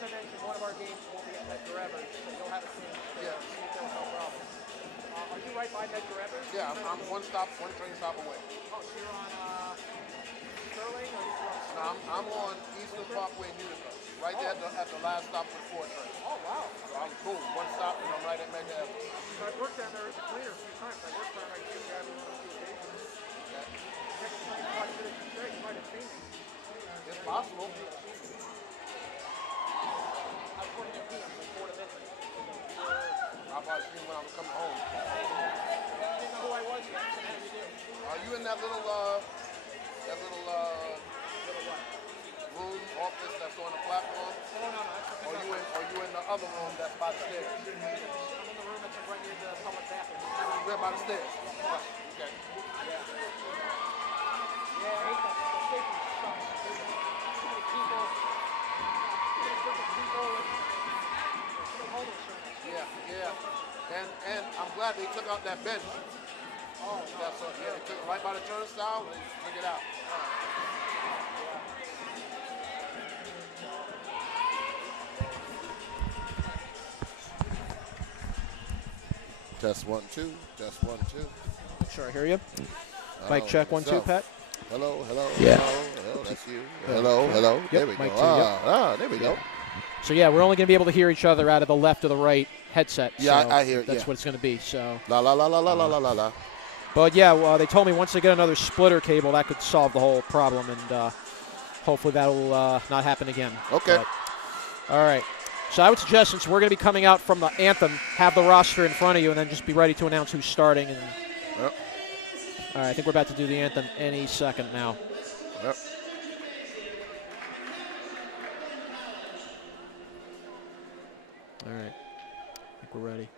as I mentioned, one of our games won't be at Medgar Evers, so you'll have a chance to see if there's no problem. Are you right by Medgar Evers? Yeah, I'm one train stop away. Oh, so you're on Sterling, or you're on No, I'm on Eastern Parkway in Utica, right there at the last stop for the 4 train. Oh, wow. So I'm cool. One stop and I'm right at Medgar Evers. So I've worked down there as a cleaner a few times. I worked down right here on a few occasions. Okay. You might have seen me. It's possible. I was working at PM from 4 to midnight. I'll probably see him when I'm coming home. I didn't know who I was yet, so how do you do? Are you in that little room, office that's on the platform? Oh, no. Or you in the other room that's by the stairs? I'm in the room that's right near the public bathroom. We're by the stairs. Yeah. Okay. Yeah, I hate that. The station sucks. There's too many people. Too many different people. There's no homeless right now. Yeah. And I'm glad they took out that bench. Oh, no. That's yeah, they took it right by the turnstile and took it out. Test 1 2. Test 1 2. Make sure I hear you. Mic check 1 2, Pat. Hello. Yeah. Hello. That's you. Hello. Yep, There we go. mic 2, yep. There we go. So yeah, we're only going to be able to hear each other out of the left or the right headset. Yeah, so I hear. That's what it's going to be. So. La. But yeah, well, they told me once they get another splitter cable, that could solve the whole problem, and hopefully that'll not happen again. Okay. But, all right. So I would suggest, since we're going to be coming out from the anthem, have the roster in front of you, and then just be ready to announce who's starting. And Yep. all right, I think we're about to do the anthem any second now. Yep. All right. I think we're ready.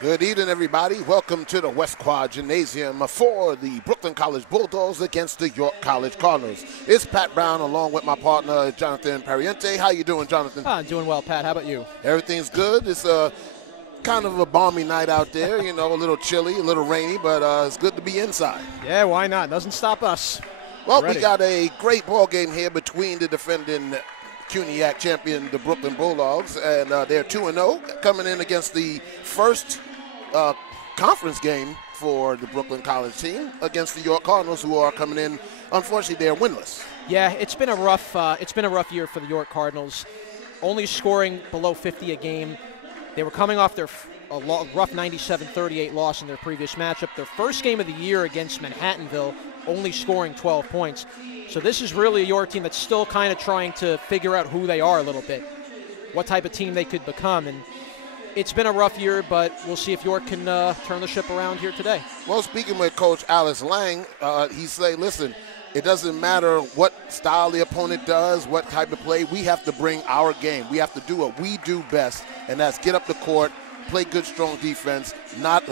Good evening, everybody. Welcome to the West Quad Gymnasium for the Brooklyn College Bulldogs against the York College Cardinals. It's Pat Brown along with my partner, Jonathan Pariente. How you doing, Jonathan? I'm doing well, Pat. How about you? Everything's good. It's kind of a balmy night out there, you know, a little chilly, a little rainy, but it's good to be inside. Yeah, why not? Doesn't stop us. Well, we got a great ball game here between the defending CUNYAC champion, the Brooklyn Bulldogs, and they're 2-0, coming in against the first conference game for the Brooklyn College team against the York Cardinals, who are coming in. Unfortunately, they're winless. Yeah, it's been a rough year for the York Cardinals. Only scoring below 50 a game. They were coming off their rough 97-38 loss in their previous matchup. Their first game of the year against Manhattanville, only scoring 12 points. So this is really a York team that's still kind of trying to figure out who they are a little bit, what type of team they could become. And It's been a rough year, but we'll see if York can turn the ship around here today. Well, speaking with Coach Alice Lang, he said, listen, it doesn't matter what style the opponent does, what type of play. We have to bring our game. We have to do what we do best, and that's get up the court, play good, strong defense, not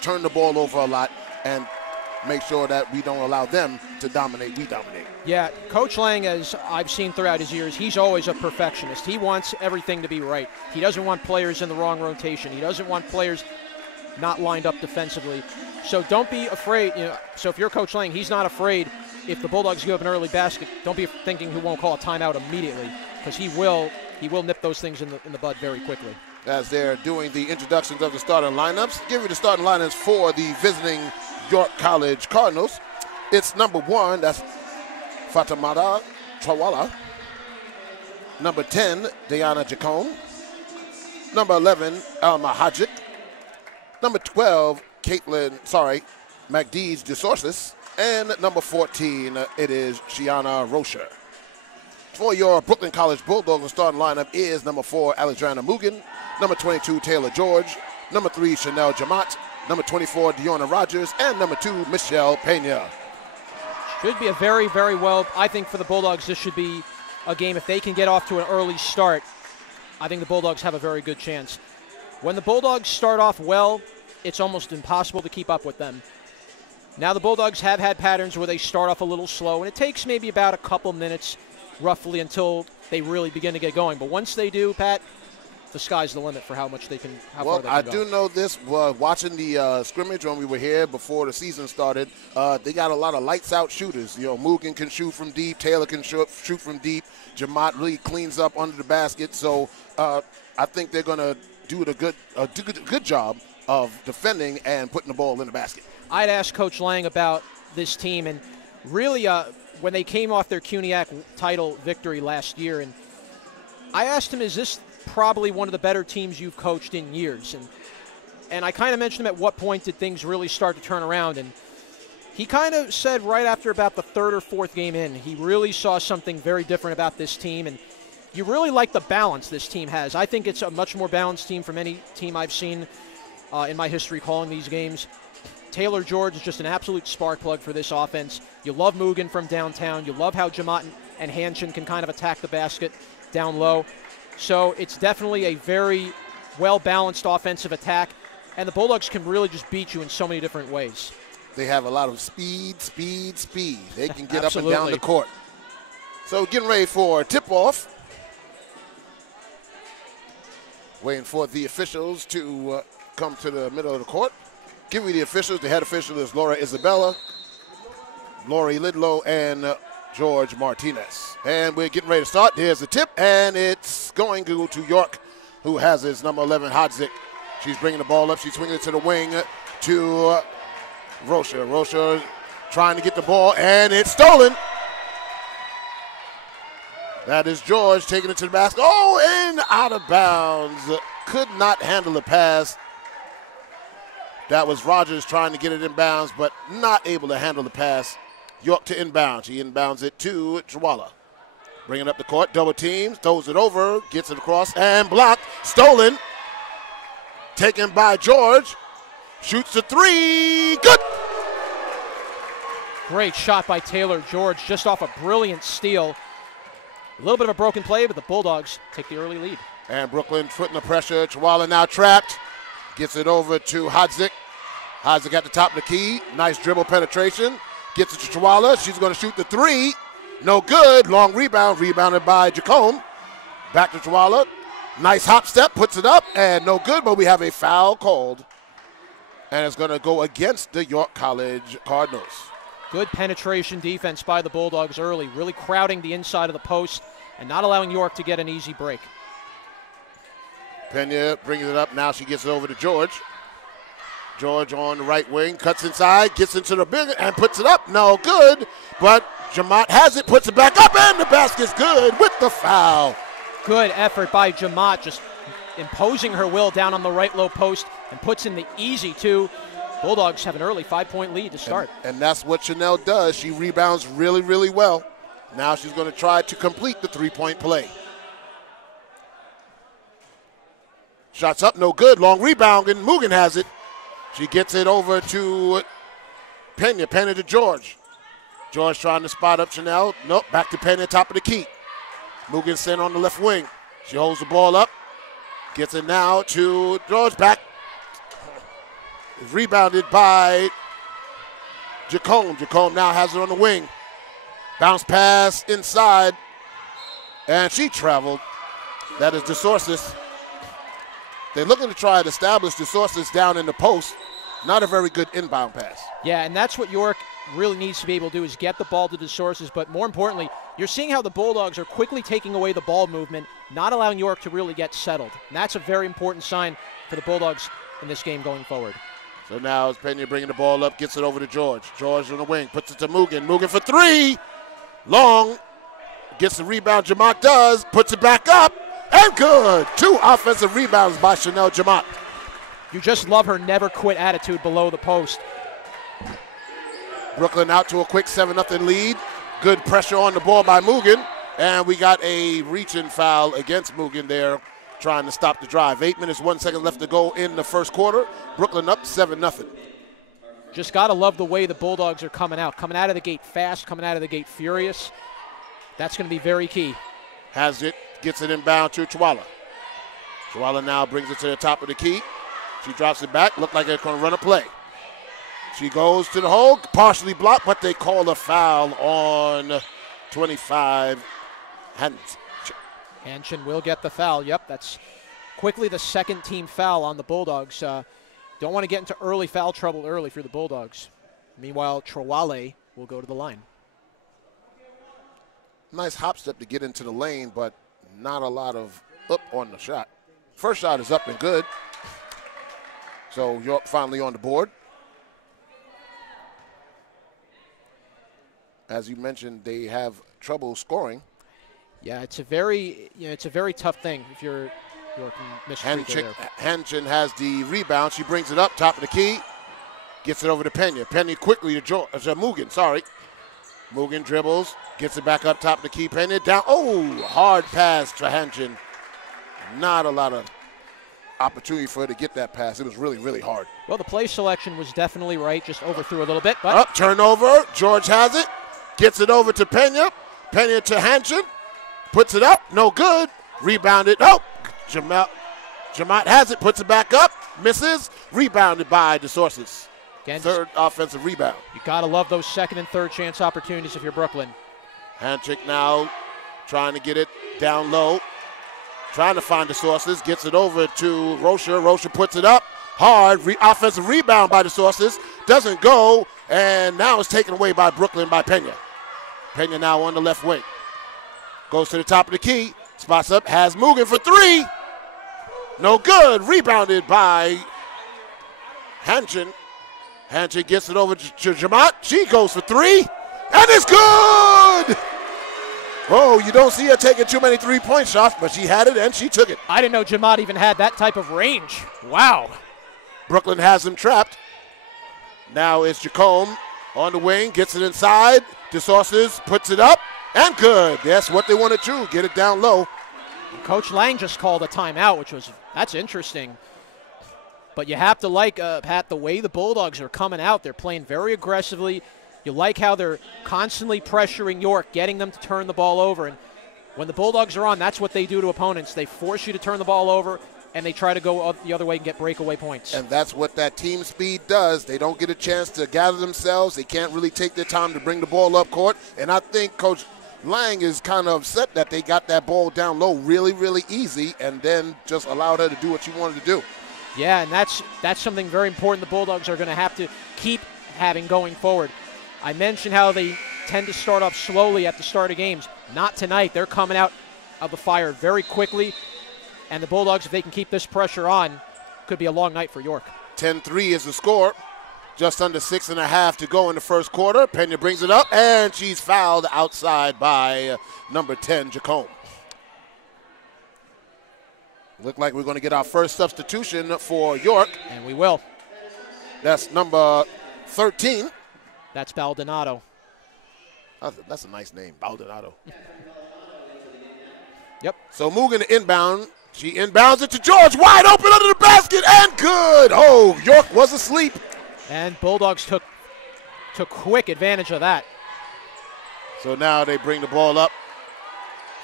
turn the ball over a lot, and make sure that we don't allow them to dominate. We dominate. Yeah, Coach Lang, as I've seen throughout his years, he's always a perfectionist. He wants everything to be right. He doesn't want players in the wrong rotation. He doesn't want players not lined up defensively. So don't be afraid. So if you're Coach Lang, he's not afraid if the Bulldogs give up an early basket. Don't be thinking he won't call a timeout immediately, because he will nip those things in the bud very quickly. As they're doing the introductions of the starting lineups, give you the starting lineups for the visiting York College Cardinals. It's number 1, that's Fatimata Trawala. Number 10, Diana Jacome. Number 11, Alma Hadjik. Number 12, Magdiz DeSorsis. And number 14, it is Shiana Rocher. For your Brooklyn College Bulldogs, the starting lineup is number 4, Alexandra Mugen. Number 22, Taylor George. Number 3, Chanel Jamat. Number 24, Deonna Rogers. And number 2, Michelle Pena. Should be a very, very well, I think for the Bulldogs, this should be a game. If they can get off to an early start, I think the Bulldogs have a very good chance. When the Bulldogs start off well, it's almost impossible to keep up with them. Now the Bulldogs have had patterns where they start off a little slow, and it takes maybe about a couple minutes roughly until they really begin to get going. But once they do, Pat, the sky's the limit for how much they can, how far they can go. I do know this, watching the scrimmage when we were here before the season started, they got a lot of lights-out shooters. Mugen can shoot from deep, Taylor can shoot from deep, Jamat really cleans up under the basket. So I think they're going to do a good job of defending and putting the ball in the basket. I'd asked Coach Lang about this team, and really when they came off their CUNYAC title victory last year, and I asked him, is this probably one of the better teams you've coached in years? And I kind of mentioned him, at what point did things really start to turn around? And he kind of said right after about the 3rd or 4th game in, he really saw something very different about this team, and you really like the balance this team has. I think it's a much more balanced team from any team I've seen in my history calling these games. Taylor George is just an absolute spark plug for this offense. You love Mugen from downtown. You love how Jamat and Hanshin can kind of attack the basket down low. So it's definitely a very well-balanced offensive attack, and the Bulldogs can really just beat you in so many different ways. They have a lot of speed. They can get up and down the court. So getting ready for tip-off. Waiting for the officials to come to the middle of the court. Give me the officials. The head official is Laura Isabella, Lori Lidlow, and George Martinez. And we're getting ready to start. Here's the tip, and it's going to go to York, who has his number 11, Hadzik. She's bringing the ball up. She's swinging it to the wing to Rocher. Rocher trying to get the ball, and it's stolen. That is George taking it to the basket. Oh, and out of bounds. Could not handle the pass. That was Rogers trying to get it in bounds, but not able to handle the pass. York to inbound. She inbounds it to Trawala. Bringing up the court, double teams, throws it over, gets it across, and blocked. Stolen. Taken by George. Shoots the 3. Good. Great shot by Taylor George, just off a brilliant steal. A little bit of a broken play, but the Bulldogs take the early lead. And Brooklyn putting the pressure. Trawala now trapped. Gets it over to Hadzik. Hadzik at the top of the key. Nice dribble penetration. Gets it to Trawala. She's going to shoot the 3. No good. Long rebound. Rebounded by Jacome. Back to Trawala. Nice hop step. Puts it up. And no good, but we have a foul called. And it's going to go against the York College Cardinals. Good penetration defense by the Bulldogs early. Really crowding the inside of the post and not allowing York to get an easy break. Pena brings it up. Now she gets it over to George. George on the right wing, cuts inside, gets into the big and puts it up. No good, but Jamat has it, puts it back up, and the basket's good with the foul. Good effort by Jamat, just imposing her will down on the right low post and puts in the easy 2. Bulldogs have an early 5-point lead to start. And that's what Chanel does. She rebounds really, really well. Now she's going to try to complete the 3-point play. Shots up, no good. Long rebound, and Mugen has it. She gets it over to Pena. Pena to George. George trying to spot up Chanel. Nope, back to Pena, top of the key. Mugen sent on the left wing. She holds the ball up. Gets it now to George. Back. Rebounded by Jacome. Jacome now has it on the wing. Bounce pass inside. And she traveled. That is DeSources. They're looking to try to establish DeSources down in the post. Not a very good inbound pass. Yeah, and that's what York really needs to be able to do is get the ball to DeSources. But more importantly, you're seeing how the Bulldogs are quickly taking away the ball movement, not allowing York to really get settled. And that's a very important sign for the Bulldogs in this game going forward. So now it's Pena bringing the ball up, gets it over to George. George on the wing, puts it to Mugen. Mugen for three. Long. Gets the rebound. Jamont does. Puts it back up. And good. 2 offensive rebounds by Chanel Jamont. You just love her never quit attitude below the post. Brooklyn out to a quick 7-0 lead. Good pressure on the ball by Mugen. And we got a reaching foul against Mugen there, trying to stop the drive. 8 minutes, 1 second left to go in the first quarter. Brooklyn up 7-0. Just got to love the way the Bulldogs are coming out. Coming out of the gate fast, coming out of the gate furious. That's going to be very key. Has it, gets it inbound to Chawala. Chawala now brings it to the top of the key. She drops it back, look like they're going to run a play. She goes to the hole, partially blocked, but they call a foul on 25. Hanshin will get the foul. Yep, that's quickly the second team foul on the Bulldogs. Don't want to get into early foul trouble early for the Bulldogs. Meanwhile, Trawale will go to the line. Nice hop step to get into the lane, but not a lot of up on the shot. First shot is up and good. So York finally on the board. As you mentioned, they have trouble scoring. Yeah, it's a very tough thing if you're York and Hanchin has the rebound. She brings it up, top of the key. Gets it over to Pena. Pena quickly to Mugen, sorry. Mugen dribbles, gets it back up top of the key. Pena down. Oh, hard pass to Hanchin. Not a lot of opportunity for her to get that pass. It was really, really hard. Well, the play selection was definitely right. Just overthrew a little bit. But up, turnover. George has it. Gets it over to Pena. Pena to Hanchin. Puts it up. No good. Rebounded. Oh, Jamont has it. Puts it back up. Misses. Rebounded by DeSources. Again, third offensive rebound. You got to love those second and third chance opportunities if you're Brooklyn. Handchick now trying to get it down low. Trying to find DeSources. Gets it over to Rocha. Rocha puts it up. Hard. Offensive rebound by DeSources. Doesn't go. And now it's taken away by Brooklyn by Pena. Pena now on the left wing. Goes to the top of the key. Spots up. Has Mugen for three. No good. Rebounded by Hanchin. Hanchin gets it over to Jamont. She goes for three. And it's good! Oh, you don't see her taking too many three-point shots, but she had it and she took it. I didn't know Jamont even had that type of range. Wow. Brooklyn has him trapped. Now it's Jacome on the wing, gets it inside. DeSources puts it up, and good. That's what they want to do, get it down low. Coach Lang just called a timeout, that's interesting. But you have to like, Pat, the way the Bulldogs are coming out. They're playing very aggressively. You like how they're constantly pressuring York, getting them to turn the ball over. And when the Bulldogs are on, that's what they do to opponents. They force you to turn the ball over, and they try to go the other way and get breakaway points. And that's what that team speed does. They don't get a chance to gather themselves. They can't really take their time to bring the ball up court. And I think Coach Lang is kind of upset that they got that ball down low really, really easy and then just allowed her to do what she wanted to do. Yeah, and that's something very important the Bulldogs are going to have to keep having going forward. I mentioned how they tend to start off slowly at the start of games. Not tonight. They're coming out of the fire very quickly. And the Bulldogs, if they can keep this pressure on, could be a long night for York. 10-3 is the score. Just under 6.5 to go in the first quarter. Pena brings it up, and she's fouled outside by number 10, Jacome. Look like we're going to get our first substitution for York. And we will. That's number 13. That's Baldonado. That's a nice name, Baldonado. Yep. So Mugen inbound. She inbounds it to George, wide open under the basket, and good. Oh, York was asleep. And Bulldogs took quick advantage of that. So now they bring the ball up.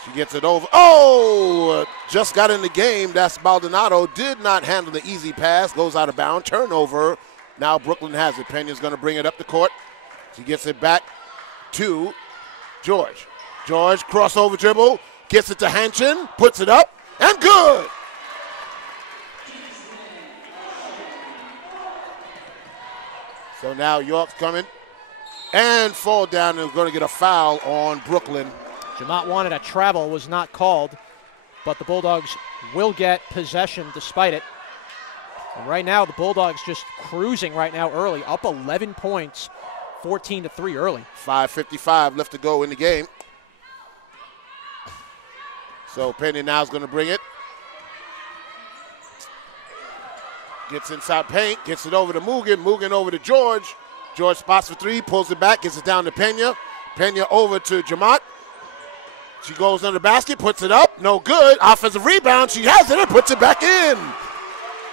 She gets it over. Oh, just got in the game. That's Maldonado. Did not handle the easy pass. Goes out of bounds. Turnover. Now Brooklyn has it. Pena's going to bring it up the court. She gets it back to George. George, crossover dribble. Gets it to Hanchin. Puts it up. And good. So now York's coming. And fall down and going to get a foul on Brooklyn. Jamont wanted a travel, was not called, but the Bulldogs will get possession despite it. And right now, the Bulldogs just cruising right now early, up 11 points, 14-3 early. 5:55 left to go in the game. So Penny now is going to bring it. Gets inside paint, gets it over to Mugen. Mugen over to George. George spots for three, pulls it back, gets it down to Pena. Pena over to Jamont. She goes under the basket, puts it up, no good. Offensive rebound, she has it and puts it back in.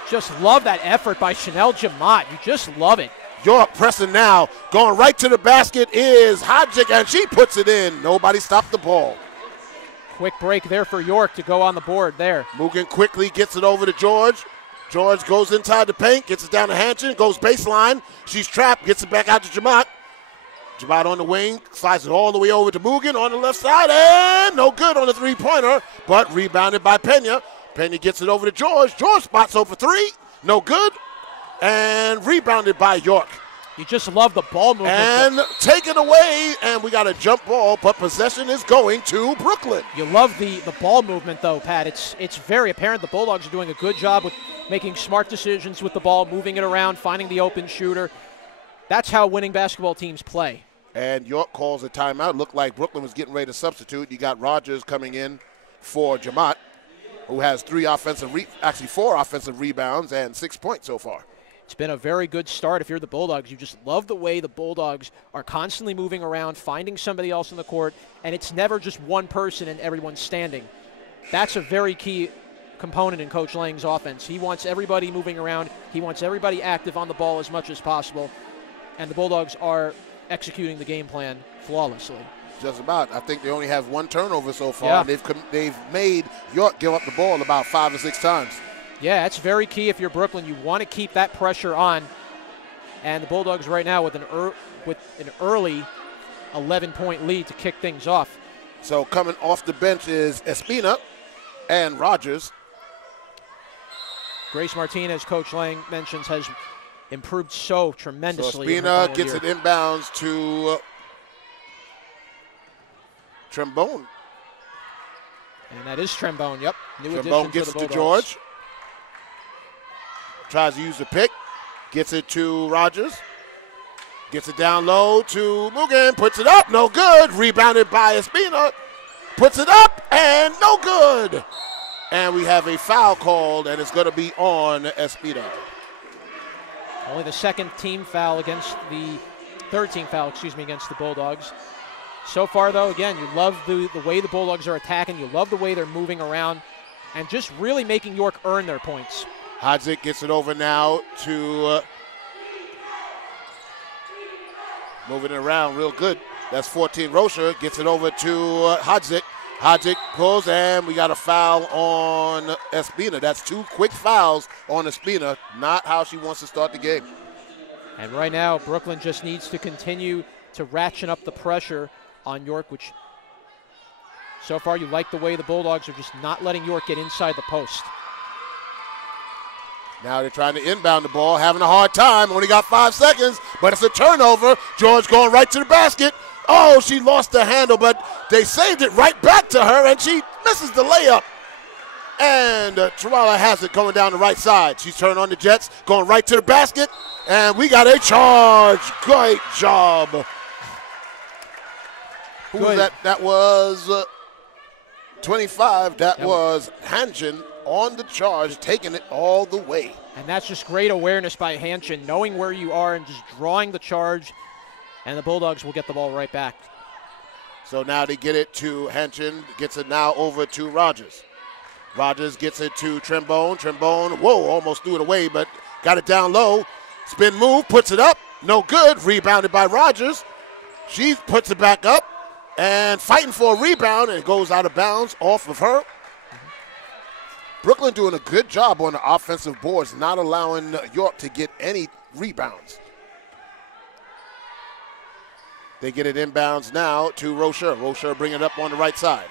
Just love that effort by Chanel Jamont. You just love it. York pressing now, going right to the basket is Hodgick, and she puts it in. Nobody stopped the ball. Quick break there for York to go on the board there. Mugen quickly gets it over to George. George goes inside the paint, gets it down to Hanchin, goes baseline. She's trapped, gets it back out to Jamont. Jamont on the wing, slides it all the way over to Mugen on the left side, and no good on the three-pointer, but rebounded by Pena. Pena gets it over to George. George spots over three, no good, and rebounded by York. You just love the ball movement. And taken away, and we got a jump ball, but possession is going to Brooklyn. You love the ball movement, though, Pat. It's very apparent the Bulldogs are doing a good job with making smart decisions with the ball, moving it around, finding the open shooter. That's how winning basketball teams play. And York calls a timeout. Looked like Brooklyn was getting ready to substitute. You got Rogers coming in for Jamont, who has four offensive rebounds and 6 points so far. It's been a very good start. If you're the Bulldogs, you just love the way the Bulldogs are constantly moving around, finding somebody else in the court, and it's never just one person and everyone standing. That's a very key component in Coach Lang's offense. He wants everybody moving around. He wants everybody active on the ball as much as possible, and the Bulldogs are executing the game plan flawlessly. Just about. I think they only have one turnover so far. Yeah. They've made York give up the ball about 5 or 6 times. Yeah, that's very key if you're Brooklyn. You want to keep that pressure on. And the Bulldogs right now with an early 11-point lead to kick things off. So coming off the bench is Espina and Rogers. Grace Martinez, Coach Lang mentions, has improved so tremendously. So Espina gets it inbounds to Trembone. And that is Trembone, yep. Trembone gets it to George. Tries to use the pick. Gets it to Rogers. Gets it down low to Mugen. Puts it up. No good. Rebounded by Espina. Puts it up and no good. And we have a foul called, and it's going to be on Espina. Only the third team foul against the Bulldogs. So far, though, again, you love the way the Bulldogs are attacking. You love the way they're moving around and just really making York earn their points. Hodzik gets it over now to moving it around real good. That's 14. Rocher gets it over to Hodzik. Hodzik pulls, and we got a foul on Espina. That's 2 quick fouls on Espina. Not how she wants to start the game. And right now, Brooklyn just needs to continue to ratchet up the pressure on York, which so far you like the way the Bulldogs are just not letting York get inside the post. Now they're trying to inbound the ball, having a hard time. Only got 5 seconds, but it's a turnover. George going right to the basket. Oh, she lost the handle, but they saved it right back to her, and she misses the layup. And Terrella has it going down the right side. She's turned on the Jets, going right to the basket, and we got a charge. Great job. Who was that? That was 25. That was Hanchin on the charge, taking it all the way. And that's just great awareness by Hanchin, knowing where you are and just drawing the charge, and the Bulldogs will get the ball right back. So now they get it to Hanchin, gets it now over to Rogers. Rogers gets it to Trembone. Trembone, whoa, almost threw it away, but got it down low. Spin move, puts it up. No good. Rebounded by Rogers. She puts it back up and fighting for a rebound, and it goes out of bounds off of her. Brooklyn doing a good job on the offensive boards, not allowing York to get any rebounds. They get it inbounds now to Rocher. Rocher bring it up on the right side.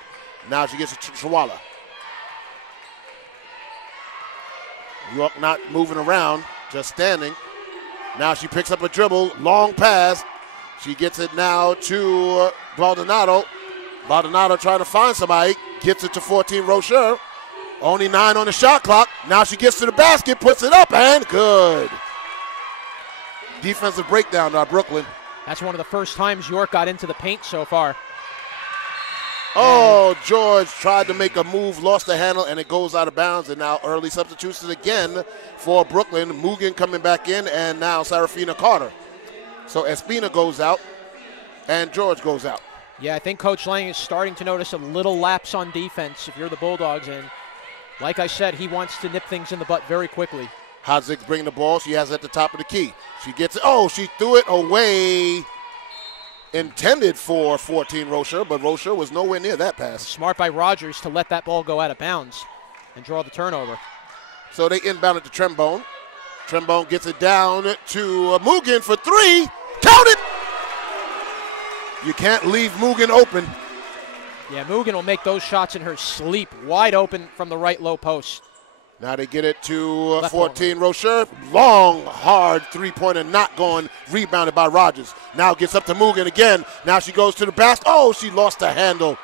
Now she gets it to Chawala. York not moving around, just standing. Now she picks up a dribble, long pass. She gets it now to Baldonado. Baldonado trying to find somebody, gets it to 14 Rocher. Only 9 on the shot clock. Now she gets to the basket, puts it up, and good. Defensive breakdown by Brooklyn. That's one of the first times York got into the paint so far. Oh, George tried to make a move, lost the handle, and it goes out of bounds. And now early substitutions again for Brooklyn. Mugen coming back in, and now Serafina Carter. So Espina goes out, and George goes out. Yeah, I think Coach Lang is starting to notice a little lapse on defense if you're the Bulldogs. And like I said, he wants to nip things in the butt very quickly. Hodzik's bringing the ball. She has it at the top of the key. She gets it. Oh, she threw it away. Intended for 14 Rocher, but Rocher was nowhere near that pass. Smart by Rogers to let that ball go out of bounds and draw the turnover. So they inbound it to Trembone. Trembone gets it down to Mugen for 3. Count it! You can't leave Mugen open. Yeah, Mugen will make those shots in her sleep, wide open from the right low post. Now they get it to 14 Rocher. Long, hard three-pointer not going, rebounded by Rogers. Now gets up to Mugen again. Now she goes to the basket. Oh, she lost the handle.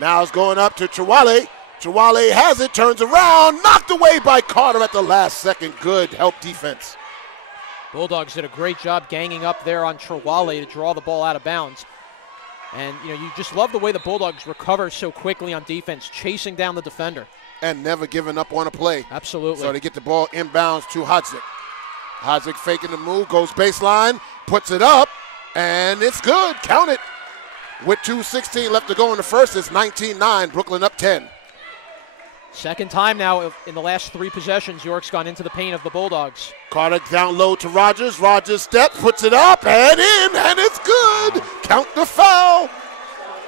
Now it's going up to Chawale. Chawale has it, turns around, knocked away by Carter at the last second. Good help defense. Bulldogs did a great job ganging up there on Chawale to draw the ball out of bounds. And, you know, you just love the way the Bulldogs recover so quickly on defense, chasing down the defender. And never giving up on a play. Absolutely. So they get the ball inbounds to Hodzik. Hodzik faking the move, goes baseline, puts it up, and it's good. Count it. With 2:16 left to go in the first, it's 19-9. Brooklyn up 10. Second time now in the last 3 possessions, York's gone into the paint of the Bulldogs. Carter down low to Rogers. Rogers step, puts it up, and in, and it's good. Count the foul.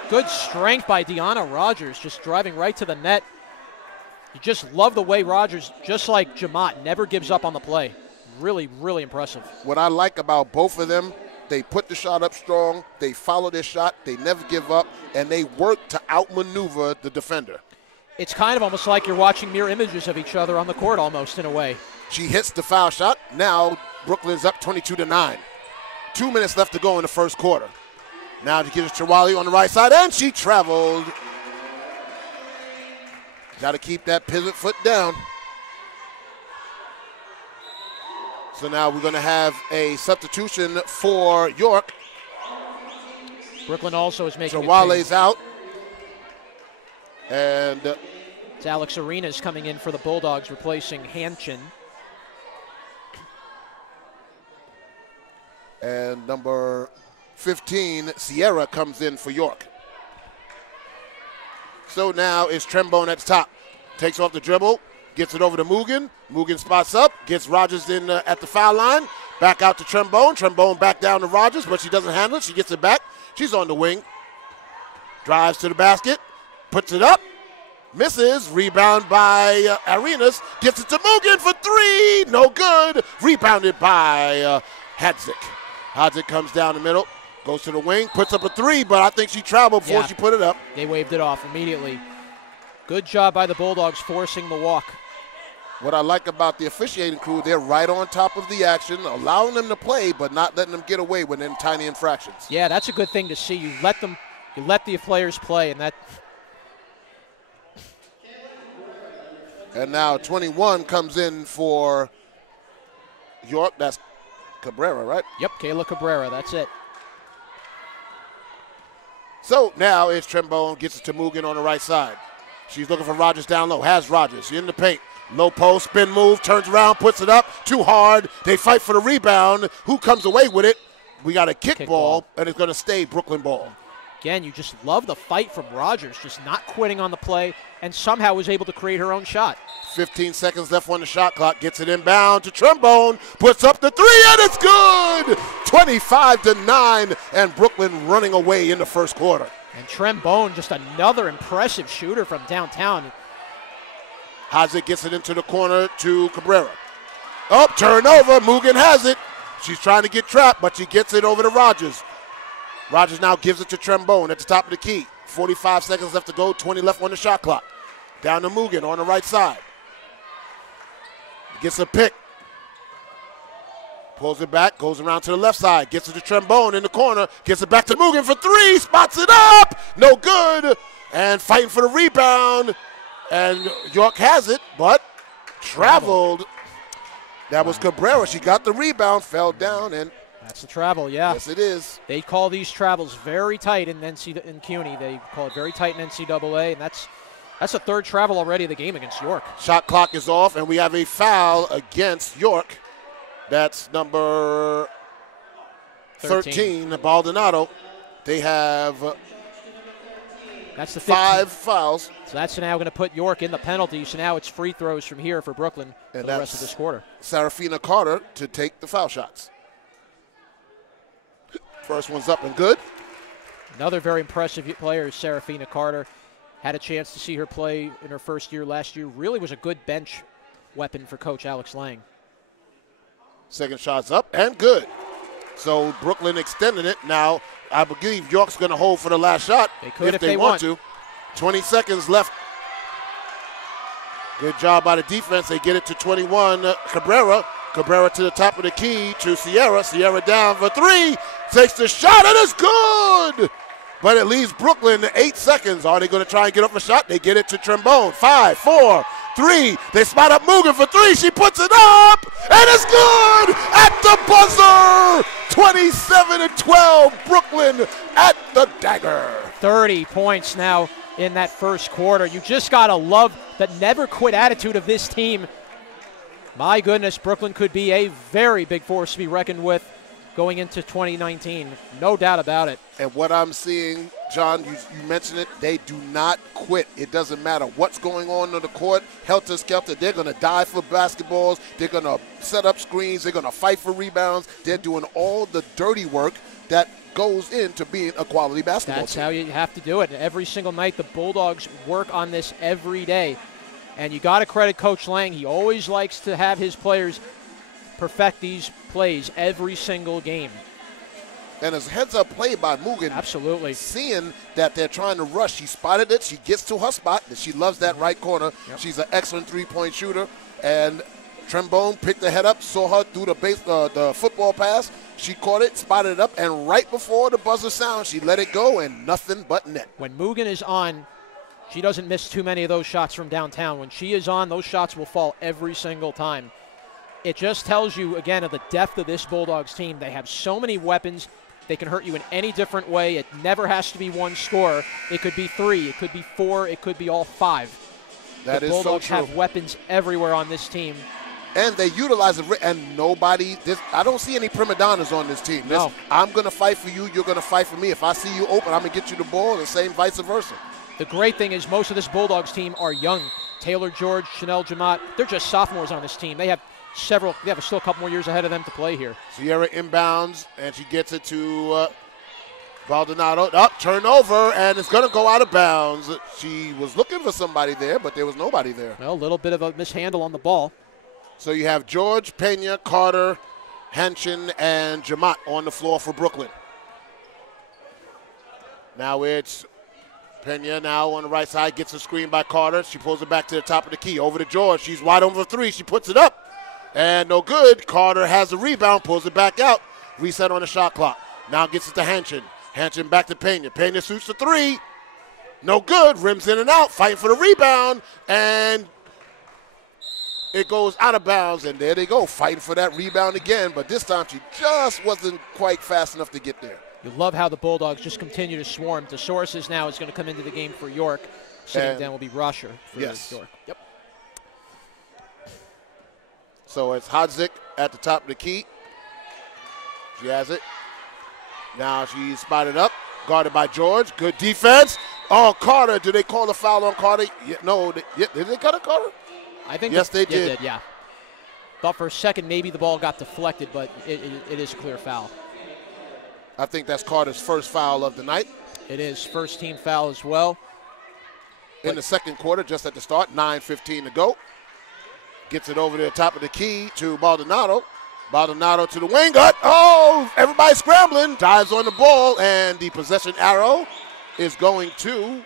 Good strength by Deanna Rogers, just driving right to the net. You just love the way Rogers, just like Jamat, never gives up on the play. Really, really impressive. What I like about both of them, they put the shot up strong, they follow their shot, they never give up, and they work to outmaneuver the defender. It's kind of almost like you're watching mirror images of each other on the court almost in a way. She hits the foul shot. Now Brooklyn's up 22-9. 2 minutes left to go in the first quarter. Now she gives Chawale on the right side, and she traveled. Got to keep that pivot foot down. So now we're going to have a substitution for York. Brooklyn also is making Chawale's out. And it's Alex Arenas coming in for the Bulldogs, replacing Hanchin. And number 15, Sierra, comes in for York. So now it's Trembone at the top. Takes off the dribble, gets it over to Mugen. Mugen spots up, gets Rogers in at the foul line. Back out to Trembone. Trembone back down to Rogers, but she doesn't handle it. She gets it back. She's on the wing. Drives to the basket, puts it up, misses. Rebound by Arenas. Gets it to Mugen for 3. No good. Rebounded by Hadzik. Hadzik comes down the middle. Goes to the wing, puts up a 3, but I think she traveled before she put it up. They waved it off immediately. Good job by the Bulldogs forcing the walk. What I like about the officiating crew, they're right on top of the action, allowing them to play, but not letting them get away with them tiny infractions. Yeah, that's a good thing to see. You let the players play, and that. And now 21 comes in for York. That's Cabrera, right? Yep, Kayla Cabrera. That's it. So now it's Trembone, gets it to Mugen on the right side. She's looking for Rogers down low. Has Rogers in the paint. Low post, spin move, turns around, puts it up. Too hard. They fight for the rebound. Who comes away with it? We got a kick ball, and it's going to stay Brooklyn ball. Again, you just love the fight from Rogers, just not quitting on the play, and somehow was able to create her own shot. 15 seconds left on the shot clock. Gets it inbound to Trembone. Puts up the three, and it's good! 25-9, and Brooklyn running away in the first quarter. And Trembone, just another impressive shooter from downtown. Hazik gets it into the corner to Cabrera. Oh, turnover. Mugen has it. She's trying to get trapped, but she gets it over to Rogers. Rogers now gives it to Trembone at the top of the key. 45 seconds left to go, 20 left on the shot clock. Down to Mugen on the right side. Gets a pick. Pulls it back, goes around to the left side, gets it to Trembone in the corner, gets it back to Mugen for three, spots it up, no good, and fighting for the rebound, and York has it, but traveled. That was Cabrera. She got the rebound, fell down, and that's the travel, yeah. Yes, it is. They call these travels very tight in CUNY. They call it very tight in NCAA, and that's a third travel already of the game against York. Shot clock is off, and we have a foul against York. That's number 13, Baldonado. They have that's the 5 fouls. So that's now going to put York in the penalty. So now it's free throws from here for Brooklyn for the rest of this quarter. Serafina Carter to take the foul shots. First one's up and good. Another very impressive player is Serafina Carter. Had a chance to see her play in her first year last year. Really was a good bench weapon for Coach Alex Lang. Second shot's up and good. So Brooklyn extending it. Now, I believe York's going to hold for the last shot if they want to. 20 seconds left. Good job by the defense. They get it to 21. Cabrera to the top of the key to Sierra. Sierra down for three. Takes the shot, and it's good! But it leaves Brooklyn 8 seconds. Are they going to try and get up a shot? They get it to Trembone. 5, 4, 3. They spot up Mugen for three. She puts it up, and it's good at the buzzer. 27-12, Brooklyn at the dagger. 30 points now in that first quarter. You just got to love the never quit attitude of this team. My goodness, Brooklyn could be a very big force to be reckoned with going into 2019. No doubt about it. And what I'm seeing, John, you mentioned it, they do not quit. It doesn't matter what's going on the court, helter-skelter. They're going to dive for basketballs. They're going to set up screens. They're going to fight for rebounds. They're doing all the dirty work that goes into being a quality basketball That's team. how you have to do it. Every single night, the Bulldogs work on this every day. And you got to credit Coach Lang. He always likes to have his players perfect these plays every single game. And as heads-up play by Mugen. Absolutely. Seeing that they're trying to rush. She spotted it. She gets to her spot. She loves that right corner. Yep. She's an excellent three-point shooter. And Trembone picked the head up, saw her through the football pass. She caught it, spotted it up, and right before the buzzer sound, she let it go, and nothing but net. When Mugen is on, she doesn't miss too many of those shots from downtown. When she is on, those shots will fall every single time. It just tells you, again, of the depth of this Bulldogs team. They have so many weapons. They can hurt you in any different way. It never has to be one score. It could be 3. It could be 4. It could be all 5. That the is so true. Bulldogs have weapons everywhere on this team. And they utilize it, and nobody, I don't see any prima donnas on this team. No. I'm going to fight for you, you're going to fight for me. If I see you open, I'm going to get you the ball, and same vice versa. The great thing is most of this Bulldogs team are young. Taylor George, Chanel Jamat, they're just sophomores on this team. They have still a couple more years ahead of them to play here. Sierra inbounds, and she gets it to Baldonado. Turnover, and it's going to go out of bounds. She was looking for somebody there, but there was nobody there. Well, a little bit of a mishandle on the ball. So you have George, Pena, Carter, Henshin, and Jamat on the floor for Brooklyn. Now it's Pena now on the right side, gets a screen by Carter. She pulls it back to the top of the key. Over to George. She's wide open for three. She puts it up. And no good. Carter has the rebound, pulls it back out. Reset on the shot clock. Now gets it to Henshin. Henshin back to Pena. Pena shoots the three. No good. Rims in and out. Fighting for the rebound. And it goes out of bounds. And there they go. Fighting for that rebound again. But this time she just wasn't quite fast enough to get there. You love how the Bulldogs just continue to swarm. DeSources now is going to come into the game for York. Sitting down will be Rusher for York. Yep. So it's Hodzik at the top of the key. She has it. Now she's spotted up. Guarded by George. Good defense. Oh, Carter. Did they call a foul on Carter? Yeah, no. Did they cut a Carter? I think yes, they did. Yeah. Thought for a second maybe the ball got deflected, but it is a clear foul. I think that's Carter's first foul of the night. It is first team foul as well. In the second quarter, just at the start, 9:15 to go. Gets it over to the top of the key to Baldonado. Baldonado to the wing. Oh, everybody scrambling. Dives on the ball, and the possession arrow is going to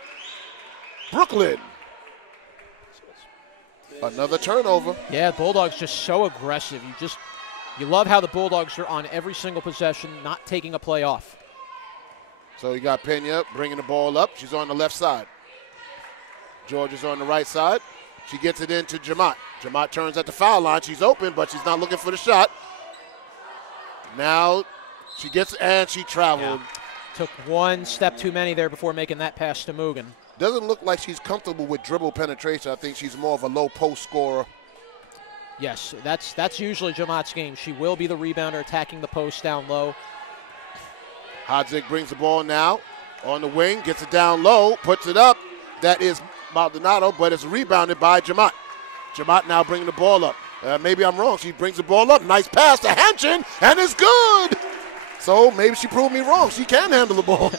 Brooklyn. Another turnover. Yeah, Bulldogs just so aggressive. You love how the Bulldogs are on every single possession, not taking a play off. So you got Pena bringing the ball up. She's on the left side. George is on the right side. She gets it into Jamat. Jamat turns at the foul line. She's open, but she's not looking for the shot. Now she gets, and she traveled. Yeah. Took one step too many there before making that pass to Mugen. Doesn't look like she's comfortable with dribble penetration. I think she's more of a low post scorer. Yes, that's usually Jamat's game. She will be the rebounder, attacking the post down low. Hodzik brings the ball now on the wing, gets it down low, puts it up. That is Maldonado, but it's rebounded by Jamat. Jamat now bringing the ball up. Maybe I'm wrong. She brings the ball up. Nice pass to Hanchin, and it's good. So maybe she proved me wrong. She can handle the ball.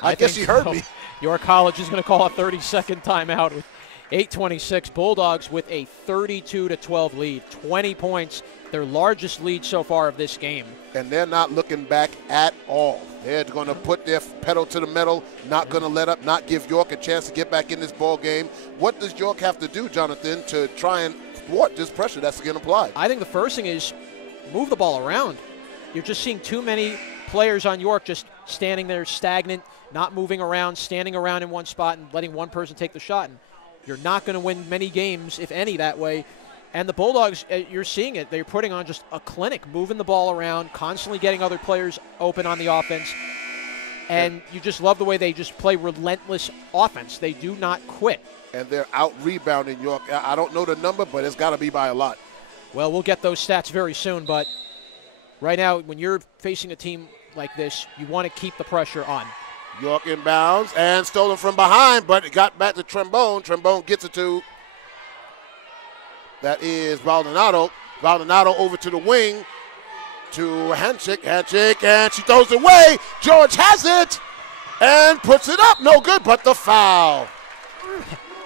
I guess she heard me. York College is going to call a 30-second timeout with 8:26. Bulldogs with a 32-12 lead. 20 points, their largest lead so far of this game. And they're not looking back at all. They're going to put their pedal to the metal, not going to let up, not give York a chance to get back in this ball game. What does York have to do, Jonathan, to try and thwart this pressure that's getting applied? I think the first thing is move the ball around. You're just seeing too many players on York just standing there stagnant, not moving around, standing around in one spot and letting one person take the shot. And you're not going to win many games, if any, that way. And the Bulldogs, you're seeing it. They're putting on just a clinic, moving the ball around, constantly getting other players open on the offense. And you just love the way they just play relentless offense. They do not quit. And they're out-rebounding York. I don't know the number, but it's got to be by a lot. Well, we'll get those stats very soon. But right now, when you're facing a team like this, you want to keep the pressure on. York inbounds and stolen from behind, but it got back to Trombone. Trombone gets it to, that is Baldonado. Baldonado over to the wing to Hanchik, and she throws it away. George has it and puts it up. No good, but the foul.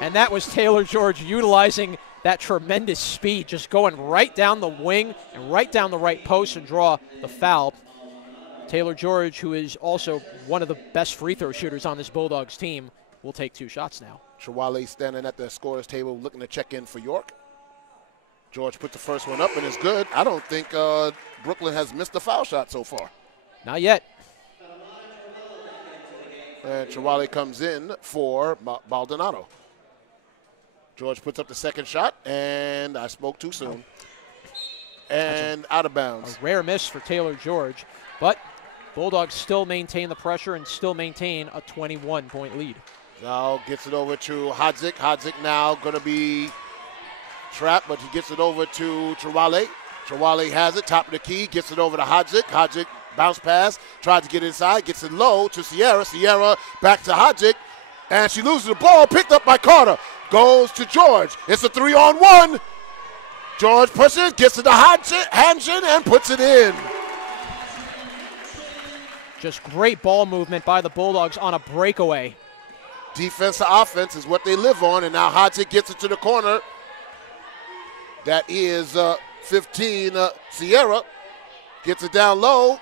And that was Taylor George utilizing that tremendous speed, just going right down the wing and right down the right post and draw the foul. Taylor George, who is also one of the best free throw shooters on this Bulldogs team, will take two shots now. Chawale standing at the scorer's table looking to check in for York. George put the first one up, and it's good. I don't think Brooklyn has missed a foul shot so far. Not yet. And Chawale comes in for Baldonado. George puts up the second shot, and I spoke too soon. And out of bounds. A rare miss for Taylor George, but Bulldogs still maintain the pressure and still maintain a 21-point lead. Now gets it over to Hodzik. Hodzik now going to be trapped, but he gets it over to Chawale. Chawale has it, top of the key, gets it over to Hodzik. Hodzik bounce pass, tries to get inside, gets it low to Sierra. Sierra back to Hodzik, and she loses the ball, picked up by Carter. Goes to George. It's a 3-on-1. George pushes, gets it to Hanshin, and puts it in. Just great ball movement by the Bulldogs on a breakaway. Defense to offense is what they live on, and now Hodzik gets it to the corner. That is 15, Sierra. Gets it down low.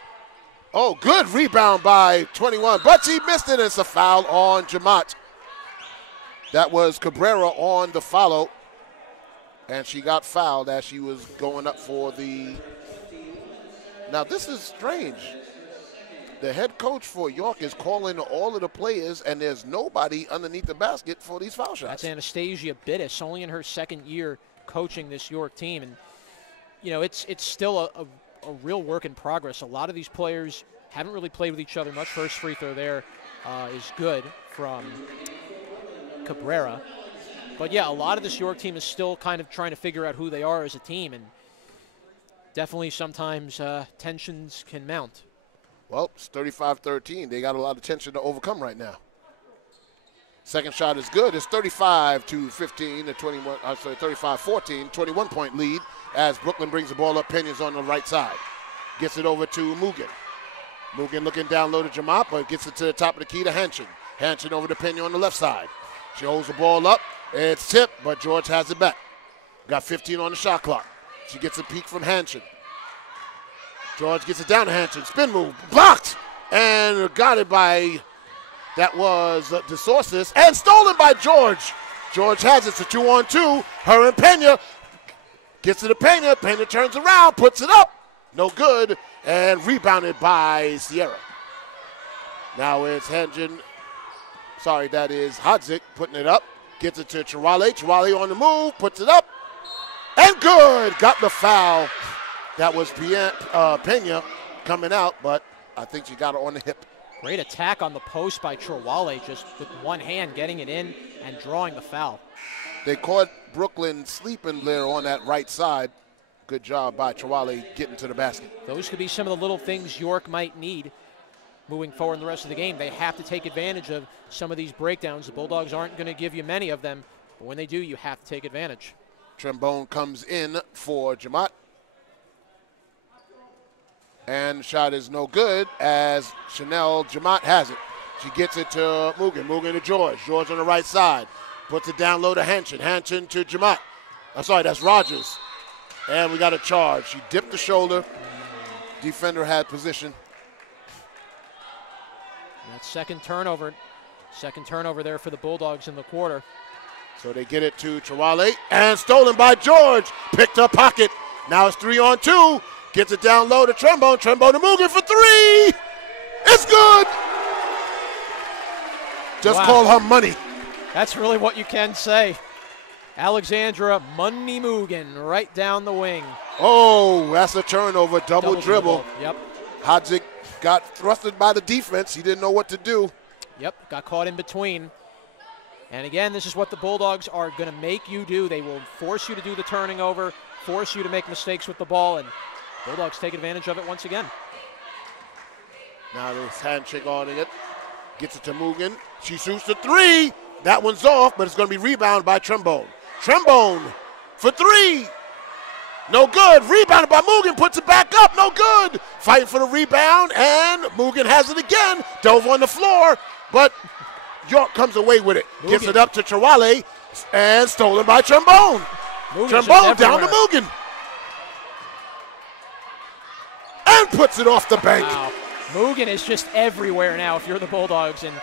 Oh, good rebound by 21, but she missed it, and it's a foul on Jamat. That was Cabrera on the follow, and she got fouled as she was going up for the... Now, this is strange. The head coach for York is calling all of the players, and there's nobody underneath the basket for these foul shots. That's Anastasia Bittis, only in her second year coaching this York team. And, you know, it's still a real work in progress. A lot of these players haven't really played with each other much. First free throw there is good from Cabrera. But, yeah, a lot of this York team is still kind of trying to figure out who they are as a team. And definitely sometimes tensions can mount. Well, it's 35-13. They got a lot of tension to overcome right now. Second shot is good. It's 35-15, 35-14, 21-point lead as Brooklyn brings the ball up. Pena's on the right side. Gets it over to Mugen. Mugen looking down low to Jamat, but gets it to the top of the key to Hanchin. Hanchin over to Pena on the left side. She holds the ball up. It's tipped, but George has it back. Got 15 on the shot clock. She gets a peek from Hanchin. George gets it down to Hanchin. Spin move. Blocked! And got it by... That was DeSorsis, and stolen by George. George has it. It's a 2-on-2. Her and Pena gets it to Pena. Pena turns around, puts it up. No good, and rebounded by Sierra. Now it's Hanjin. Sorry, that is Hadzik putting it up. Gets it to Chirale. Chirale on the move, puts it up. And good. Got the foul. That was Pena coming out, but I think she got it on the hip. Great attack on the post by Chirale, just with one hand getting it in and drawing the foul. They caught Brooklyn sleeping there on that right side. Good job by Chirale getting to the basket. Those could be some of the little things York might need moving forward in the rest of the game. They have to take advantage of some of these breakdowns. The Bulldogs aren't going to give you many of them, but when they do, you have to take advantage. Trembone comes in for Jamat. And the shot is no good as Chanel Jamat has it. She gets it to Mugen. Mugen to George. George on the right side. Puts it down low to Hanchin. Hanchin to Jamat. I'm sorry, that's Rogers. And we got a charge. She dipped the shoulder. Defender had position. That second turnover there for the Bulldogs in the quarter. So they get it to Chirale. And stolen by George. Picked up pocket. Now it's 3-on-2. Gets it down low to Trembone. Trembone to Mugen for three. It's good. Just call her money. That's really what you can say. Alexandra Money Mugen right down the wing. Oh, that's a turnover. Double dribble. Yep. Hadzik got thrusted by the defense. He didn't know what to do. Yep, got caught in between. And again, this is what the Bulldogs are going to make you do. They will force you to do the turning over, force you to make mistakes with the ball, and Bulldogs take advantage of it once again. Now this handshake on it. Gets it to Mugen. She shoots the three. That one's off, but it's going to be rebounded by Trembone. Trembone for three. No good. Rebounded by Mugen. Puts it back up. No good. Fighting for the rebound, and Mugen has it again. Dove on the floor, but York comes away with it. Mugen gets it up to Chirale, and stolen by Trembone. Trembone down to Mugen. And puts it off the bank. Wow. Mugen is just everywhere now if you're the Bulldogs, and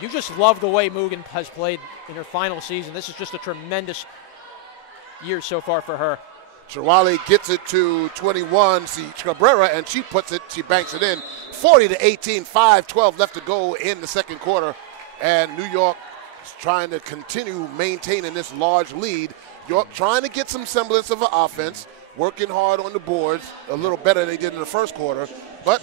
you just love the way Mugen has played in her final season. This is just a tremendous year so far for her. Chirale gets it to 21, Cabrera, and she puts it, she banks it in. 40-18, 5-12 left to go in the second quarter, and New York is trying to continue maintaining this large lead. York trying to get some semblance of an offense, working hard on the boards, a little better than they did in the first quarter, but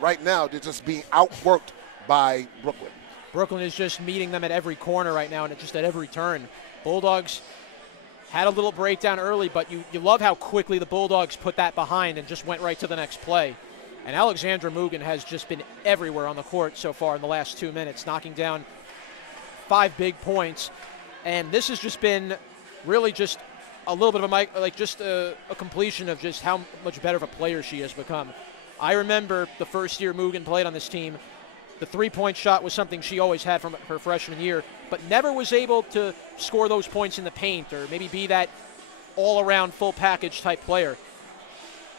right now they're just being outworked by Brooklyn. Brooklyn is just meeting them at every corner right now and just at every turn. Bulldogs had a little breakdown early, but you love how quickly the Bulldogs put that behind and just went right to the next play. And Alexandra Mugen has just been everywhere on the court so far in the last 2 minutes, knocking down 5 big points. And this has just been really just a little bit of a completion of just how much better of a player she has become. I remember the first year Mugen played on this team, the three-point shot was something she always had from her freshman year, but never was able to score those points in the paint or maybe be that all-around full package type player.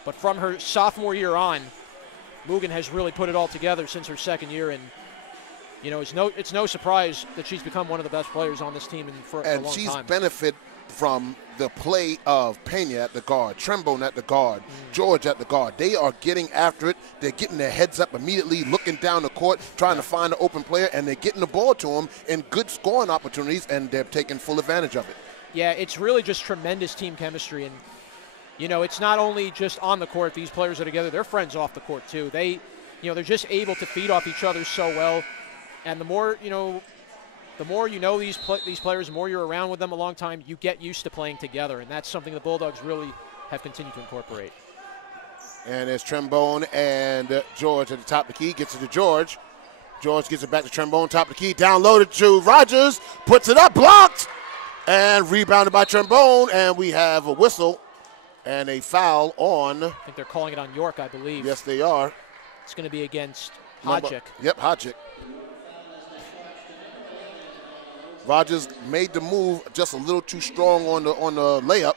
But from her sophomore year on, Mugen has really put it all together since her second year, and you know it's no surprise that she's become one of the best players on this team for a long time. And she's benefited from the play of Pena at the guard, Trembone at the guard, George at the guard. They are getting after it. They're getting their heads up immediately, looking down the court, trying to find an open player, and they're getting the ball to them in good scoring opportunities, and they're taking full advantage of it. Yeah, it's really just tremendous team chemistry, and you know, it's not only just on the court. These players are together. They're friends off the court too. They're just able to feed off each other so well, and the more you know these players, the more you're around with them a long time, you get used to playing together, and that's something the Bulldogs really have continued to incorporate. And there's Trembone and George at the top of the key. Gets it to George. George gets it back to Trembone, top of the key. Down low to Rogers. Puts it up, blocked. And rebounded by Trembone. And we have a whistle and a foul on. I think they're calling it on York, I believe. Yes, they are. It's going to be against Hodgick. Yep, Hodgick. Rogers made the move just a little too strong on the layup.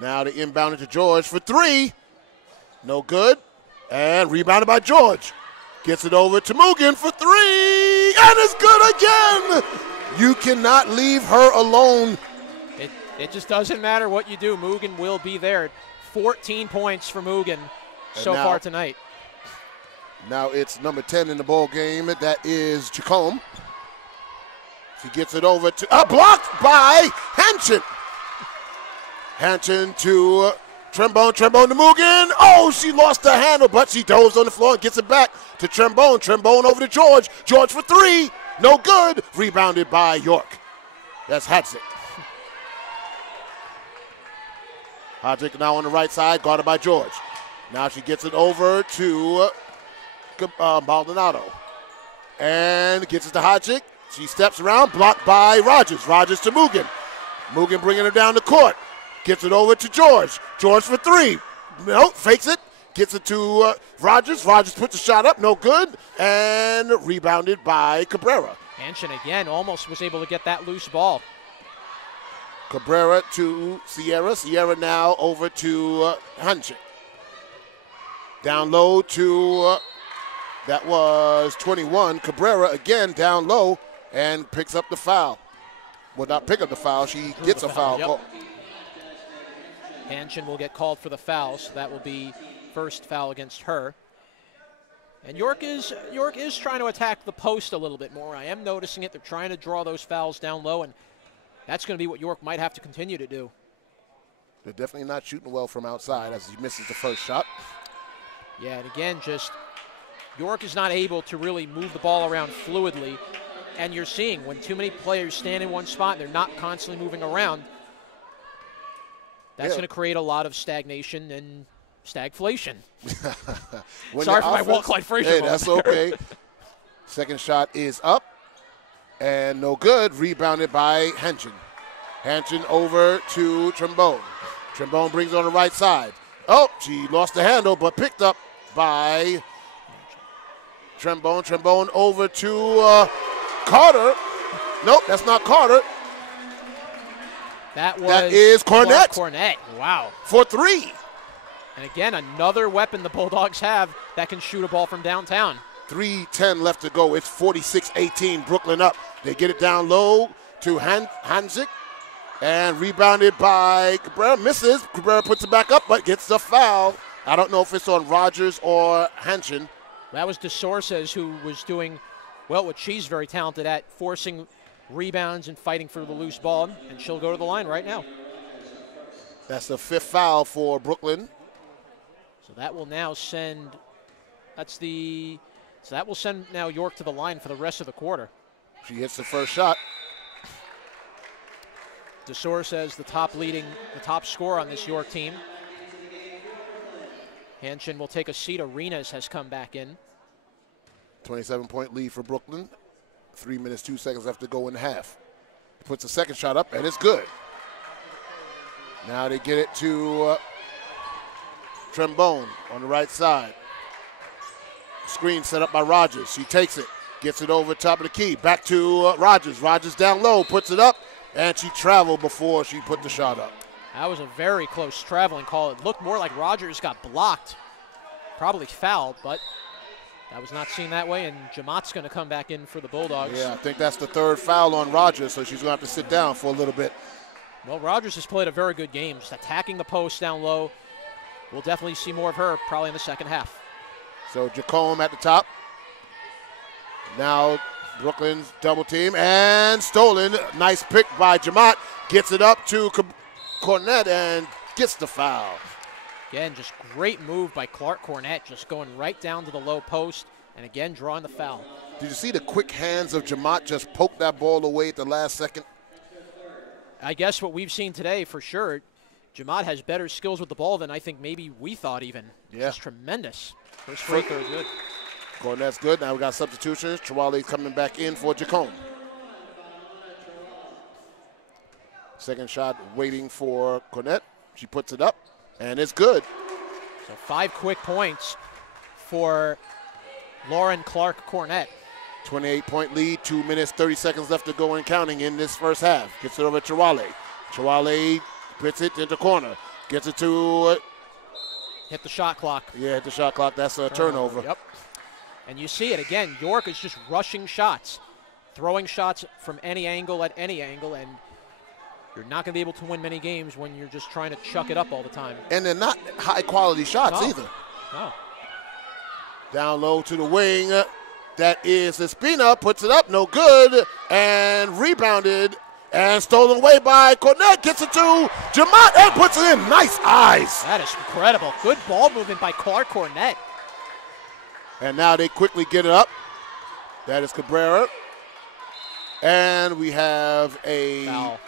Now they inbounded to George for three. No good. And rebounded by George. Gets it over to Mugen for three. And it's good again. You cannot leave her alone. It just doesn't matter what you do. Mugen will be there. 14 points for Mugen so far tonight. Now it's number 10 in the ball game. That is Jacome. She gets it over to blocked by Hanchin. Hanchin to Trembone. Trembone to Mugen. Oh, she lost the handle, but she doves on the floor and gets it back to Trembone. Trembone over to George. George for three. No good. Rebounded by York. That's Hatzik. Hodgick now on the right side, guarded by George. Now she gets it over to Maldonado. And gets it to Hodgick. She steps around, blocked by Rogers. Rogers to Mugen. Mugen bringing her down the court. Gets it over to George. George for three. No, fakes it. Gets it to Rogers. Rogers puts the shot up, no good. And rebounded by Cabrera. Hanchin again almost was able to get that loose ball. Cabrera to Sierra. Sierra now over to Hanchin. Down low to, that was 21. Cabrera again down low and picks up the foul. Well, not pick up the foul. She gets a foul. Yep. Hanchin will get called for the foul, so that will be first foul against her. And York is trying to attack the post a little bit more. I am noticing it. They're trying to draw those fouls down low, and that's going to be what York might have to continue to do. They're definitely not shooting well from outside as he misses the first shot. Yeah, and again, just York is not able to really move the ball around fluidly. And you're seeing when too many players stand in one spot and they're not constantly moving around, that's going to create a lot of stagnation and stagflation. Sorry for my Walt Clyde Frazier. Hey, that's okay. Second shot is up. And no good. Rebounded by Hanchin. Hanchin over to Trembone. Trembone brings on the right side. Oh, she lost the handle, but picked up by Trembone. Trembone over to Carter. Nope, that's not Carter. That is Cornett. Cornett, wow. For three. And again, another weapon the Bulldogs have that can shoot a ball from downtown. 3:10 left to go. It's 46-18, Brooklyn up. They get it down low to Hanzik. And rebounded by Cabrera. Misses. Cabrera puts it back up, but gets the foul. I don't know if it's on Rogers or Hanchin. That was DeSorces who was doing, well, what she's very talented at, forcing rebounds and fighting for the loose ball, and she'll go to the line right now. That's the fifth foul for Brooklyn. So that will now send, so that will send now York to the line for the rest of the quarter. She hits the first shot. DeSorces, the top scorer on this York team. Hanchin will take a seat. Arenas has come back in. 27-point lead for Brooklyn. 3 minutes, 2 seconds left to go in the half. Puts the second shot up, and it's good. Now they get it to Trembone on the right side. Screen set up by Rogers. She takes it, gets it over top of the key. Back to Rogers. Rogers down low, puts it up, and she traveled before she put the shot up. That was a very close traveling call. It looked more like Rogers got blocked, probably fouled, but that was not seen that way, and Jamat's going to come back in for the Bulldogs. Yeah, I think that's the third foul on Rogers, so she's going to have to sit down for a little bit. Well, Rogers has played a very good game, just attacking the post down low. We'll definitely see more of her probably in the second half. So Jacome at the top. Now Brooklyn's double team and stolen. Nice pick by Jamat. Gets it up to Cornett and gets the foul. Again, just great move by Clark Cornett, just going right down to the low post and again drawing the foul. Did you see the quick hands of Jamat just poke that ball away at the last second? I guess what we've seen today for sure, Jamad has better skills with the ball than I think maybe we thought even. Yeah. Just tremendous. First free throw is good. Cornett's good. Now we got substitutions. Chawale coming back in for Jacome. Second shot waiting for Cornett. She puts it up, and it's good. So 5 quick points for Lauren Clark Cornett. 28-point lead, 2 minutes, 30 seconds left to go and counting in this first half. Gets it over to Chawale. Chawale puts it into corner. Gets it to... hit the shot clock. Yeah, hit the shot clock. That's a turnover. Yep. And you see it again. York is just rushing shots, throwing shots from any angle at any angle, and you're not going to be able to win many games when you're just trying to chuck it up all the time. And they're not high-quality shots either. No. Down low to the wing. That is Espina. Puts it up. No good. And rebounded and stolen away by Cornett. Gets it to Jamad and puts it in. Nice eyes. That is incredible. Good ball movement by Clark Cornett. And now they quickly get it up. That is Cabrera. And we have a foul.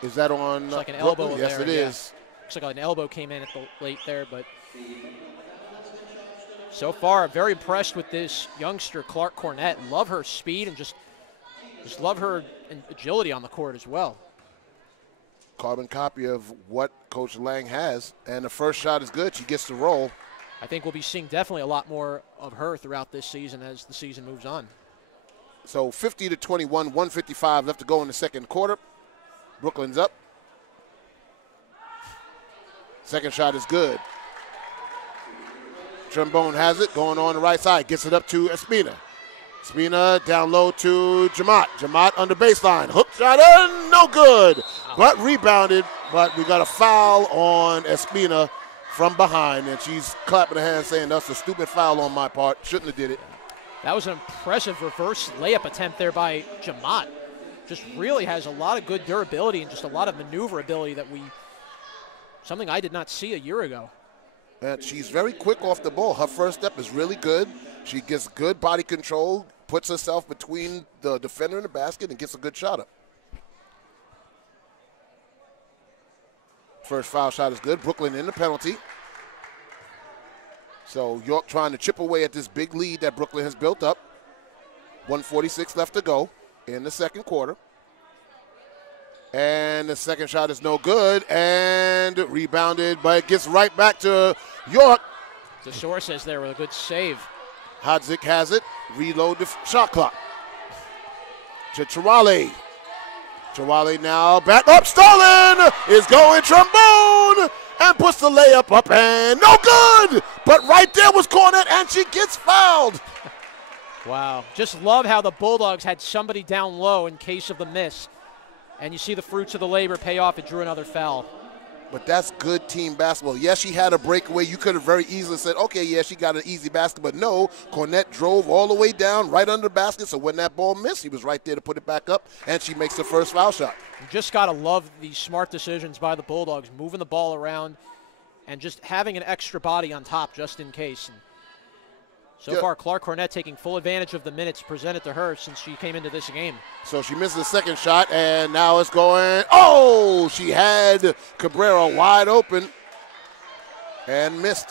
Is that on? It's like an elbow Yes, there, it is. Looks like an elbow came in at the late there, but so far, very impressed with this youngster, Clark Cornett. Love her speed and just love her agility on the court as well. Carbon copy of what Coach Lang has. And the first shot is good. She gets the roll. I think we'll be seeing definitely a lot more of her throughout this season as the season moves on. So 50-21, 1:55 left to go in the second quarter. Brooklyn's up. Second shot is good. Trombone has it, going on the right side. Gets it up to Espina. Espina down low to Jamad. Jamad under baseline. Hook shot in, no good. But rebounded, but we got a foul on Espina from behind, and she's clapping her hands saying, that's a stupid foul on my part. Shouldn't have did it. That was an impressive reverse layup attempt there by Jamad. Just really has a lot of good durability and just a lot of maneuverability that something I did not see a year ago. And she's very quick off the ball. Her first step is really good. She gets good body control, puts herself between the defender and the basket, and gets a good shot up. First foul shot is good. Brooklyn in the penalty. So York trying to chip away at this big lead that Brooklyn has built up. 1:46 left to go in the second quarter. And the second shot is no good and rebounded, but it gets right back to York. The source says there with a good save. Hodzik has it. Reload the shot clock. To Chawale. Chawale now back up. Stolen is going Trombone and puts the layup up and no good. But right there was Cornett and she gets fouled. Wow. Just love how the Bulldogs had somebody down low in case of the miss. And you see the fruits of the labor pay off. It drew another foul. But that's good team basketball. Yes, she had a breakaway. You could have very easily said, okay, yeah, she got an easy basket. But no, Cornett drove all the way down right under the basket. So when that ball missed, he was right there to put it back up. And she makes the first foul shot. You just got to love these smart decisions by the Bulldogs, moving the ball around and just having an extra body on top just in case. And so far, Clark Cornett taking full advantage of the minutes presented to her since she came into this game. So she misses the second shot, and now it's going, oh, she had Cabrera wide open and missed.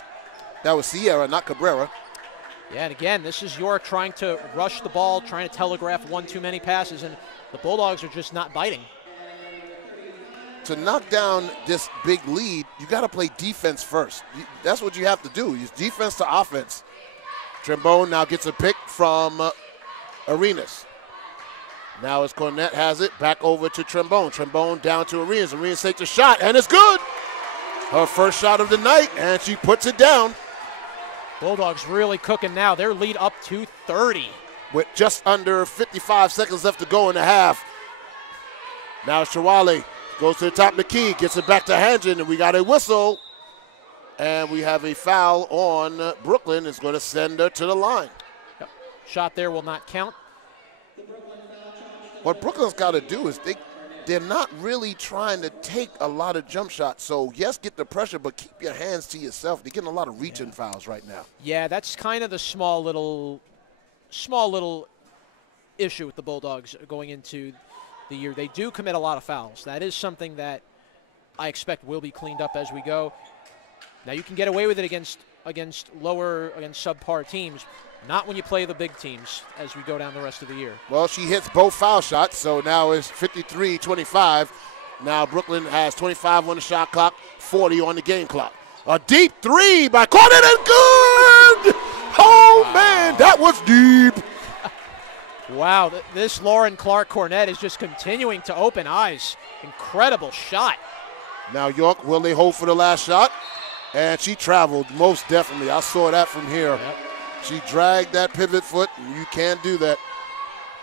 That was Sierra, not Cabrera. Yeah, and again, this is York trying to rush the ball, trying to telegraph one too many passes, and the Bulldogs are just not biting. To knock down this big lead, you got to play defense first. That's what you have to do. Use defense to offense. Trombone now gets a pick from Arenas. Now as Cornett has it, back over to Trombone. Trombone down to Arenas. Arenas takes a shot, and it's good. Her first shot of the night, and she puts it down. Bulldogs really cooking now. Their lead up to 30. With just under 55 seconds left to go in the half. Now Chawale goes to the top of the key, gets it back to Hangen, and we got a whistle. And we have a foul on Brooklyn. It's going to send her to the line. Yep. Shot there will not count. What Brooklyn's got to do is they're not really trying to take a lot of jump shots. So, yes, get the pressure, but keep your hands to yourself. They're getting a lot of reaching fouls right now. Yeah, that's kind of the small little issue with the Bulldogs going into the year. They do commit a lot of fouls. That is something that I expect will be cleaned up as we go. Now you can get away with it against subpar teams, not when you play the big teams as we go down the rest of the year. Well, she hits both foul shots, so now it's 53-25. Now Brooklyn has 25 on the shot clock, 40 on the game clock. A deep three by Cornet and good! Oh, wow. Man, that was deep. Wow, this Lauren Clark Cornet is just continuing to open eyes. Incredible shot. Now York, will they hold for the last shot? And she traveled, most definitely. I saw that from here. Yep. She dragged that pivot foot, and you can't do that.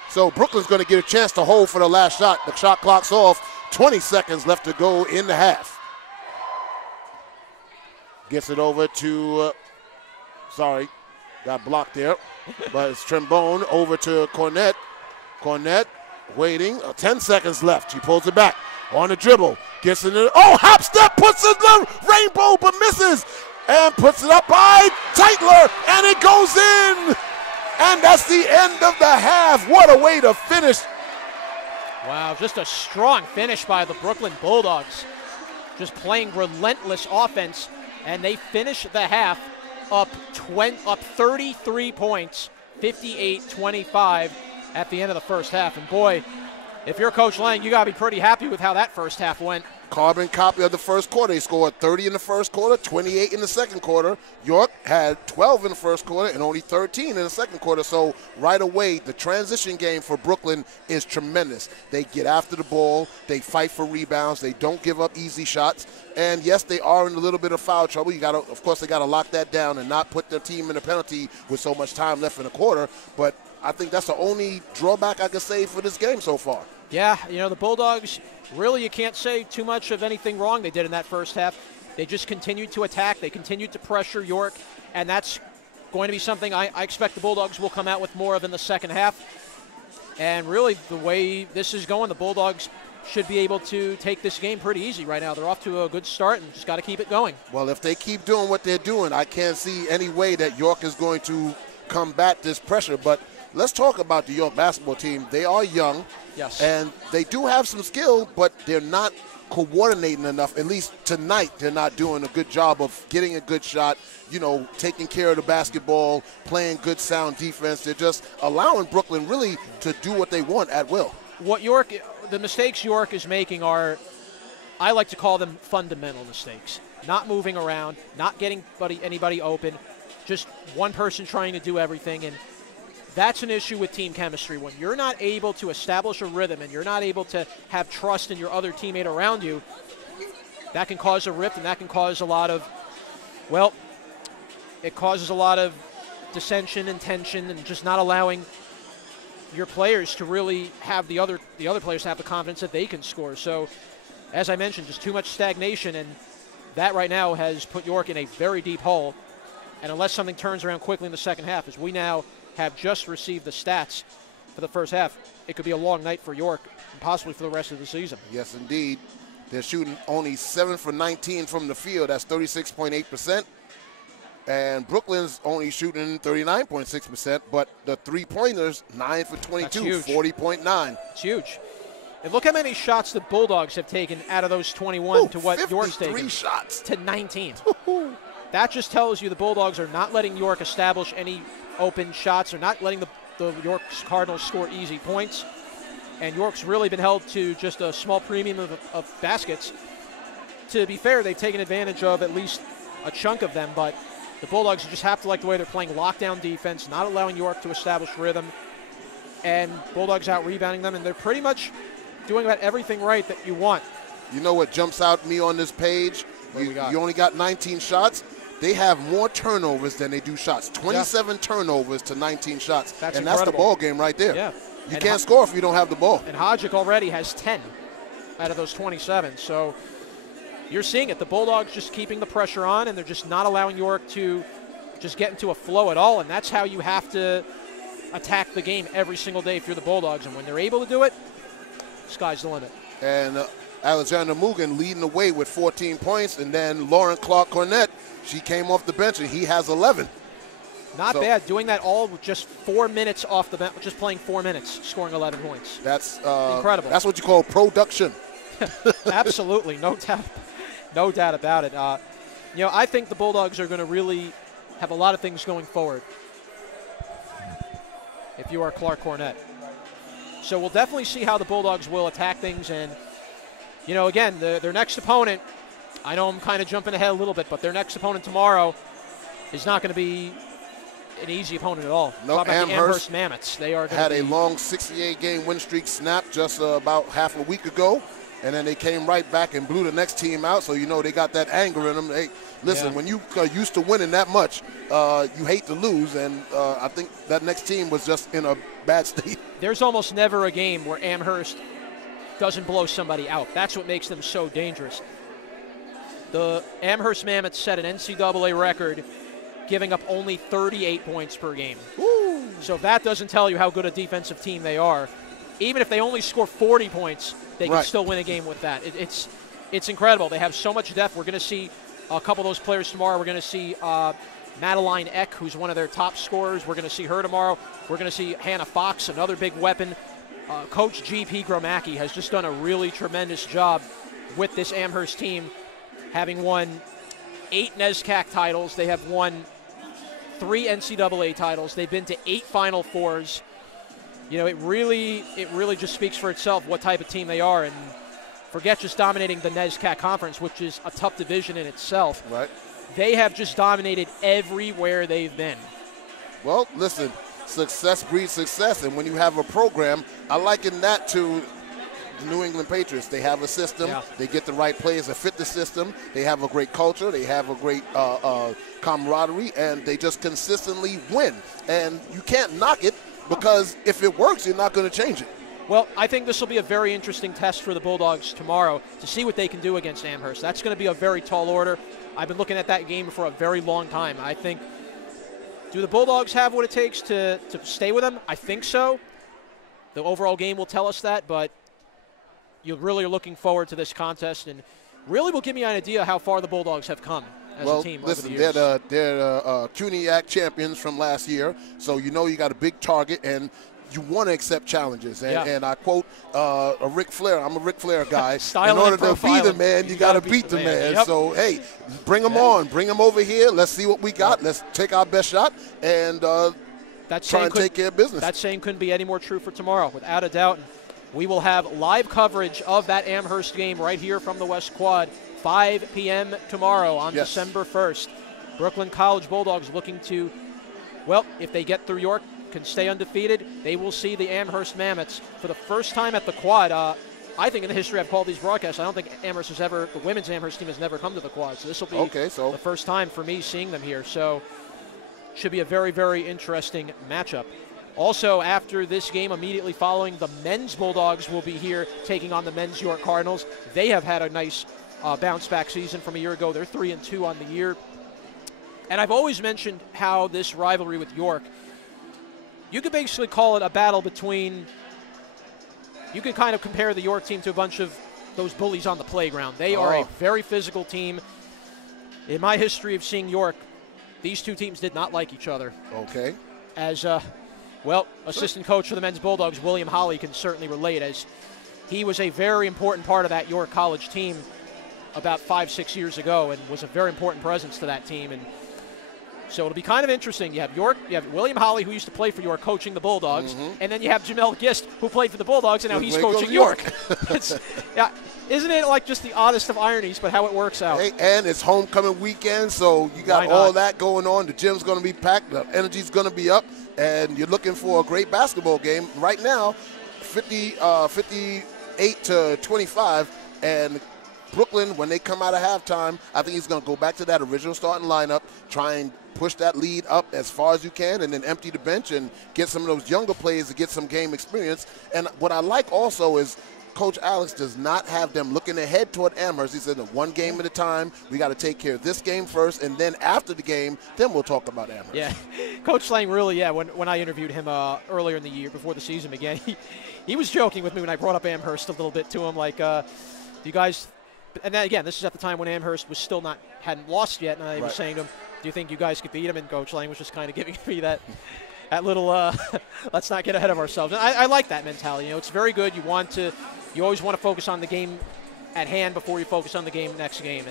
So Brooklyn's going to get a chance to hold for the last shot. The shot clock's off. 20 seconds left to go in the half. Gets it over to, got blocked there. But it's Trembone over to Cornet. Cornet waiting. 10 seconds left. She pulls it back on the dribble. Gets it in. Oh, hop step, puts it in the rainbow, but misses. And puts it up by Teitler, and it goes in. And that's the end of the half. What a way to finish. Wow, just a strong finish by the Brooklyn Bulldogs. Just playing relentless offense, and they finish the half up 33 points, 58-25 at the end of the first half. And boy, if you're Coach Lang, you got to be pretty happy with how that first half went. Carbon copy of the first quarter. They scored 30 in the first quarter, 28 in the second quarter. York had 12 in the first quarter and only 13 in the second quarter. So right away, the transition game for Brooklyn is tremendous. They get after the ball. They fight for rebounds. They don't give up easy shots. And yes, they are in a little bit of foul trouble. Of course, they got to lock that down and not put their team in a penalty with so much time left in the quarter. But I think that's the only drawback I can say for this game so far. Yeah, the Bulldogs, really you can't say too much of anything wrong they did in that first half. They just continued to attack. They continued to pressure York, and that's going to be something I expect the Bulldogs will come out with more of in the second half. And really, the way this is going, the Bulldogs should be able to take this game pretty easy right now. They're off to a good start and just got to keep it going. Well, if they keep doing what they're doing, I can't see any way that York is going to combat this pressure. But let's talk about the York basketball team. They are young. Yes. And they do have some skill, but they're not coordinating enough. At least tonight, they're not doing a good job of getting a good shot, taking care of the basketball, playing good sound defense. They're just allowing Brooklyn really to do what they want at will. The mistakes York is making are, I like to call them fundamental mistakes. Not moving around, not getting anybody open, just one person trying to do everything. And that's an issue with team chemistry. When you're not able to establish a rhythm and you're not able to have trust in your other teammate around you, that can cause a rift, and that can cause a lot of, it causes a lot of dissension and tension, and just not allowing your players to really have the other players to have the confidence that they can score. So, as I mentioned, just too much stagnation, and that right now has put York in a very deep hole. And unless something turns around quickly in the second half, as we now have just received the stats for the first half, it could be a long night for York and possibly for the rest of the season. Yes, indeed. They're shooting only 7 for 19 from the field. That's 36.8%. And Brooklyn's only shooting 39.6%, but the three-pointers, 9 for 22, 40.9. It's huge. And look how many shots the Bulldogs have taken out of those 21 to what York's taken. 53 shots. To 19. That just tells you the Bulldogs are not letting York establish any open shots. They're not letting the York Cardinals score easy points. And York's really been held to just a small premium of baskets. To be fair, they've taken advantage of at least a chunk of them, but the Bulldogs just have to like the way they're playing lockdown defense, not allowing York to establish rhythm, and Bulldogs out rebounding them, and they're pretty much doing about everything right that you want. You know what jumps out at me on this page? You only got 19 shots. They have more turnovers than they do shots. 27 turnovers to 19 shots. That's and incredible. That's the ball game right there. Yeah. You can't score if you don't have the ball. And Hodgick already has 10 out of those 27. So you're seeing it. The Bulldogs just keeping the pressure on, and they're just not allowing York to just get into a flow at all. And that's how you have to attack the game every single day if you're the Bulldogs. And when they're able to do it, sky's the limit. And Alexander Mugen leading the way with 14 points. And then Lauren Clark Cornet, she came off the bench, and he has 11. Not bad. Doing that all with just 4 minutes off the bench, just playing 4 minutes, scoring 11 points. That's incredible. That's what you call production. Absolutely, no doubt about it. I think the Bulldogs are going to really have a lot of things going forward if you are Clark Cornett. So we'll definitely see how the Bulldogs will attack things. And, again, their next opponent, I know I'm kind of jumping ahead a little bit, but their next opponent tomorrow is not going to be an easy opponent at all. No, Talk about the Amherst Mammoths. They are had a long 68-game win streak snapped just about half a week ago, and then they came right back and blew the next team out. So they got that anger in them. Hey, listen, when you are used to winning that much, you hate to lose, and I think that next team was just in a bad state. There's almost never a game where Amherst doesn't blow somebody out. That's what makes them so dangerous. The Amherst Mammoths set an NCAA record giving up only 38 points per game. Woo. So if that doesn't tell you how good a defensive team they are, even if they only score 40 points, they can still win a game with that. It's incredible. They have so much depth. We're going to see a couple of those players tomorrow. We're going to see Madeline Eck, who's one of their top scorers. We're going to see her tomorrow. We're going to see Hannah Fox, another big weapon. Coach G.P. Gromacki has just done a really tremendous job with this Amherst team, having won 8 NESCAC titles. They have won 3 NCAA titles. They've been to 8 Final Fours. It really just speaks for itself what type of team they are. And forget just dominating the NESCAC conference, which is a tough division in itself. Right. They have just dominated everywhere they've been. Well, listen, success breeds success. And when you have a program, I liken that to the New England Patriots. They have a system. Yeah. They get the right players that fit the system. They have a great culture. They have a great camaraderie, and they just consistently win. And you can't knock it, because if it works, you're not going to change it. Well, I think this will be a very interesting test for the Bulldogs tomorrow to see what they can do against Amherst. That's going to be a very tall order. I've been looking at that game for a very long time. I think, do the Bulldogs have what it takes to stay with them? I think so. The overall game will tell us that, but you really are looking forward to this contest, and really will give me an idea how far the Bulldogs have come as a team over the years. They're CUNYAC champions from last year, so you got a big target, and you want to accept challenges. And I quote a Ric Flair. I'm a Ric Flair guy. In order to beat the man, you got to beat the man. Yep. So, hey, bring them on. Bring them over here. Let's see what we got. Let's take our best shot and try and take care of business. That saying couldn't be any more true for tomorrow, without a doubt. We will have live coverage of that Amherst game right here from the West Quad, 5 p.m. tomorrow on December 1st. Brooklyn College Bulldogs looking to, if they get through York, can stay undefeated. They will see the Amherst Mammoths for the first time at the Quad. I think in the history I've called these broadcasts, I don't think the women's Amherst team has never come to the Quad. So this will be the first time for me seeing them here. So should be a very, very interesting matchup. Also, after this game, immediately following, the men's Bulldogs will be here taking on the men's York Cardinals. They have had a nice bounce-back season from a year ago. They're 3-2 on the year. And I've always mentioned how this rivalry with York, you could basically call it a battle between, you could kind of compare the York team to a bunch of those bullies on the playground. They are a very physical team. In my history of seeing York, these two teams did not like each other. Okay. As assistant coach for the men's Bulldogs, William Holly, can certainly relate, as he was a very important part of that York College team about 5-6 years ago and was a very important presence to that team. And so it'll be kind of interesting. You have William Holly, who used to play for York, coaching the Bulldogs, and then you have Jamel Gist, who played for the Bulldogs, and now he's coaching York. Isn't it like just the oddest of ironies, but how it works out? Hey, and it's homecoming weekend, so you got all that going on. The gym's going to be packed. The energy's going to be up. And you're looking for a great basketball game. Right now, 58-25, and Brooklyn, when they come out of halftime, I think he's going to go back to that original starting lineup, try and push that lead up as far as you can, and then empty the bench and get some of those younger players to get some game experience. And what I like also is Coach Alex does not have them looking ahead toward Amherst. He said, one game at a time. We got to take care of this game first, and then after the game, then we'll talk about Amherst. Yeah, Coach Slang really, when I interviewed him earlier in the year before the season began, he was joking with me when I brought up Amherst a little bit to him, like, do you guys, and then again, this is at the time when Amherst was still hadn't lost yet, and I was saying to him, do you think you guys could beat him? And Coach Lang was just kind of giving me that little, let's not get ahead of ourselves. And I like that mentality. It's very good. You always want to focus on the game at hand before you focus on the next game.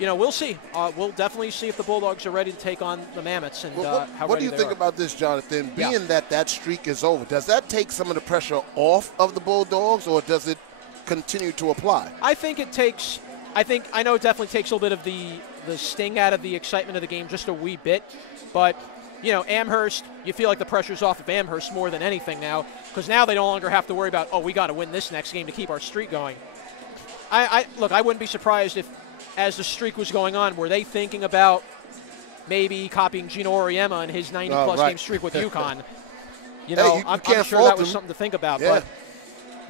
And we'll see. We'll definitely see if the Bulldogs are ready to take on the Mammoths and well, how what ready do you they think are. about this, Jonathan? Being that streak is over, does that take some of the pressure off of the Bulldogs, or does it continue to apply? I know it definitely takes a little bit of the sting out of the excitement of the game just a wee bit, but Amherst, you feel like the pressure's off of Amherst more than anything now, because now they no longer have to worry about, we got to win this next game to keep our streak going. Look, I wouldn't be surprised if, as the streak was going on, were they thinking about maybe copying Gino Auriemma and his 90-plus game streak with UConn? I'm sure that was something to think about. Yeah.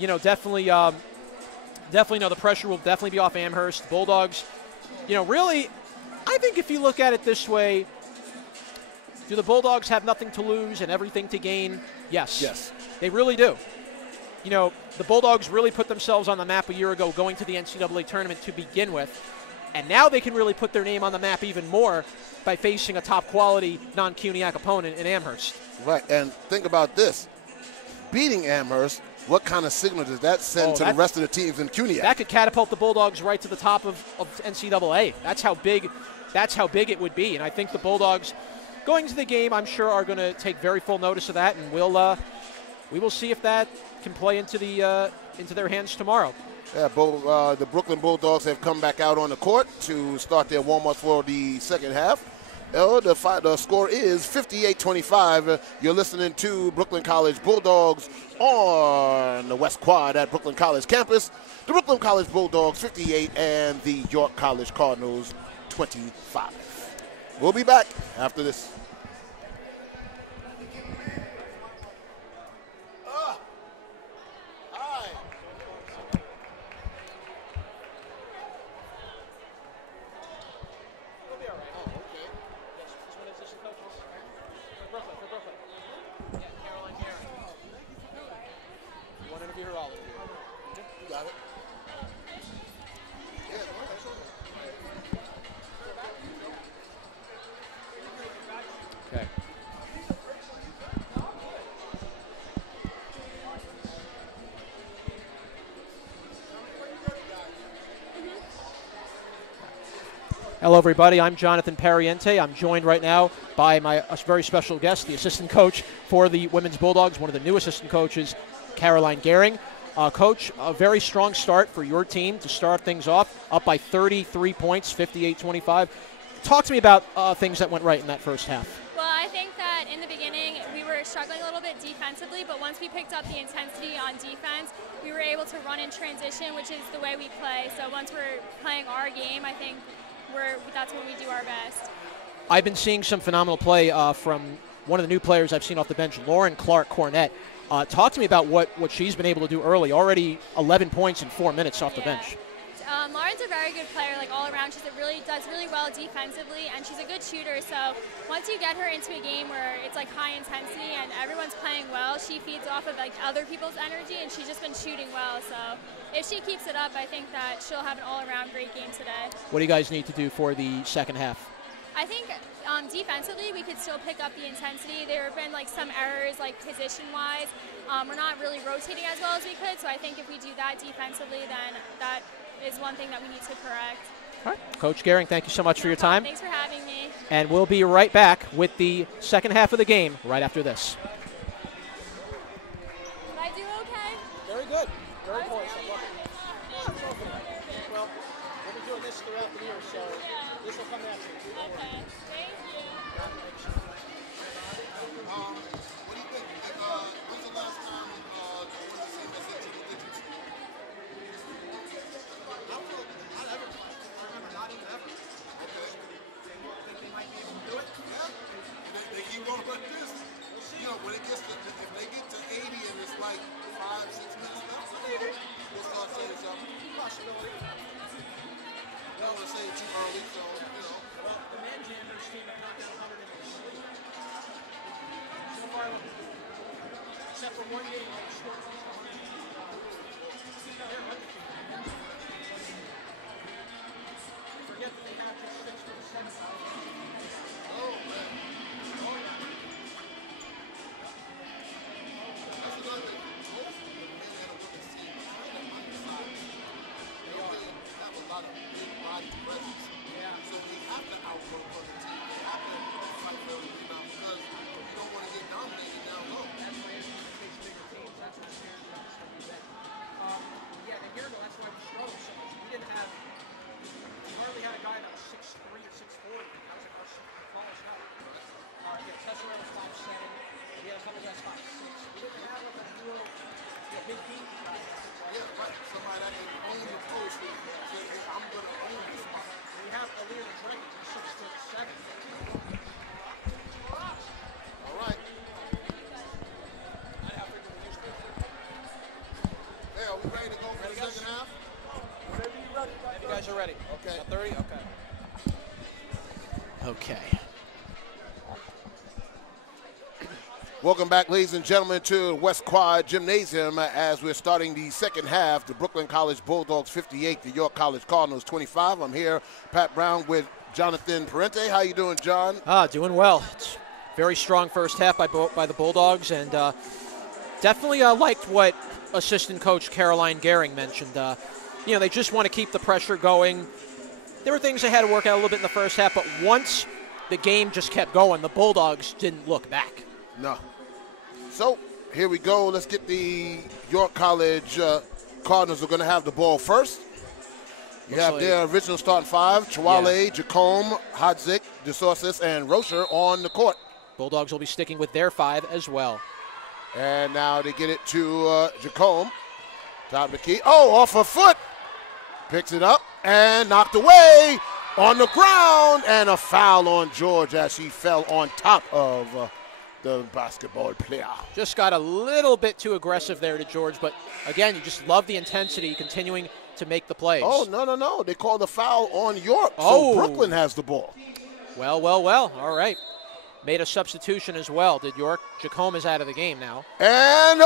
But, definitely know the pressure will definitely be off Amherst. Bulldogs, really, I think if you look at it this way, do the Bulldogs have nothing to lose and everything to gain? Yes. Yes. They really do. The Bulldogs really put themselves on the map a year ago going to the NCAA tournament to begin with. And now they can really put their name on the map even more by facing a top-quality non-CUNYAC opponent in Amherst. Right, and think about this. Beating Amherst, what kind of signal does that send to the rest of the teams in CUNYAC? That could catapult the Bulldogs right to the top of NCAA. That's how big it would be. And I think the Bulldogs, going to the game, I'm sure are going to take very full notice of that, and we will see if that can play into their hands tomorrow. Yeah, the Brooklyn Bulldogs have come back out on the court to start their warm-ups for the second half. The score is 58-25. You're listening to Brooklyn College Bulldogs on the West Quad at Brooklyn College campus. The Brooklyn College Bulldogs 58 and the York College Cardinals 25. We'll be back after this. Hello, everybody. I'm Jonathan Pariente. I'm joined right now by a very special guest, the assistant coach for the Women's Bulldogs, one of the new assistant coaches, Caroline Gehring. Coach, a very strong start for your team to start things off, up by 33 points, 58-25. Talk to me about things that went right in that first half. Well, I think that in the beginning we were struggling a little bit defensively, but once we picked up the intensity on defense, we were able to run in transition, which is the way we play. So once we're playing our game, I think that's when we do our best. I've been seeing some phenomenal play from one of the new players I've seen off the bench, Lauren Clark-Cornett. Talk to me about what she's been able to do early. Already 11 points in 4 minutes off the bench. Lauren's a very good player, all around. She does really well defensively, and she's a good shooter. So once you get her into a game where it's high intensity and everyone's playing well, she feeds off of other people's energy, and she's just been shooting well. So if she keeps it up, I think that she'll have an all-around great game today. What do you guys need to do for the second half? I think defensively we could still pick up the intensity. There have been some errors position-wise. We're not really rotating as well as we could, so I think if we do that defensively, then that is one thing that we need to correct. All right. Coach Gehring, thank you so much for your time. Thanks for having me. And we'll be right back with the second half of the game right after this. Did I do okay? Very good. Very close. Well, we'll be doing this throughout the year, so this will come naturally. Okay. Thank you. What do you think? When's the last time the women's team has hit triple digits? Not ever. I remember not even ever. Okay. Think they might be able to do it? Yeah. They keep going like this. We'll see. When it gets if they get to 80 and it's 5-6 minutes left, we'll start saying something. Possibility. I don't want to say it too early, so Well, the men's Amherst team have knocked out 100 in the sleep. So far, except for one game, they've scored. They're undefeated. Forget that they have just 6 for the 7th. oh man. Oh, yeah. That's another thing. Both the men and the women's team are kind of undersized. that's 5'6". We didn't have like a real big deep guy. Yeah, right. Somebody that can own the post and say, hey, I'm going to own this spot. We have Aaliyah the Dragon, he's 6'7". All right. Hey, are we ready to go for the second half? Whenever you're ready. You guys are ready? Okay. 30? Okay. Okay. Welcome back, ladies and gentlemen, to West Quad Gymnasium as we're starting the second half. The Brooklyn College Bulldogs 58, the York College Cardinals 25. I'm here, Pat Brown, with Jonathan Parente. How you doing, John? Doing well. It's very strong first half by the Bulldogs, and definitely liked what assistant coach Caroline Gehring mentioned. They just want to keep the pressure going. There were things they had to work out a little bit in the first half, but once the game just kept going, the Bulldogs didn't look back. No. So here we go. Let's get the York College Cardinals are going to have the ball first. You have their original starting five: Chawale, Jacome, Hadzik, DeSorsis, and Rocher on the court. Bulldogs will be sticking with their 5 as well. And now they get it to Jacome. Top of the key. Oh, off her foot. Picks it up and knocked away on the ground. And a foul on George as she fell on top of the basketball player. Just got a little bit too aggressive there to George, but again, you just love the intensity continuing to make the plays. Oh, no. They called the foul on York, so Brooklyn has the ball. Well. All right. Made a substitution as well. Did York? Jacome is out of the game now. And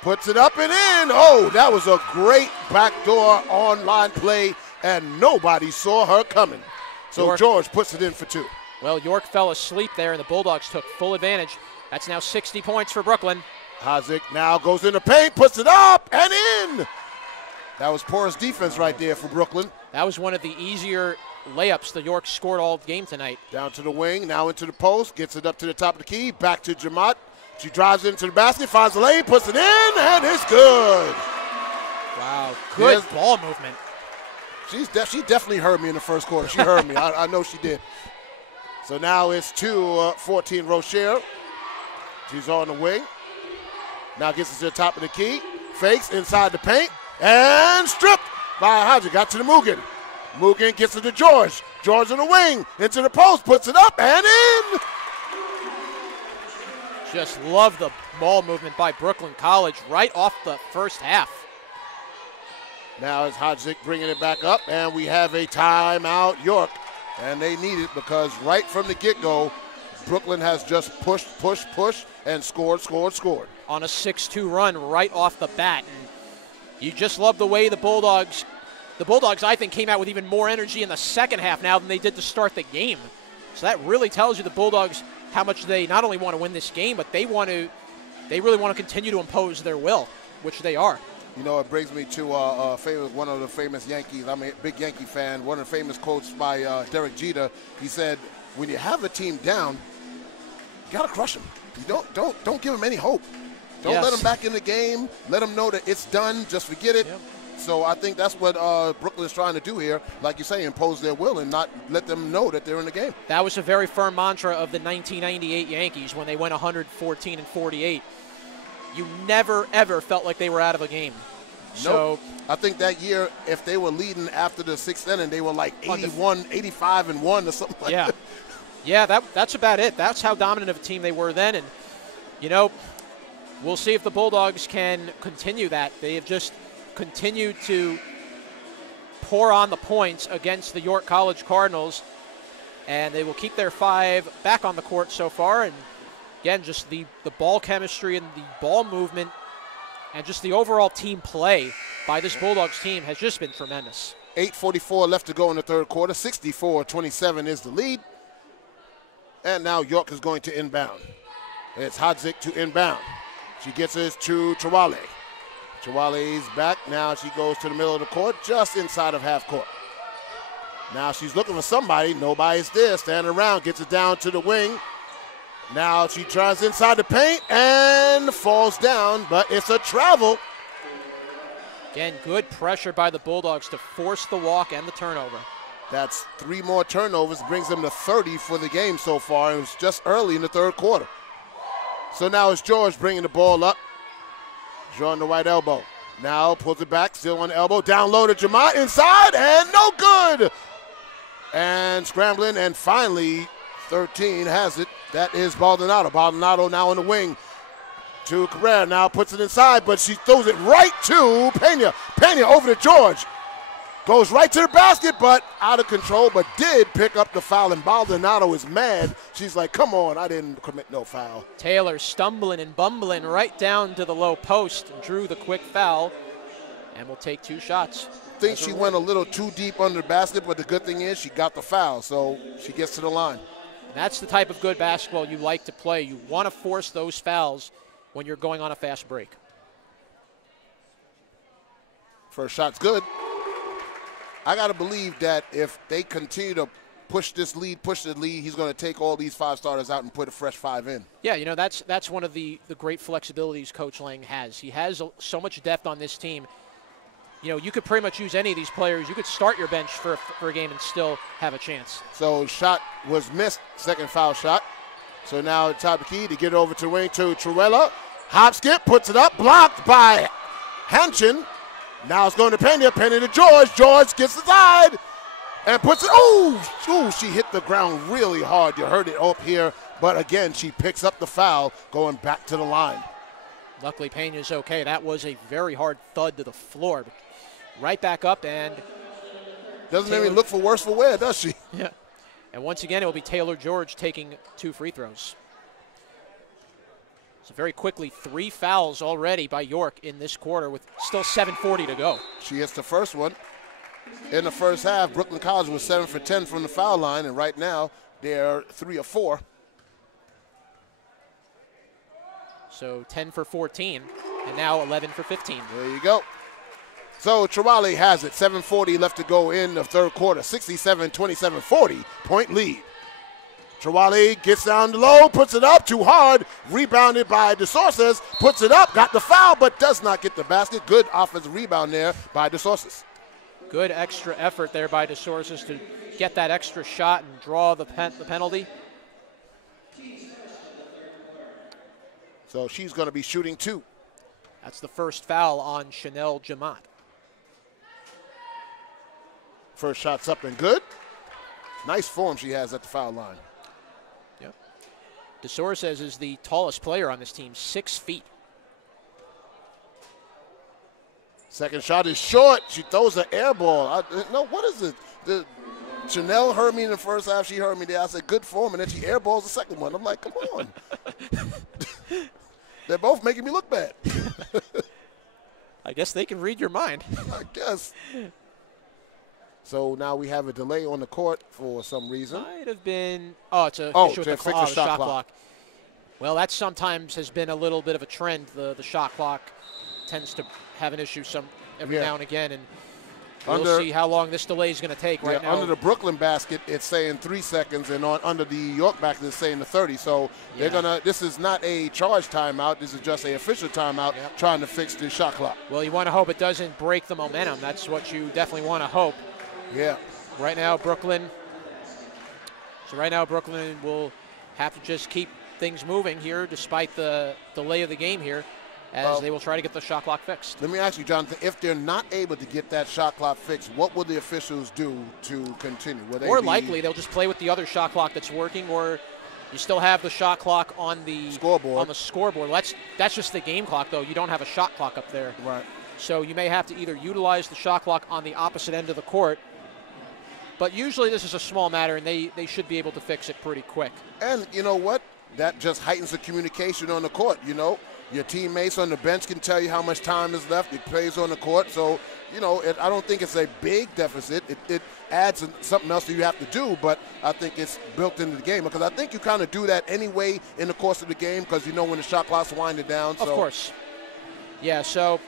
puts it up and in. Oh, that was a great backdoor online play, and nobody saw her coming. So York, George puts it in for 2. Well, York fell asleep there, and the Bulldogs took full advantage. That's now 60 points for Brooklyn. Hadzik now goes in the paint, puts it up and in. That was porous defense right there for Brooklyn. That was one of the easier layups the York scored all game tonight. Down to the wing, now into the post, gets it up to the top of the key, back to Jamat. She drives into the basket, finds the lane, puts it in, and it's good. Wow, good ball movement. She definitely heard me in the first quarter. She heard me. I know she did. So now it's 2-14 Rocher. She's on the wing. Now gets it to the top of the key. Fakes inside the paint. And stripped by Hadzik. Got to the Mugen. Mugen gets it to George. George on the wing. Into the post. Puts it up and in. Just love the ball movement by Brooklyn College right off the first half. Now it's Hadzik bringing it back up. And we have a timeout, York. And they need it because right from the get-go, Brooklyn has just pushed, and scored. On a 6-2 run right off the bat. And you just love the way the Bulldogs, I think, came out with even more energy in the second half now than they did to start the game. So that really tells you the Bulldogs how much they not only want to win this game, but they really want to continue to impose their will, which they are. You know, it brings me to one of the famous Yankees. I'm a big Yankee fan. One of the famous quotes by Derek Jeter. He said, "When you have a team down, you gotta crush them. You don't give them any hope. Don't let them back in the game. Let them know that it's done. Just forget it." Yep. So I think that's what Brooklyn is trying to do here. Like you say, impose their will and not let them know that they're in the game. That was a very firm mantra of the 1998 Yankees when they went 114-48. You never, ever felt like they were out of a game. Nope. So I think that year, if they were leading after the 6th inning, they were like 81, 85-1 or something like that. Yeah, that's about it. That's how dominant of a team they were then. And, we'll see if the Bulldogs can continue that. They have just continued to pour on the points against the York College Cardinals, and they will keep their 5 back on the court so far. And again, just the ball chemistry and the ball movement and just the overall team play by this Bulldogs team has just been tremendous. 8:44 left to go in the third quarter. 64-27 is the lead. And now York is going to inbound. It's Hadzik to inbound. She gets it to Chawale. Chawale's back. Now she goes to the middle of the court, just inside of half court. Now she's looking for somebody. Nobody's there. Standing around. Gets it down to the wing. Now she tries inside the paint and falls down, but it's a travel. Again, good pressure by the Bulldogs to force the walk and the turnover. That's 3 more turnovers, brings them to 30 for the game so far. It was just early in the third quarter. So now it's George bringing the ball up. Drawing the right elbow. Now pulls it back, still on the elbow. Down low to Jamont, inside, and no good. And scrambling, and finally 13 has it. That is Baldonado. Baldonado now on the wing to Carrera. Now puts it inside, but she throws it right to Pena. Pena over to George. Goes right to the basket, but out of control, but did pick up the foul, and Baldonado is mad. She's like, come on, I didn't commit no foul. Taylor stumbling and bumbling right down to the low post and drew the quick foul, and will take 2 shots. I think she went a little too deep under the basket, but the good thing is she got the foul, so she gets to the line. That's the type of good basketball you like to play. You want to force those fouls when you're going on a fast break. First shot's good. I got to believe that if they continue to push the lead, he's going to take all these 5 starters out and put a fresh 5 in. Yeah, you know, that's one of the great flexibilities Coach Lang has. He has so much depth on this team. You know, you could pretty much use any of these players. You could start your bench for a game and still have a chance. So shot was missed, second foul shot. So now top of the key to get over to the wing to Truella. Hop skip, puts it up, blocked by Hanchin. Now it's going to Pena. Pena to George. George gets the side and puts it. Oh, she hit the ground really hard. You heard it up here. But again, she picks up the foul going back to the line. Luckily, Pena's okay. That was a very hard thud to the floor. Right back up, and doesn't even look for worse for wear, does she? Yeah. And once again, it will be Taylor George taking 2 free throws. So very quickly, 3 fouls already by York in this quarter with still 7:40 to go. She hits the first one. In the first half, Brooklyn College was 7 for 10 from the foul line, and right now they're 3 of 4. So 10 for 14, and now 11 for 15. There you go. So Trawali has it. 7:40 left to go in the third quarter. 67-27, 40-point lead. Trawali gets down low, puts it up too hard, rebounded by DeSources, puts it up, got the foul, but does not get the basket. Good offensive rebound there by DeSources. Good extra effort there by DeSources to get that extra shot and draw the penalty. So she's going to be shooting 2. That's the first foul on Chanel Jamont. First shot's up and good. Nice form she has at the foul line. Yep. DeSources is the tallest player on this team, 6 feet. Second shot is short. She throws an air ball. No, what is it? Chanel heard me in the first half. She heard me there. I said, good form, and then she airballs the second one. I'm like, come on. They're both making me look bad. I guess they can read your mind. I guess. So now we have a delay on the court for some reason. Might have been. Oh, it's a issue with the shot clock. Well, that sometimes has been a little bit of a trend. The shot clock tends to have an issue every now and again, and we'll see how long this delay is going to take right now. Under the Brooklyn basket, it's saying 3 seconds, and under the York basket, it's saying the 30. So they're gonna. This is not a charge timeout. This is just an official timeout trying to fix the shot clock. Well, you want to hope it doesn't break the momentum. That's what you definitely want to hope. Yeah. Right now, Brooklyn will have to just keep things moving here despite the delay of the game here, as they will try to get the shot clock fixed. Let me ask you, Jonathan, if they're not able to get that shot clock fixed, what will the officials do to continue? More likely, they'll just play with the other shot clock that's working, or you still have the shot clock on the scoreboard. That's just the game clock, though. You don't have a shot clock up there. Right. So you may have to either utilize the shot clock on the opposite end of the court, but usually this is a small matter, and they should be able to fix it pretty quick. And you know what? That just heightens the communication on the court, you know. Your teammates on the bench can tell you how much time is left. It plays on the court. So, you know, I don't think it's a big deficit. It adds something else that you have to do, but I think it's built into the game. Because I think you kind of do that anyway in the course of the game, because you know when the shot clock's winding down. Of course. Yeah, so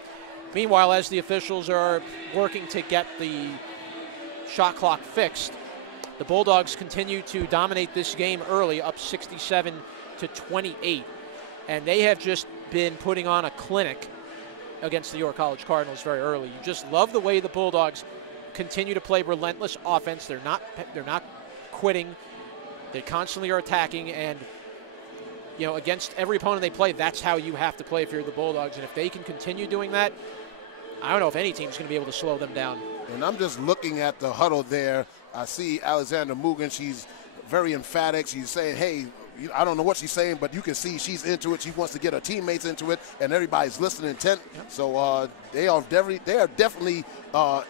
meanwhile, as the officials are working to get the shot clock fixed, the Bulldogs continue to dominate this game early, up 67-28. And they have just been putting on a clinic against the York College Cardinals very early. You just love the way the Bulldogs continue to play relentless offense. They're not quitting. They constantly are attacking, and you know, against every opponent they play, that's how you have to play if you're the Bulldogs. And if they can continue doing that, I don't know if any team's going to be able to slow them down. And I'm just looking at the huddle there. I see Alexander Mugen. She's very emphatic. She's saying, hey, I don't know what she's saying, but you can see she's into it. She wants to get her teammates into it, and everybody's listening intent. Yep. So they are definitely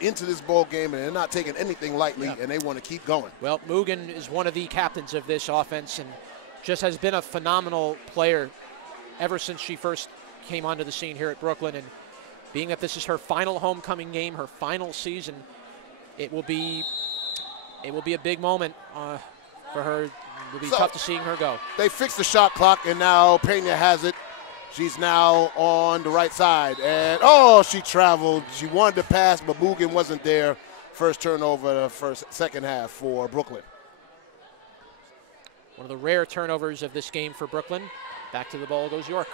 into this ball game, and they're not taking anything lightly, and they want to keep going. Well, Mugen is one of the captains of this offense and just has been a phenomenal player ever since she first came onto the scene here at Brooklyn. And being that this is her final homecoming game, her final season, it will be a big moment for her. It will be tough to seeing her go. They fixed the shot clock, and now Pena has it. She's now on the right side. And, oh, she traveled. She wanted to pass, but Mugen wasn't there. First turnover the second half for Brooklyn. One of the rare turnovers of this game for Brooklyn. Back to the ball goes York.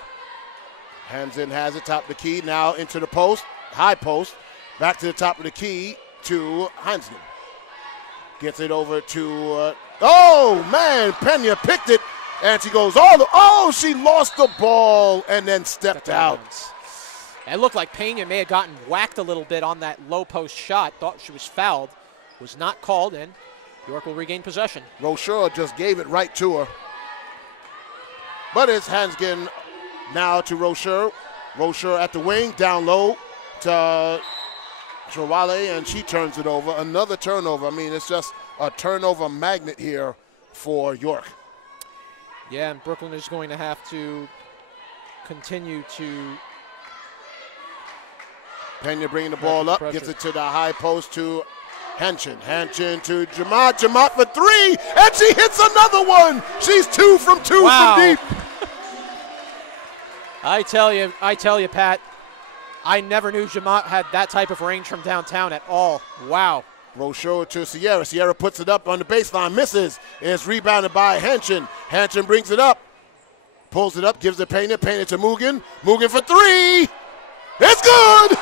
Hansen has it, top of the key, now into the post, high post. Back to the top of the key to Heinzman. Gets it over to, oh, man, Pena picked it, and she goes she lost the ball and then stepped out. It looked like Pena may have gotten whacked a little bit on that low post shot, thought she was fouled, was not called, and York will regain possession. Rochelle just gave it right to her. But it's Hansgen now to Rocher. Rocher at the wing, down low to Chawale, and she turns it over. Another turnover. I mean, it's just a turnover magnet here for York. Yeah, and Brooklyn is going to have to continue to. Pena bringing the ball up, gets it to the high post to Hanchin. Hanchin to Jamat. Jamat for three, and she hits another one. She's 2 from 2 from deep. I tell you, Pat, I never knew Jamat had that type of range from downtown at all. Wow. Rochelle to Sierra. Sierra puts it up on the baseline, misses. It's rebounded by Hanchin. Hanchin brings it up, pulls it up, gives it Pena. Pena to Mugen. Mugen for three. It's good.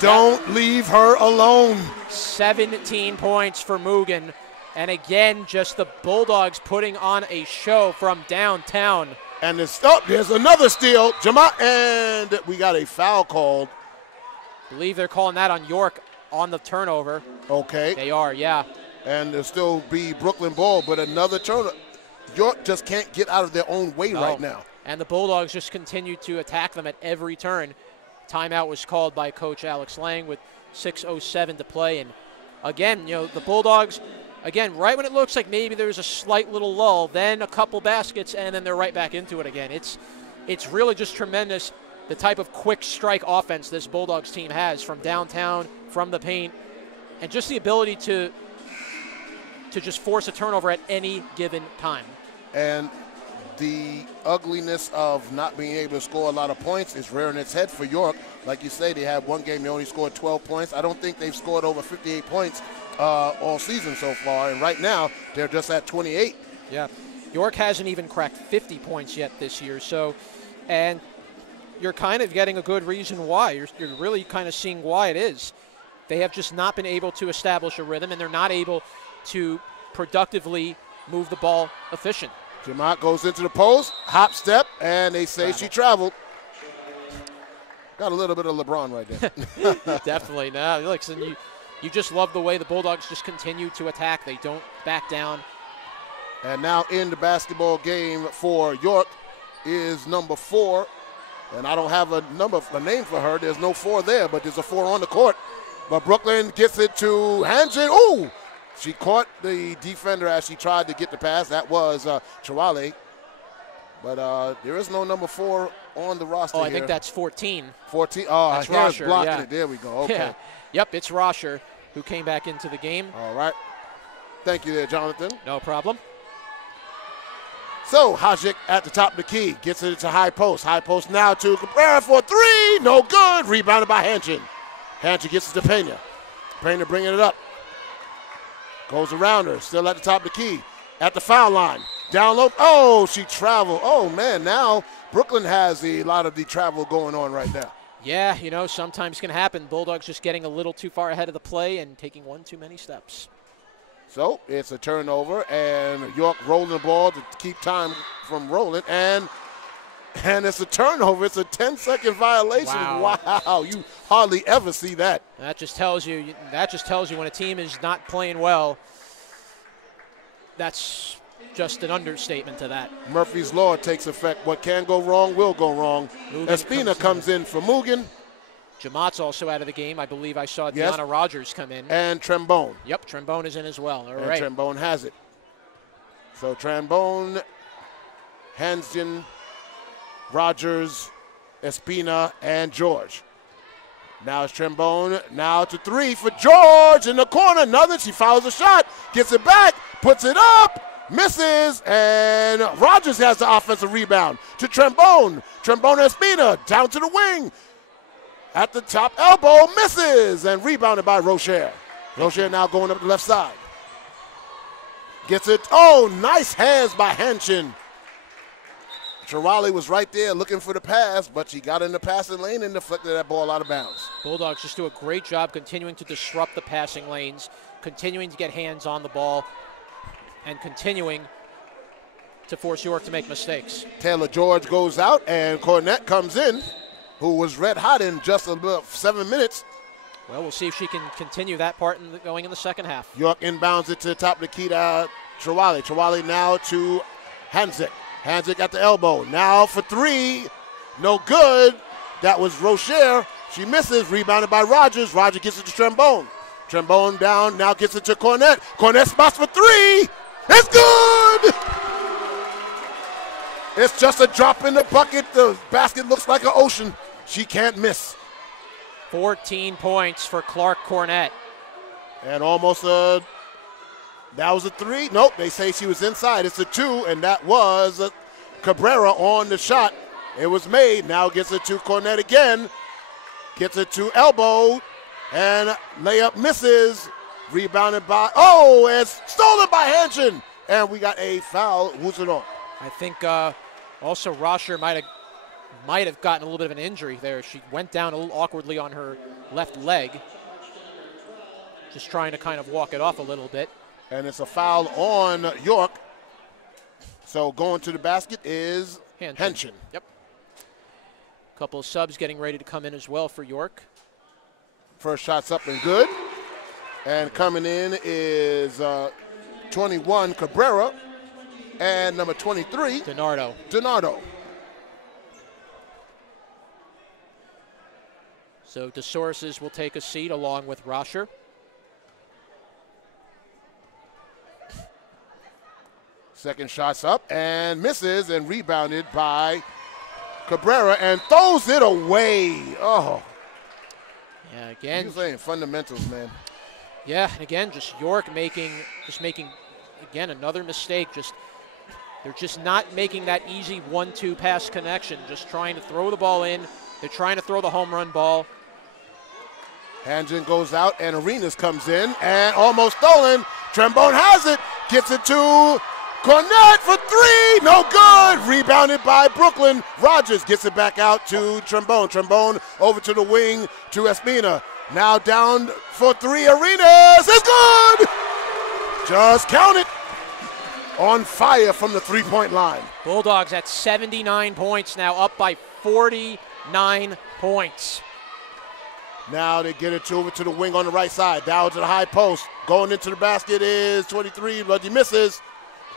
Don't leave her alone. 17 points for Mugen. And again, just the Bulldogs putting on a show from downtown. And there's another steal. Jamat, and we got a foul called. I believe they're calling that on York on the turnover. Okay. They are, yeah. And there'll still be Brooklyn ball, but another turnover. York just can't get out of their own way right now. And the Bulldogs just continue to attack them at every turn. Timeout was called by Coach Alex Lang with 6:07 to play. And again, you know, the Bulldogs, again, right when it looks like maybe there's a slight little lull, then a couple baskets, and then they're right back into it again. It's really just tremendous, the type of quick strike offense this Bulldogs team has from downtown, from the paint, and just the ability to just force a turnover at any given time. And the ugliness of not being able to score a lot of points is rearing its head for York. Like you say, they had one game they only scored 12 points. I don't think they've scored over 58 points all season so far, and right now they're just at 28. Yeah, York hasn't even cracked 50 points yet this year, so, and you're kind of getting a good reason why. You're really kind of seeing why it is. They have just not been able to establish a rhythm, and they're not able to productively move the ball efficient. Jamat goes into the post, hop step, and they say she traveled. Got a little bit of LeBron right there. Definitely. No, listen, you just love the way the Bulldogs just continue to attack. They don't back down. And now in the basketball game for York is number 4. And I don't have a name for her. There's no 4 there, but there's a 4 on the court. But Brooklyn gets it to Hansen. Ooh! She caught the defender as she tried to get the pass. That was Chawale. But there is no number 4 on the roster here. I think that's 14. 14? Oh, that's Rosher, blocking it. There we go. Okay. Yeah. Yep, it's Rosher who came back into the game. All right. Thank you there, Jonathan. No problem. So Hajic at the top of the key. Gets it to high post. High post now to Cabrera for 3. No good. Rebounded by Hanchin. Hanchin gets it to Pena. Pena bringing it up. Goes around her. Still at the top of the key. At the foul line. Down low. Oh, she traveled. Oh, man. Now Brooklyn has a lot of the travel going on right now. Yeah, you know, sometimes can happen. Bulldogs just getting a little too far ahead of the play and taking one too many steps. So it's a turnover, and York rolling the ball to keep time from rolling, and it's a turnover. It's a 10-second violation. Wow, you hardly ever see that. That just tells you when a team is not playing well. That's just an understatement to that. Murphy's Law takes effect. What can go wrong will go wrong. Espina comes in for Mugen. Jamat's also out of the game. I believe I saw Deanna Rogers come in. And Trembone. Yep, Trembone is in as well. All and right. Trembone has it. So Trembone, Hansden, Rogers, Espina, and George. Now it's Trembone. Now to 3 for George in the corner. Another. She fouls a shot. Gets it back. Puts it up. Misses. And Rogers has the offensive rebound to Trembone. Trembone Espina down to the wing. At the top elbow, misses, and rebounded by Rocher. Rocher now going up the left side. Gets it. Oh, nice hands by Hanshin. Chirali was right there looking for the pass, but she got in the passing lane and deflected that ball out of bounds. Bulldogs just do a great job continuing to disrupt the passing lanes, continuing to get hands on the ball, and continuing to force York to make mistakes. Taylor George goes out, and Cornette comes in, who was red hot in just about 7 minutes. Well, we'll see if she can continue that part going in the second half. York inbounds it to the top of the key to Chirali. Chirali now to Hanzik. Hanzik at the elbow. Now for 3. No good. That was Rocher. She misses. Rebounded by Rogers. Rogers gets it to Trembone. Trembone down. Now gets it to Cornette. Cornette spots for 3. It's good! It's just a drop in the bucket. The basket looks like an ocean. She can't miss. 14 points for Clark Cornette. And almost that was a 3. Nope, they say she was inside. It's a 2, and that was Cabrera on the shot. It was made. Now gets it to Cornette again. Gets it to elbow, and layup misses. Rebounded by, and stolen by Hanshin. And we got a foul. Who's it on? I think also Rocher might have gotten a little bit of an injury there. She went down a little awkwardly on her left leg, just trying to kind of walk it off a little bit. And it's a foul on York. So going to the basket is Hanshin. Yep. A couple of subs getting ready to come in as well for York. First shot's up and good. And coming in is 21 Cabrera and number 23 DiNardo. So DeSources will take a seat along with Rocher. Second shot's up and misses, and rebounded by Cabrera and throws it away. Oh. Yeah, again. You're saying fundamentals, man. Yeah, and again, just York making again another mistake. They're just not making that easy 1-2 pass connection. Just trying to throw the ball in. They're trying to throw the home run ball. Hanjin goes out, and Arenas comes in, and almost stolen. Trembone has it, gets it to Cornette for 3, no good. Rebounded by Brooklyn. Rogers gets it back out to Trembone. Trembone over to the wing to Espina. Now down for 3, Arenas. It's good! Just count it. On fire from the three-point line. Bulldogs at 79 points now, up by 49 points. Now they get it over to the wing on the right side. Down to the high post. Going into the basket is 23, but he misses.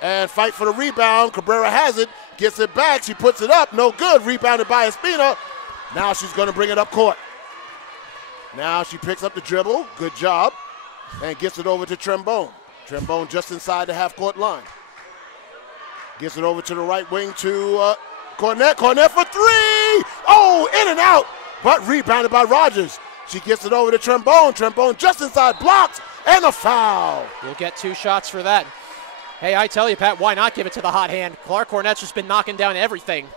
And fight for the rebound. Cabrera has it. Gets it back. She puts it up. No good. Rebounded by Espina. Now she's going to bring it up court. Now she picks up the dribble. Good job. And gets it over to Trembone. Trembone just inside the half-court line. Gets it over to the right wing to Cornette. Cornette for 3. Oh, in and out. But rebounded by Rogers. She gets it over to Trembone. Trembone just inside, blocked, and a foul. We'll get 2 shots for that. Hey, I tell you, Pat, why not give it to the hot hand? Clark Cornette's just been knocking down everything.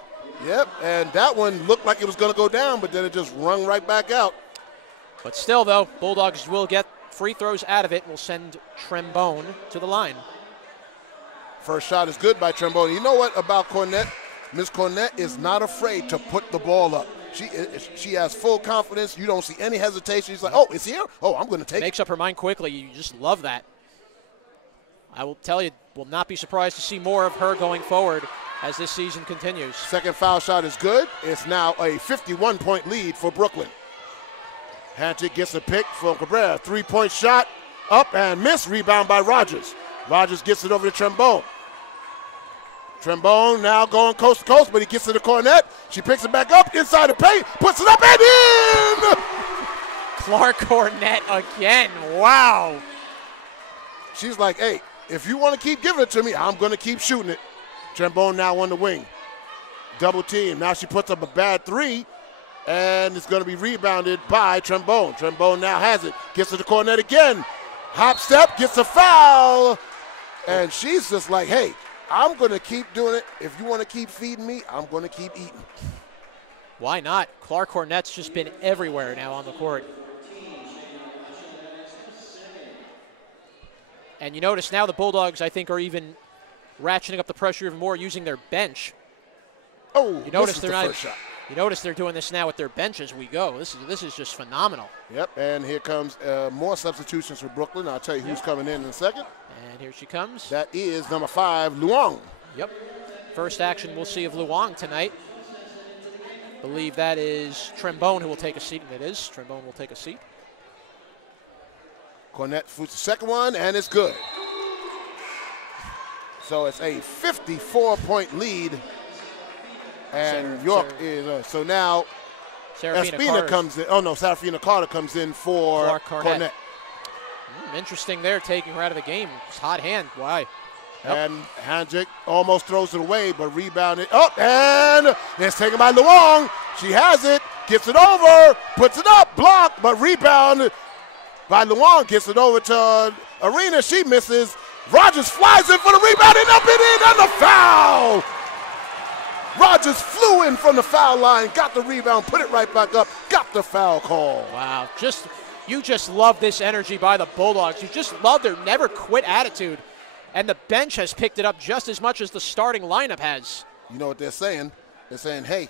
Yep, and that one looked like it was going to go down, but then it just rung right back out. But still, though, Bulldogs will get free throws out of it and will send Trembone to the line. First shot is good by Trembone. You know what about Cornette? Miss Cornette is not afraid to put the ball up. She has full confidence. You don't see any hesitation. She's like, oh, it's here? Oh, I'm going to take it. Makes up her mind quickly. You just love that. I will tell you, will not be surprised to see more of her going forward as this season continues. Second foul shot is good. It's now a 51-point lead for Brooklyn. Hanchik gets a pick from Cabrera. Three-point shot, up and miss. Rebound by Rogers. Rogers gets it over to Trembone. Trembone now going coast to coast, but he gets to the Cornet. She picks it back up inside the paint, puts it up and in! Clark Cornet again. Wow. She's like, hey, if you want to keep giving it to me, I'm going to keep shooting it. Trembone now on the wing. Double team. Now she puts up a bad three, and it's going to be rebounded by Trembone. Trembone now has it. Gets to the Cornet again. Hop step, gets a foul. And she's just like, hey, I'm going to keep doing it. If you want to keep feeding me, I'm going to keep eating. Why not? Clark Cornet's just been everywhere now on the court. And you notice now the Bulldogs, I think, are even ratcheting up the pressure even more using their bench. Oh, you notice they're not. You notice they're doing this now with their bench as we go. This is just phenomenal. Yep, and here comes more substitutions for Brooklyn. I'll tell you who's coming in a second. And here she comes. That is number 5, Luong. Yep. First action we'll see of Luong tonight. Believe that is Trembone who will take a seat, and it is. Trembone will take a seat. Cornet shoots the second one, and it's good. So it's a 54-point lead. And York is, so now Espina comes in. Oh, no, Serafina Carter comes in for Clark Cornet. Interesting there, taking her out of the game. It's hot hand. Why? Yep. And Handjick almost throws it away, but rebounded up, and it's taken by Luong. She has it, gets it over, puts it up, blocked, but rebound by Luong, gets it over to Arena. She misses. Rogers flies in for the rebound, and up and in, and the foul. Rogers flew in from the foul line, got the rebound, put it right back up, got the foul call. Wow, you just love this energy by the Bulldogs. You just love their never quit attitude. And the bench has picked it up just as much as the starting lineup has. You know what they're saying? They're saying, hey,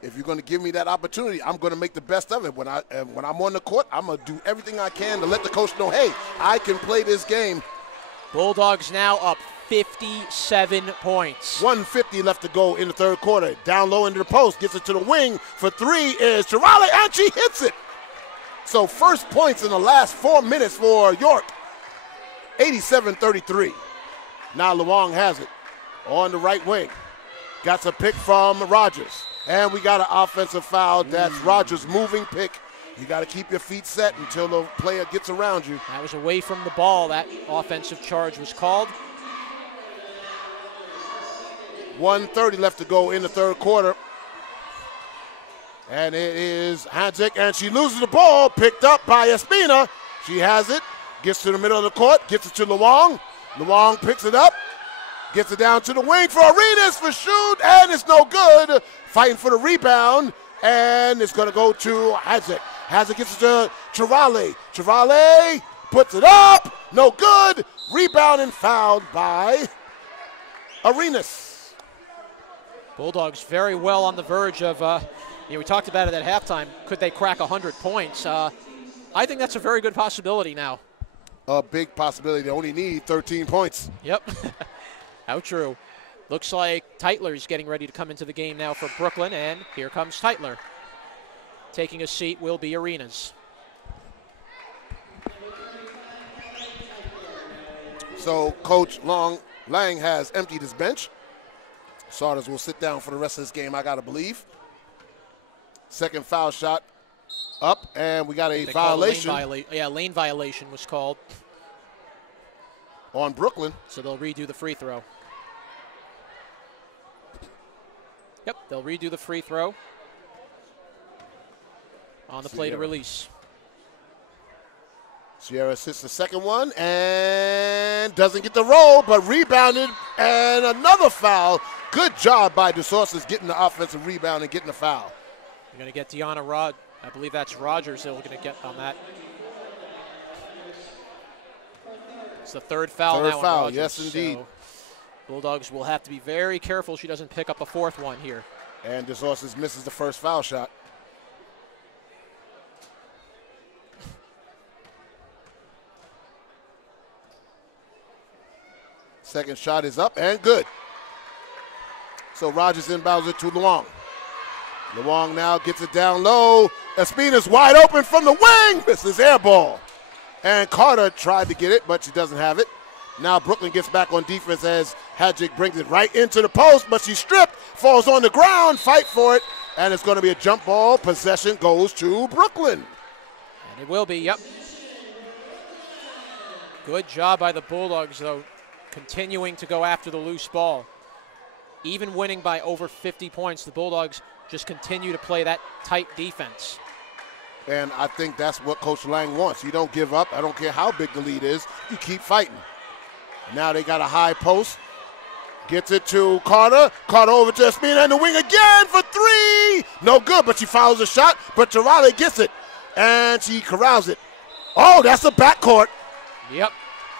if you're going to give me that opportunity, I'm going to make the best of it. When I'm on the court, I'm going to do everything I can to let the coach know, hey, I can play this game. Bulldogs now up 57 points. 1:50 left to go in the third quarter. Down low into the post, gets it to the wing for three is Chirale, and she hits it. So first points in the last 4 minutes for York. 87-33. Now Luong has it on the right wing. Got a pick from Rogers. And we got an offensive foul. That's Rogers' moving pick. You got to keep your feet set until the player gets around you. That was away from the ball. That offensive charge was called. 1:30 left to go in the third quarter. And it is Handjick, and she loses the ball, picked up by Espina. She has it, gets to the middle of the court, gets it to Luong. Luong picks it up, gets it down to the wing for Arenas for shoot, and it's no good. Fighting for the rebound, and it's going to go to Handjick. Handjick gets it to Chirale. Chirale puts it up, no good. Rebound and fouled by Arenas. Bulldogs very well on the verge of, we talked about it at halftime. Could they crack 100 points? I think that's a very good possibility now. A big possibility. They only need 13 points. Yep. How true. Looks like Teitler's getting ready to come into the game now for Brooklyn, and here comes Teitler. Taking a seat will be Arenas. So Coach Lang has emptied his bench. Sarders will sit down for the rest of this game, I got to believe. Second foul shot up, and we got a violation. Lane violation was called. On Brooklyn. So they'll redo the free throw. Yep, they'll redo the free throw on the play to release. Sierra hits the second one and doesn't get the roll, but rebounded, and another foul. Good job by DeSources getting the offensive rebound and getting the foul. You're going to get Deanna Rod. I believe that's Rogers that we're going to get on that. It's the third foul now on Rogers. Yes, indeed. So Bulldogs will have to be very careful she doesn't pick up a fourth one here. And DeSources misses the first foul shot. Second shot is up and good. So Rogers inbounds it to Luong. Luong now gets it down low. Espina's wide open from the wing. Misses air ball. And Carter tried to get it, but she doesn't have it. Now Brooklyn gets back on defense as Hadjic brings it right into the post, but she's stripped, falls on the ground, fight for it, and it's going to be a jump ball. Possession goes to Brooklyn. And it will be, yep. Good job by the Bulldogs, though, continuing to go after the loose ball. Even winning by over 50 points, the Bulldogs just continue to play that tight defense. And I think that's what Coach Lang wants. You don't give up. I don't care how big the lead is. You keep fighting. Now they got a high post. Gets it to Carter. Carter over to Espina and the wing again for three. No good, but she fouls a shot. But Terale gets it. And she corrals it. Oh, that's a backcourt. Yep.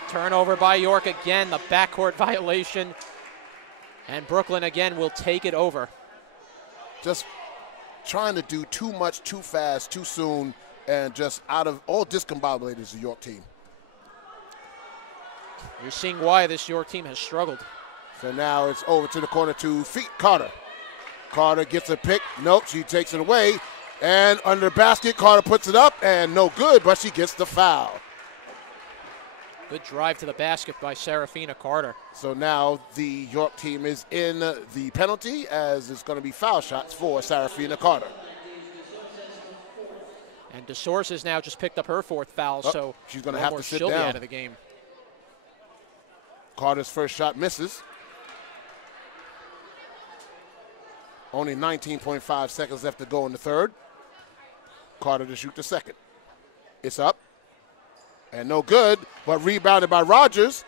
Turnover by York again. The backcourt violation. And Brooklyn again will take it over. Just trying to do too much, too fast, too soon, and just out of all discombobulated the York team. You're seeing why this York team has struggled. So now it's over to the corner to Carter. Carter gets a pick. Nope, she takes it away. And under the basket, Carter puts it up, and no good, but she gets the foul. Good drive to the basket by Serafina Carter. So now the York team is in the penalty, as it's going to be foul shots for Serafina Carter. And DeSource has now just picked up her fourth foul, so she's going to have to sit down. Out of the game. Carter's first shot misses. Only 19.5 seconds left to go in the third. Carter to shoot the second. It's up. And no good, but rebounded by Rogers.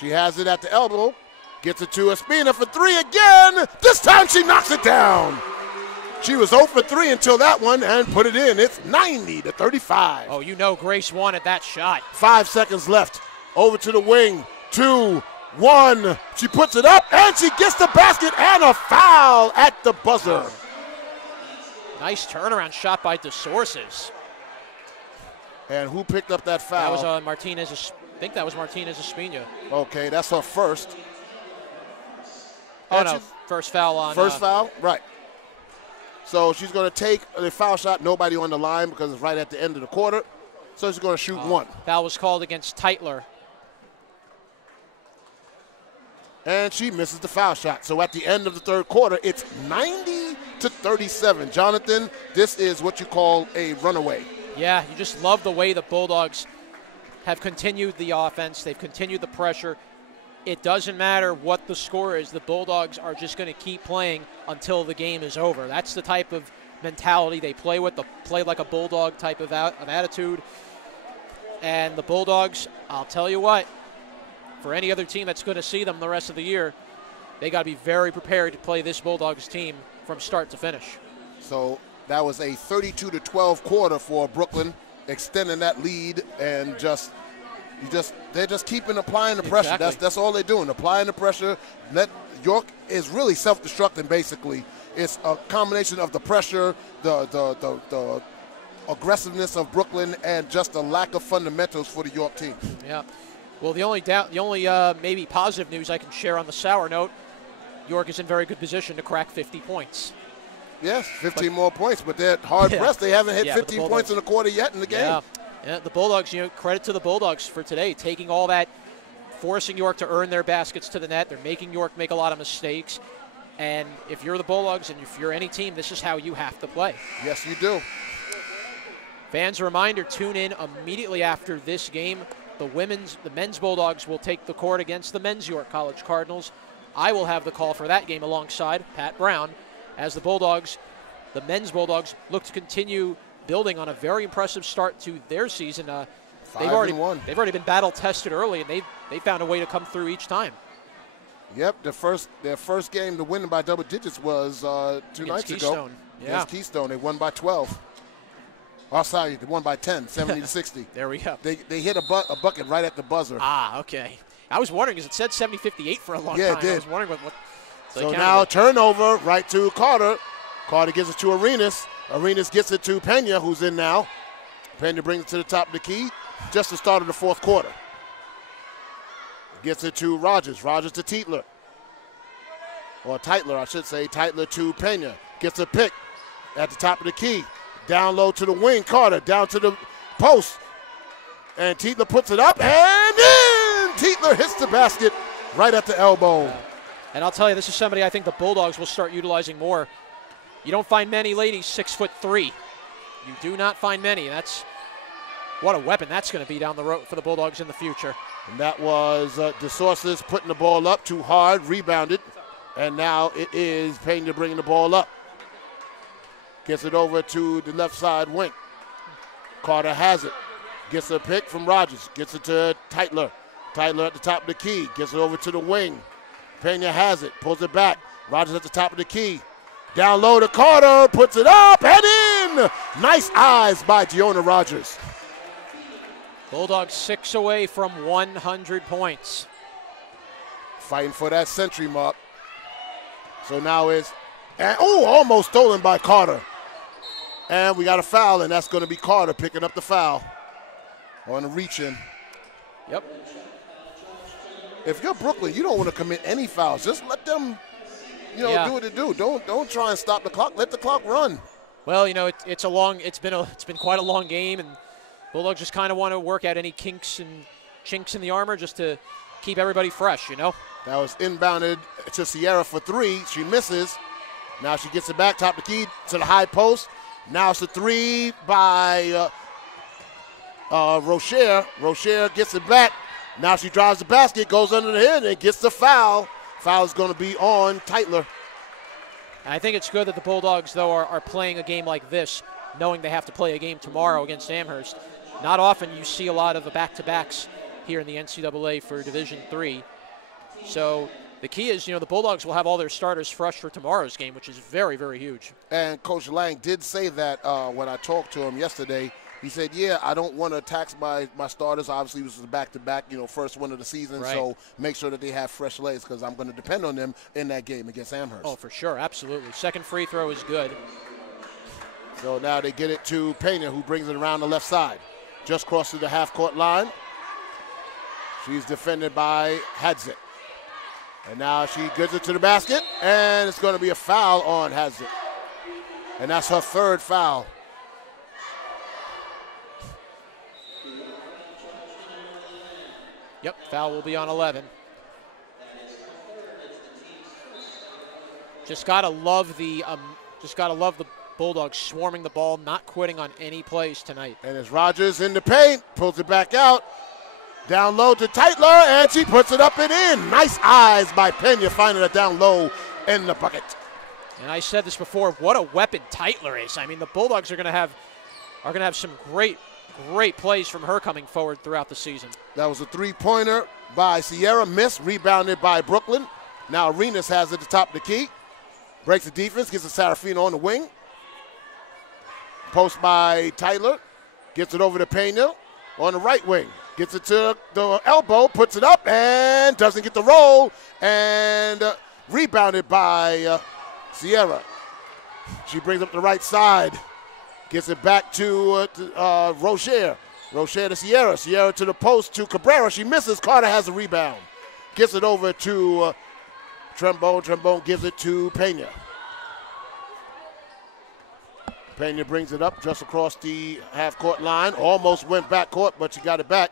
She has it at the elbow. Gets it to Espina for three again. This time she knocks it down. She was 0 for 3 until that one and put it in. It's 90-35. Oh, you know Grace wanted that shot. 5 seconds left. Over to the wing. 2, 1. She puts it up and she gets the basket and a foul at the buzzer. Nice turnaround shot by DeSources. And who picked up that foul? That was Martinez. I think that was Martinez Espina. Okay, that's her first. Oh, no, first foul on. First foul? Right. So she's going to take the foul shot. Nobody on the line because it's right at the end of the quarter. So she's going to shoot one. Foul was called against Teitler. And she misses the foul shot. So at the end of the third quarter, it's 90-37. Jonathan, this is what you call a runaway. Yeah, you just love the way the Bulldogs have continued the offense. They've continued the pressure. It doesn't matter what the score is. The Bulldogs are just going to keep playing until the game is over. That's the type of mentality they play with, the play like a Bulldog type of attitude. And the Bulldogs, I'll tell you what, for any other team that's going to see them the rest of the year, they got to be very prepared to play this Bulldogs team from start to finish. So that was a 32-12 quarter for Brooklyn, extending that lead, and they're just keeping applying the pressure. Exactly. That's all they're doing, applying the pressure. York is really self-destructing. Basically, it's a combination of the pressure, the aggressiveness of Brooklyn, and just the lack of fundamentals for the York team. Yeah. Well, the only maybe positive news I can share on the sour note, York is in very good position to crack 50 points. Yes, 15 more points, but they're hard pressed. They haven't hit 15 points in a quarter yet in the game. Yeah, the Bulldogs, credit to the Bulldogs for today, taking all that, forcing York to earn their baskets to the net. They're making York make a lot of mistakes. And if you're the Bulldogs and if you're any team, this is how you have to play. Yes, you do. Fans, a reminder, tune in immediately after this game. The men's Bulldogs will take the court against the men's York College Cardinals. I will have the call for that game alongside Pat Brown as the men's Bulldogs, look to continue building on a very impressive start to their season. They've already been battle tested early, and they found a way to come through each time. Yep, their first game to win by double digits was 2 nights ago. Against Keystone. They won by 12. Oh, sorry, they won by 10, 70-60. There we go. They hit a bucket right at the buzzer. Ah, okay. I was wondering, because it said 70-58 for a long time. Yeah, it did. I was wondering what so now turnover right to Carter. Carter gives it to Arenas. Arenas gets it to Pena, who's in now. Pena brings it to the top of the key. Just the start of the fourth quarter. Gets it to Rogers. Rogers to Tietler. Or Tytler, I should say. Tytler to Pena. Gets a pick at the top of the key. Down low to the wing. Carter down to the post. And Tietler puts it up and in! Tietler hits the basket right at the elbow. And I'll tell you, this is somebody I think the Bulldogs will start utilizing more. You don't find many ladies 6'3". You do not find many. That's what a weapon that's going to be down the road for the Bulldogs in the future. And that was DeSources putting the ball up too hard, rebounded. And now it is Pena bringing the ball up. Gets it over to the left side wing. Carter has it. Gets a pick from Rogers. Gets it to Tytler. Tytler at the top of the key. Gets it over to the wing. Pena has it. Pulls it back. Rogers at the top of the key. Down low to Carter. Puts it up and in. Nice eyes by Giona Rogers. Bulldogs 6 away from 100 points. Fighting for that century mark. So now it's, and almost stolen by Carter. And we got a foul, and that's going to be Carter picking up the foul on the reach-in. Yep. If you're Brooklyn, you don't want to commit any fouls. Just let them, do what they do. Don't try and stop the clock. Let the clock run. Well, it's been quite a long game, and Bulldogs just kind of want to work out any kinks and chinks in the armor just to keep everybody fresh, That was inbounded to Sierra for 3. She misses. Now she gets it back, top of the key to the high post. Now it's a 3 by Rocher. Rocher gets it back. Now she drives the basket, goes under the head, and gets the foul. Foul is going to be on Tytler. I think it's good that the Bulldogs, though, are playing a game like this, knowing they have to play a game tomorrow against Amherst. Not often you see a lot of the back-to-backs here in the NCAA for Division III. So the key is, the Bulldogs will have all their starters fresh for tomorrow's game, which is very, very huge. And Coach Lang did say that when I talked to him yesterday. He said, I don't want to tax my starters. Obviously, this was a back-to-back, first one of the season. Right. So make sure that they have fresh legs because I'm going to depend on them in that game against Amherst. Oh, for sure. Absolutely. Second free throw is good. So now they get it to Pena, who brings it around the left side. Just crosses the half-court line. She's defended by Hadzik. And now she gives it to the basket, and it's going to be a foul on Hadzik. And that's her third foul. Yep, foul will be on 11. Just gotta love the Bulldogs swarming the ball, not quitting on any plays tonight. And as Rogers in the paint, pulls it back out. Down low to Tytler, and she puts it up and in. Nice eyes by Pena, finding it down low in the bucket. And I said this before, what a weapon Tytler is. I mean, the Bulldogs are going to have some great plays from her coming forward throughout the season. That was a three-pointer by Sierra, missed, rebounded by Brooklyn. Now Arenas has it at the top of the key. Breaks the defense, gets to Serafino on the wing. Post by Tytler, gets it over to Pena on the right wing. Gets it to the elbow, puts it up, and doesn't get the roll, and rebounded by Sierra. She brings up the right side, gets it back to Rocher. Rocher to Sierra. Sierra to the post to Cabrera. She misses. Carter has a rebound. Gets it over to Trembone. Trembone gives it to Pena. Pena brings it up just across the half-court line. Almost went back court, but she got it back.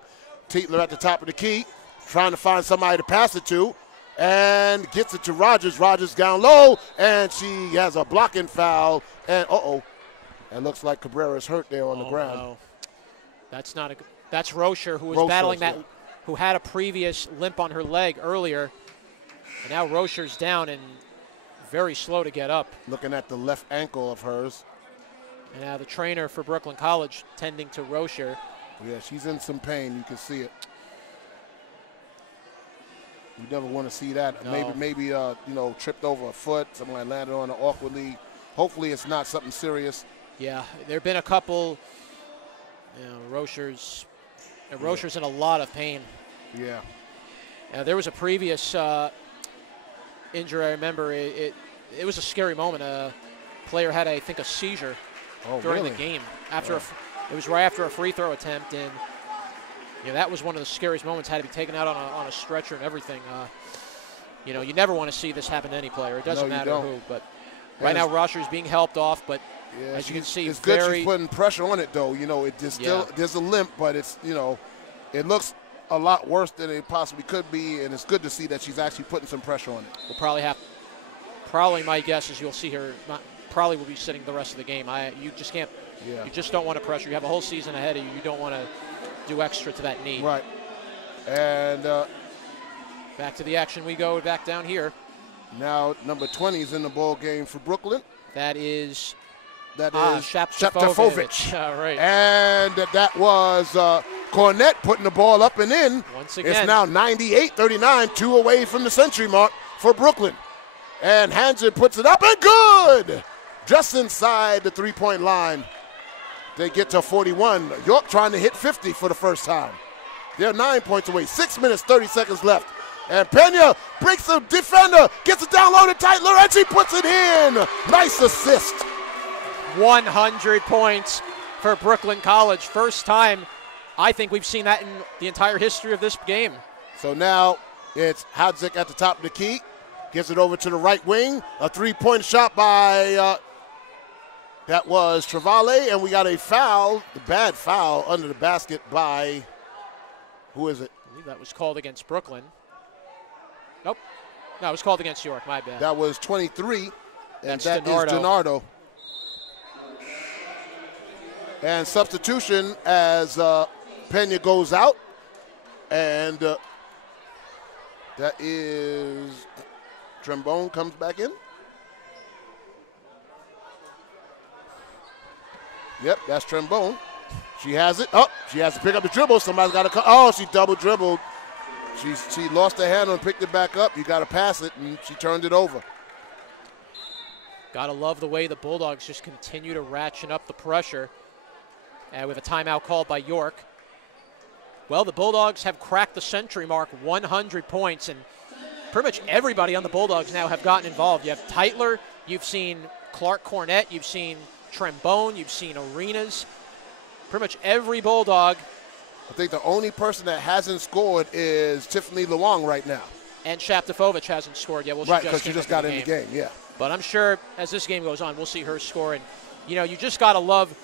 Tietler at the top of the key, trying to find somebody to pass it to, and gets it to Rogers. Rogers down low, and she has a blocking foul. And it looks like Cabrera's hurt there on the ground. No. That's not a. That's Rocher, who was battling that, who had a previous limp on her leg earlier, and now Rocher's down and very slow to get up. Looking at the left ankle of hers. And now the trainer for Brooklyn College tending to Rocher. Yeah, she's in some pain. You can see it. You never want to see that. No. Maybe tripped over a foot. Somebody landed on it awkwardly. Hopefully it's not something serious. Yeah, there have been a couple. Rocher's in a lot of pain. Yeah. There was a previous injury. I remember it was a scary moment. A player had, I think, a seizure during the game. It was right after a free throw attempt, and Yeah, that was one of the scariest moments. Had to be taken out on a stretcher and everything. You know, you never want to see this happen to any player. It doesn't matter who. But right now, Rosher is being helped off. But as you can see, it's good she's putting pressure on it, though. You know, it just still there's a limp, but it's, you know, it looks a lot worse than it possibly could be, and it's good to see that she's actually putting some pressure on it. We'll probably my guess is you'll see her probably will be sitting the rest of the game. You just can't. Yeah. You just don't want to pressure. You have a whole season ahead of you. You don't want to do extra to that knee. Right. And back to the action we go, back down here. Now number 20 is in the ball game for Brooklyn. That is Shaptafovic. All right. And that was Cornette putting the ball up and in. Once again. It's now 98-39, 2 away from the century mark for Brooklyn. And Hansen puts it up and good! Just inside the three-point line. They get to 41. York trying to hit 50 for the first time. They're 9 points away. 6 minutes, 30 seconds left. And Pena breaks the defender, gets it down low to Tytler, and she puts it in. Nice assist. 100 points for Brooklyn College. First time I think we've seen that in the entire history of this game. So now it's Hadzik at the top of the key. Gets it over to the right wing. A three-point shot by, that was Travale, and we got a foul, the bad foul under the basket by, who is it? I believe that was called against Brooklyn. Nope. No, it was called against York, my bad. That was 23, and That's that DiNardo. is DiNardo. And substitution as Pena goes out, and that is Trombone comes back in. Yep, that's Trombone. She has it. Oh, she has to pick up the dribble. Somebody's got to come. Oh, she double dribbled. She lost her handle and picked it back up. You got to pass it, and she turned it over. Got to love the way the Bulldogs just continue to ratchet up the pressure. And with a timeout called by York. Well, the Bulldogs have cracked the century mark, 100 points, and pretty much everybody on the Bulldogs now have gotten involved. You have Tytler, you've seen Clark Cornette, you've seen Trombone, you've seen Arenas. Pretty much every Bulldog. I think the only person that hasn't scored is Tiffany Luong right now. And Shaptafovic hasn't scored yet. Well, right, because she just got in the game, yeah. But I'm sure as this game goes on, we'll see her score. And, you know, you just got to love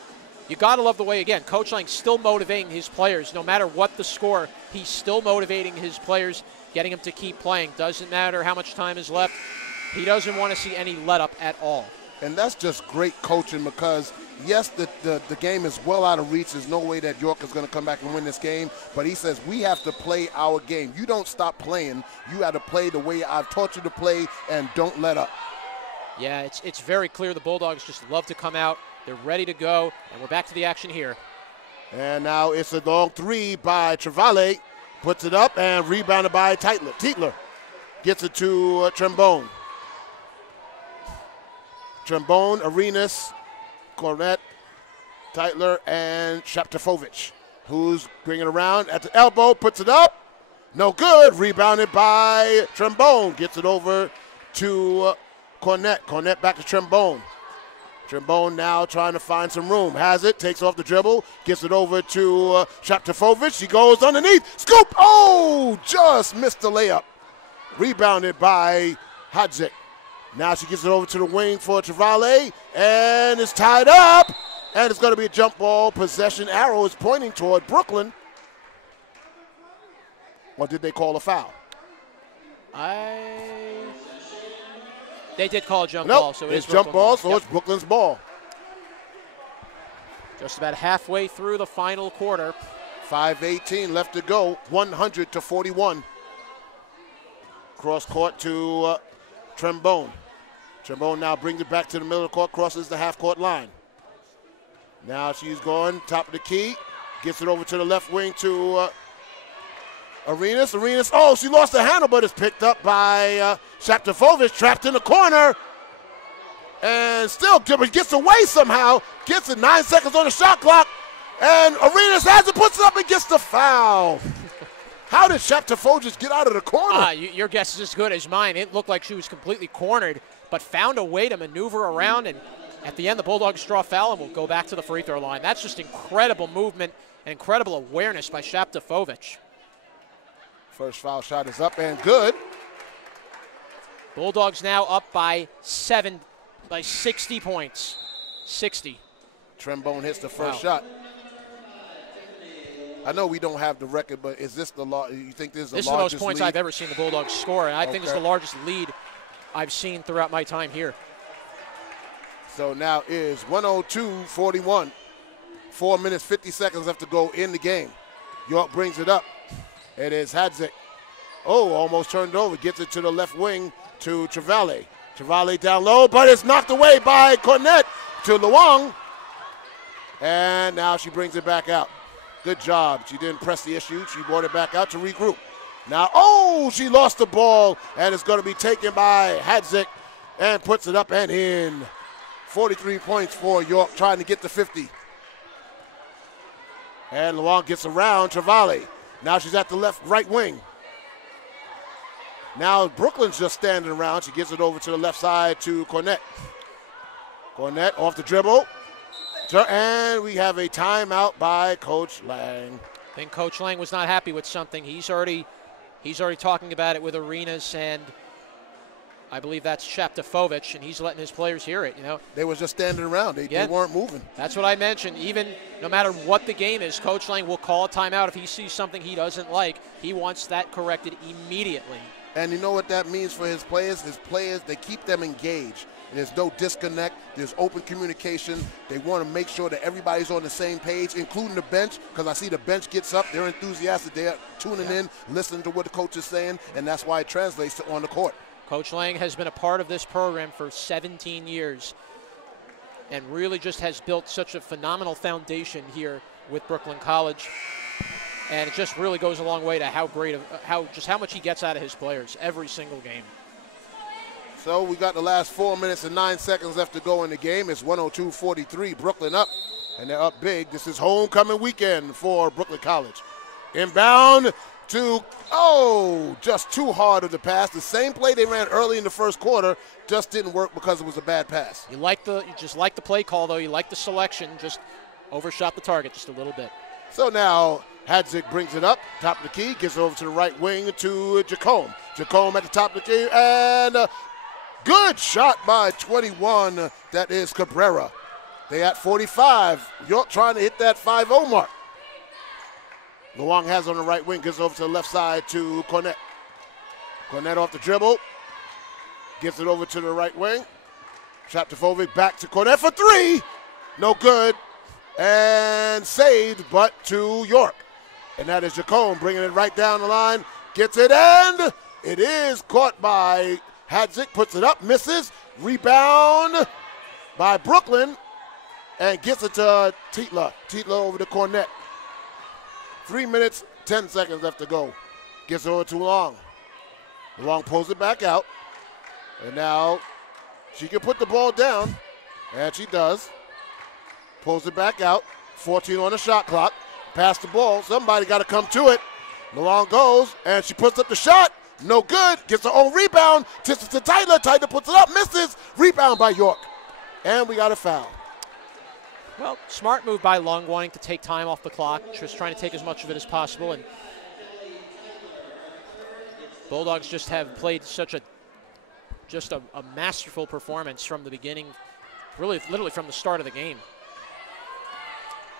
the way, again, Coach Lang's still motivating his players. No matter what the score, he's still motivating his players, getting them to keep playing. Doesn't matter how much time is left. He doesn't want to see any let-up at all. And that's just great coaching because, yes, the game is well out of reach. There's no way that York is going to come back and win this game. But he says, we have to play our game. You don't stop playing. You have to play the way I've taught you to play and don't let up. Yeah, it's very clear the Bulldogs just love to come out. They're ready to go, and we're back to the action here. And now it's a long three by Travale. Puts it up and rebounded by Tytler. Gets it to Trombone. Trombone, Arenas, Cornette, Tytler, and Shaptafovic, who's bringing it around at the elbow, puts it up. No good. Rebounded by Trombone. Gets it over to Cornette. Cornette back to Trombone. Trombone now trying to find some room. Has it, takes off the dribble, gets it over to Shaptafovic. She goes underneath. Scoop! Oh, just missed the layup. Rebounded by Hadzik. Now she gets it over to the wing for Travale, and it's tied up. And it's going to be a jump ball. Possession arrow is pointing toward Brooklyn. Or did they call a foul? They did call a jump ball, so it's jump ball, so it's Brooklyn's ball. Just about halfway through the final quarter. 5:18 left to go, 100-41. Cross court to Trombone. Trombone now brings it back to the middle of the court, crosses the half-court line. Now she's going top of the key, gets it over to the left wing to Arenas. Oh, she lost the handle, but it's picked up by Shaptafovic, trapped in the corner. And still gets away somehow. Gets it, 9 seconds on the shot clock. And Arenas has it, puts it up and gets the foul. How did Shaptafovic get out of the corner? Your guess is as good as mine. It looked like she was completely cornered, but found a way to maneuver around. And at the end, the Bulldogs draw a foul and will go back to the free throw line. That's just incredible movement Incredible awareness by Shaptofovic. First foul shot is up and good. Bulldogs now up by 60 points. 60. Trembone hits the first shot. I know we don't have the record, but is this the you think this is the largest This is the most points lead? I've ever seen the Bulldogs score, and I think it's the largest lead I've seen throughout my time here. So now is 102-41. 4 minutes, 50 seconds left to go in the game. York brings it up. It is Hadzik. Oh, almost turned over. Gets it to the left wing to Travale. Travale down low, but it's knocked away by Cornett to Luong. And now she brings it back out. Good job. She didn't press the issue. She brought it back out to regroup. Now, she lost the ball, and it's going to be taken by Hadzik and puts it up and in. 43 points for York, trying to get to 50. And Luong gets around Travale. Now she's at the right wing. Now Brooklyn's just standing around. She gets it over to the left side to Cornett. Cornett off the dribble. And we have a timeout by Coach Lang. I think Coach Lang was not happy with something. He's already talking about it with Arenas, and I believe that's Shaptofovic, and he's letting his players hear it. They were just standing around. They weren't moving. That's what I mentioned. Even no matter what the game is, Coach Lang will call a timeout if he sees something he doesn't like. He wants that corrected immediately. And you know what that means for his players? His players, they keep them engaged. There's no disconnect. There's open communication. They want to make sure that everybody's on the same page, including the bench, because I see the bench gets up. They're enthusiastic. They're tuning in, listening to what the coach is saying, and that's why it translates to on the court. Coach Lang has been a part of this program for 17 years and really just has built such a phenomenal foundation here with Brooklyn College. And it just really goes a long way to how much he gets out of his players every single game. So we got the last 4 minutes and 9 seconds left to go in the game. It's 102-43, Brooklyn up, and they're up big. This is homecoming weekend for Brooklyn College. Inbound to, just too hard of the pass. The same play they ran early in the first quarter just didn't work because it was a bad pass. You just like the play call, though. You like the selection. Just overshot the target just a little bit. So now Hadzik brings it up, top of the key, gets it over to the right wing to Jacome. Jacome at the top of the key, and good shot by 21. That is Cabrera. They at 45. York trying to hit that 5-0 mark. Luong has on the right wing, gets over to the left side to Cornett. Cornett off the dribble, gets it over to the right wing. Shaptofovic back to Cornett for three. No good. And saved, but to York. And that is Jacome bringing it right down the line. Gets it, and it is caught by Hadzik. Puts it up, misses. Rebound by Brooklyn. And gets it to Tietler. Tietler over to Cornett. 3 minutes, 10 seconds left to go. Gets it over to Long. Long pulls it back out. And now she can put the ball down. And she does. Pulls it back out. 14 on the shot clock. Pass the ball. Somebody got to come to it. Long goes, and she puts up the shot. No good. Gets her own rebound. Tips it to Tyler. Tyler puts it up. Misses. Rebound by York. And we got a foul. Well, smart move by Long, wanting to take time off the clock. Just trying to take as much of it as possible. And Bulldogs just have played such a masterful performance from the beginning, really literally from the start of the game.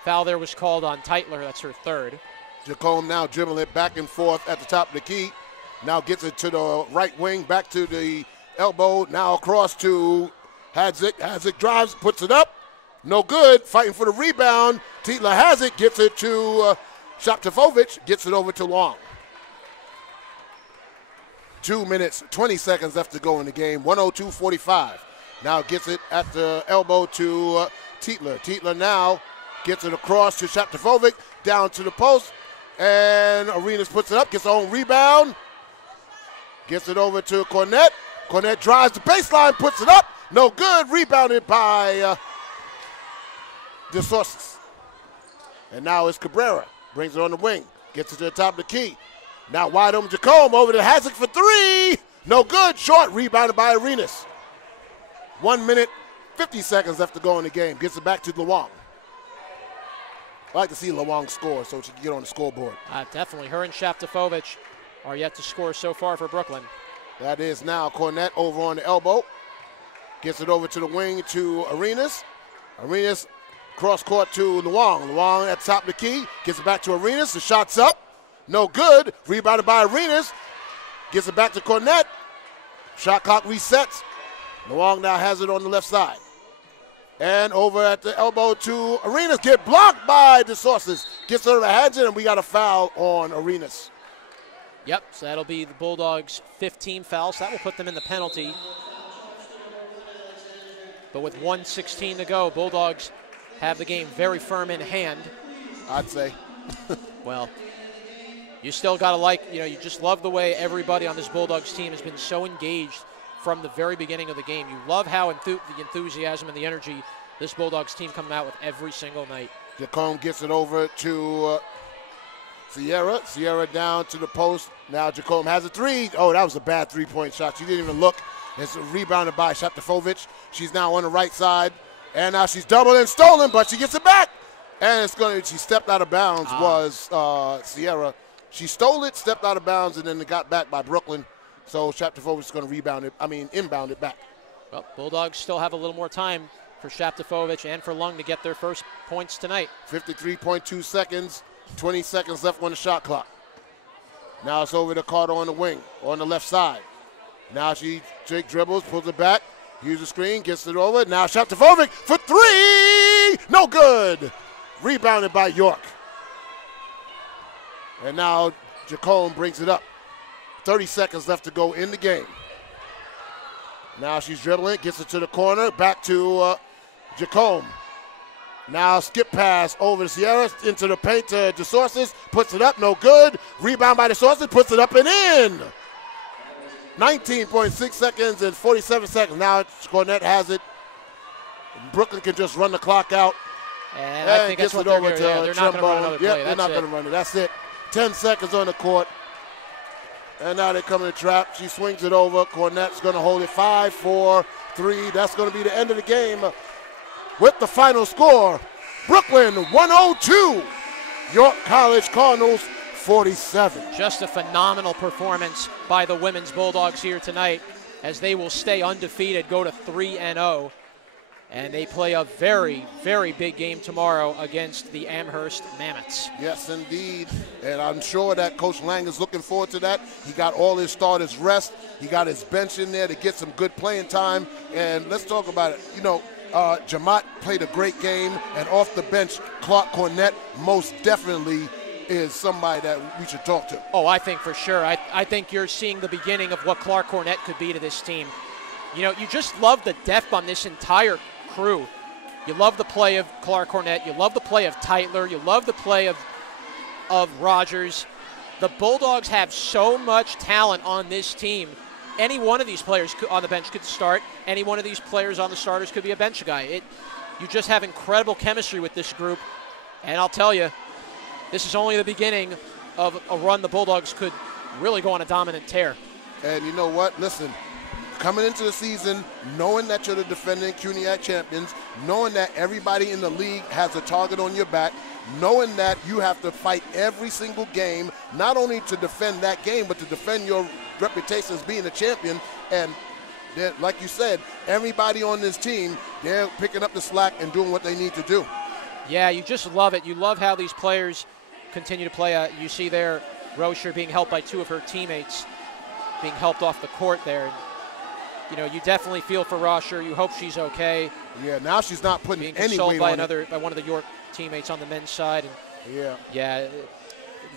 Foul there was called on Tytler. That's her third. Jacome now dribbling it back and forth at the top of the key. Now gets it to the right wing, back to the elbow. Now across to Hadzik. Hadzik drives, puts it up. No good. Fighting for the rebound. Tietler has it, gets it to Shaptofovic, gets it over to Long. 2 minutes, 20 seconds left to go in the game. 102-45. Now gets it at the elbow to Tietler. Tietler now gets it across to Shaptofovic, down to the post, and Arenas puts it up, gets her own rebound, gets it over to Cornett. Cornett drives the baseline, puts it up, no good, rebounded by DeSources. And now it's Cabrera, brings it on the wing, gets it to the top of the key. Now wide open Jacome, over to Hadzik for three, no good, short, rebounded by Arenas. 1 minute, 50 seconds left to go in the game, gets it back to Luong. I'd like to see Luong score so she can get on the scoreboard. Definitely. Her and Shaptovich are yet to score so far for Brooklyn. That is now Cornett over on the elbow. Gets it over to the wing to Arenas. Arenas cross court to Luong. Luong at top of the key. Gets it back to Arenas. The shot's up. No good. Rebounded by Arenas. Gets it back to Cornett. Shot clock resets. Luong now has it on the left side. And over at the elbow to Arenas. Get blocked by DeSources. Gets her to the Hadget, and we got a foul on Arenas. Yep, so that'll be the Bulldogs' 15 fouls. That will put them in the penalty. But with 1:16 to go, Bulldogs have the game very firm in hand. I'd say. Well, you still got to you just love the way everybody on this Bulldogs team has been so engaged from the very beginning of the game. You love how the enthusiasm and the energy this Bulldogs team coming out with every single night. Jacome gets it over to Sierra. Sierra down to the post. Now Jacome has a three. Oh, that was a bad three-point shot. She didn't even look. It's rebounded by Shaptovich. She's now on the right side. And now she's doubled and stolen, but she gets it back. And she stepped out of bounds was Sierra. She stole it, stepped out of bounds, and then it got back by Brooklyn. So Shaptovich is going to inbound it back. Well, Bulldogs still have a little more time for Shaptovich and for Lung to get their first points tonight. 53.2 seconds, 20 seconds left on the shot clock. Now it's over to Carter on the wing, on the left side. Now Jake dribbles, pulls it back, uses the screen, gets it over. Now Shaptovich for three! No good! Rebounded by York. And now Jacome brings it up. 30 seconds left to go in the game. Now she's dribbling, gets it to the corner, back to Jacome. Now skip pass over to Sierra, into the paint to DeSources, puts it up, no good. Rebound by DeSources, puts it up and in. 19.6 seconds and 47 seconds. Now Cornett has it. Brooklyn can just run the clock out. And I think gets that's it what over to they're not going to run another play. Yep, they're not going to run it. That's it. 10 seconds on the court. And now they come in the trap. She swings it over. Cornett's going to hold it 5, 4, 3. That's going to be the end of the game. With the final score, Brooklyn 102, York College Cardinals 47. Just a phenomenal performance by the women's Bulldogs here tonight as they will stay undefeated, go to 3-0. And they play a very, very big game tomorrow against the Amherst Mammoths. Yes, indeed. And I'm sure that Coach Lang is looking forward to that. He got all his starters rest. He got his bench in there to get some good playing time. And let's talk about it. You know, Jamat played a great game. And off the bench, Clark Cornett most definitely is somebody that we should talk to. Oh, I think for sure. I think you're seeing the beginning of what Clark Cornett could be to this team. You know, you just love the depth on this entire crew. You love the play of Clark Cornett. You love the play of Tytler. You love the play of Rogers. The Bulldogs have so much talent on this team. Any one of these players on the bench could start. Any one of these players on the starters could be a bench guy. You just have incredible chemistry with this group. And I'll tell you, this is only the beginning of a run the Bulldogs could really go on a dominant tear. And you know what? Listen, coming into the season, knowing that you're the defending CUNYAC champions, knowing that everybody in the league has a target on your back, knowing that you have to fight every single game, not only to defend that game, but to defend your reputation as being a champion. And like you said, everybody on this team, they're picking up the slack and doing what they need to do. Yeah, you just love it. You love how these players continue to play. You see there, Rocher being helped by two of her teammates, being helped off the court there. You know, you definitely feel for Rocher. You hope she's okay. Yeah, now she's not putting being any consoled weight by on it. by one of the York teammates on the men's side. And yeah,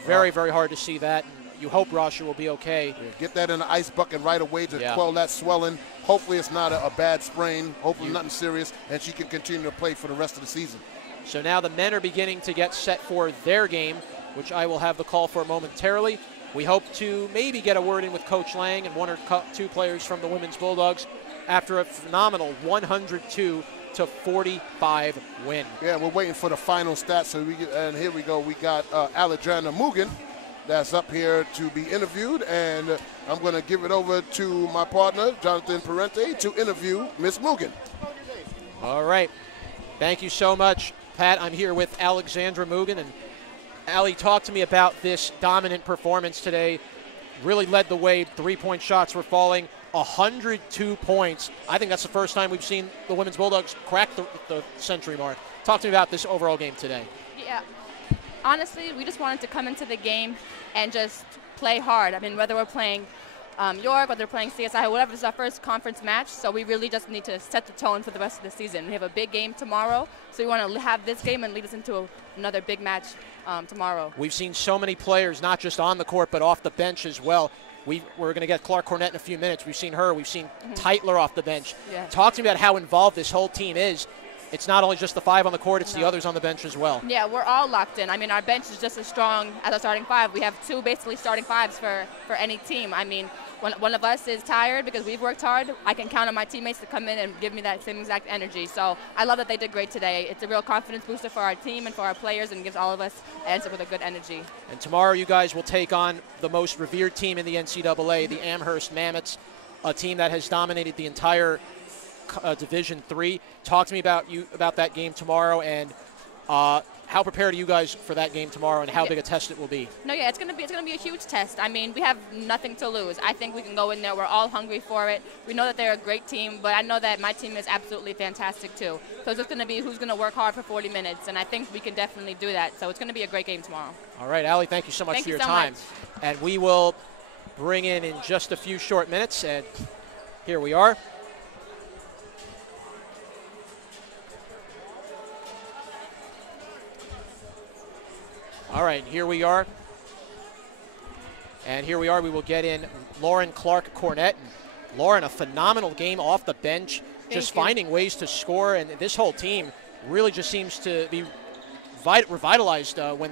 very, very hard to see that. And you hope Rocher will be okay. Yeah, get that in the ice bucket right away to quell that swelling. Hopefully it's not a bad sprain. Hopefully nothing serious, and she can continue to play for the rest of the season. So now the men are beginning to get set for their game, which I will have the call for momentarily. We hope to maybe get a word in with Coach Lang and one or two players from the women's Bulldogs after a phenomenal 102-45 win. Yeah, we're waiting for the final stats. So and here we go. We got Alexandra Mugen that's up here to be interviewed, and I'm going to give it over to my partner, Jonathan Parente, to interview Miss Mugen. All right. Thank you so much. Pat. I'm here with Alexandra Mugen. And Allie, talk to me about this dominant performance today. Really led the way. 3-point shots were falling. 102 points. I think that's the first time we've seen the women's Bulldogs crack the century mark. Talk to me about this overall game today. Yeah. Honestly, we just wanted to come into the game and just play hard. I mean, whether we're playing York, whether we're playing CSI, whatever, this is our first conference match, so we really just need to set the tone for the rest of the season. We have a big game tomorrow, so we want to have this game and lead us into another big match tomorrow. We've seen so many players, not just on the court, but off the bench as well. We're going to get Clark Cornett in a few minutes. We've seen her. We've seen Tytler off the bench. Yeah. Talk to me about how involved this whole team is. It's not only just the 5 on the court, it's the others on the bench as well. Yeah, we're all locked in. I mean, our bench is just as strong as our starting 5. We have 2 basically starting 5s for any team. I mean, when one of us is tired because we've worked hard, I can count on my teammates to come in and give me that same exact energy. So I love that they did great today. It's a real confidence booster for our team and for our players, and gives all of us ends up with a good energy. And tomorrow you guys will take on the most revered team in the NCAA, the Amherst Mammoths, a team that has dominated the entire Division III. Talk to me about that game tomorrow, and how prepared are you guys for that game tomorrow, and how big a test it will be? No, yeah, it's gonna be a huge test. I mean, we have nothing to lose. I think we can go in there. We're all hungry for it. We know that they're a great team, but I know that my team is absolutely fantastic too. So it's just gonna be who's gonna work hard for 40 minutes, and I think we can definitely do that. So it's gonna be a great game tomorrow. All right, Allie, thank you so much for your time. And we will bring in just a few short minutes, and here we are. All right, here we are. And here we are. We will get in Lauren Clark Cornett. And Lauren, a phenomenal game off the bench, just finding ways to score. And this whole team really just seems to be revitalized when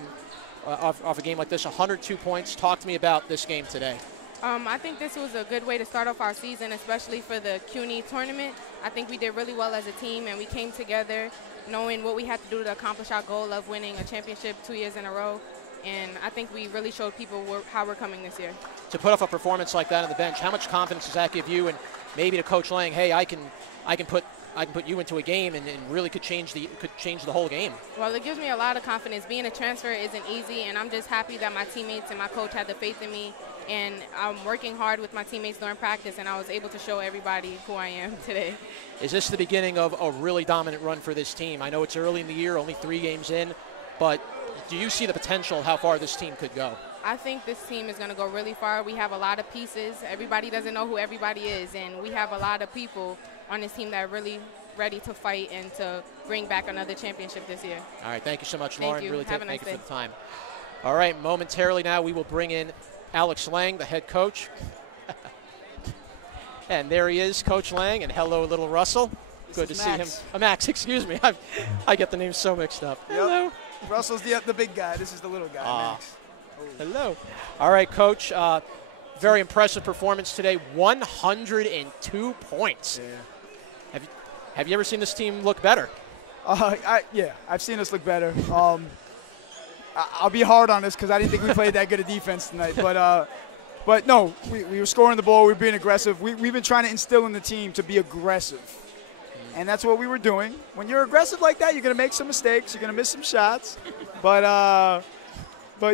off a game like this. 102 points. Talk to me about this game today. I think this was a good way to start off our season, especially for the CUNY tournament. I think we did really well as a team, and we came together knowing what we had to do to accomplish our goal of winning a championship 2 years in a row. And I think we really showed people how we're coming this year. To put off a performance like that on the bench, how much confidence does that give you, and maybe to Coach Lang, hey, I can put you into a game and really could change the whole game? Well, it gives me a lot of confidence. Being a transfer isn't easy, and I'm just happy that my teammates and my coach had the faith in me. And I'm working hard with my teammates during practice, and I was able to show everybody who I am today. Is this the beginning of a really dominant run for this team? I know it's early in the year, only 3 games in, but do you see the potential how far this team could go? I think this team is going to go really far. We have a lot of pieces. Everybody doesn't know who everybody is, and we have a lot of people on this team that are really ready to fight and to bring back another championship this year. All right, thank you so much, Lauren. Thank you. Really Have a nice thank you day. for the time. All right, momentarily now we will bring in Alex Lang, the head coach. And there he is, Coach Lang, and hello, little Russell. Good to see him. Max, excuse me. I get the names so mixed up. Yep. Hello. Russell's the big guy. This is the little guy, Max. Hello. All right, Coach. Very impressive performance today. 102 points. Yeah. Have you ever seen this team look better? Yeah, I've seen us look better. I'll be hard on us because I didn't think we played that good a defense tonight. But no, we were scoring the ball. We were being aggressive. We've been trying to instill in the team to be aggressive. And that's what we were doing. When you're aggressive like that, you're going to make some mistakes. You're going to miss some shots. But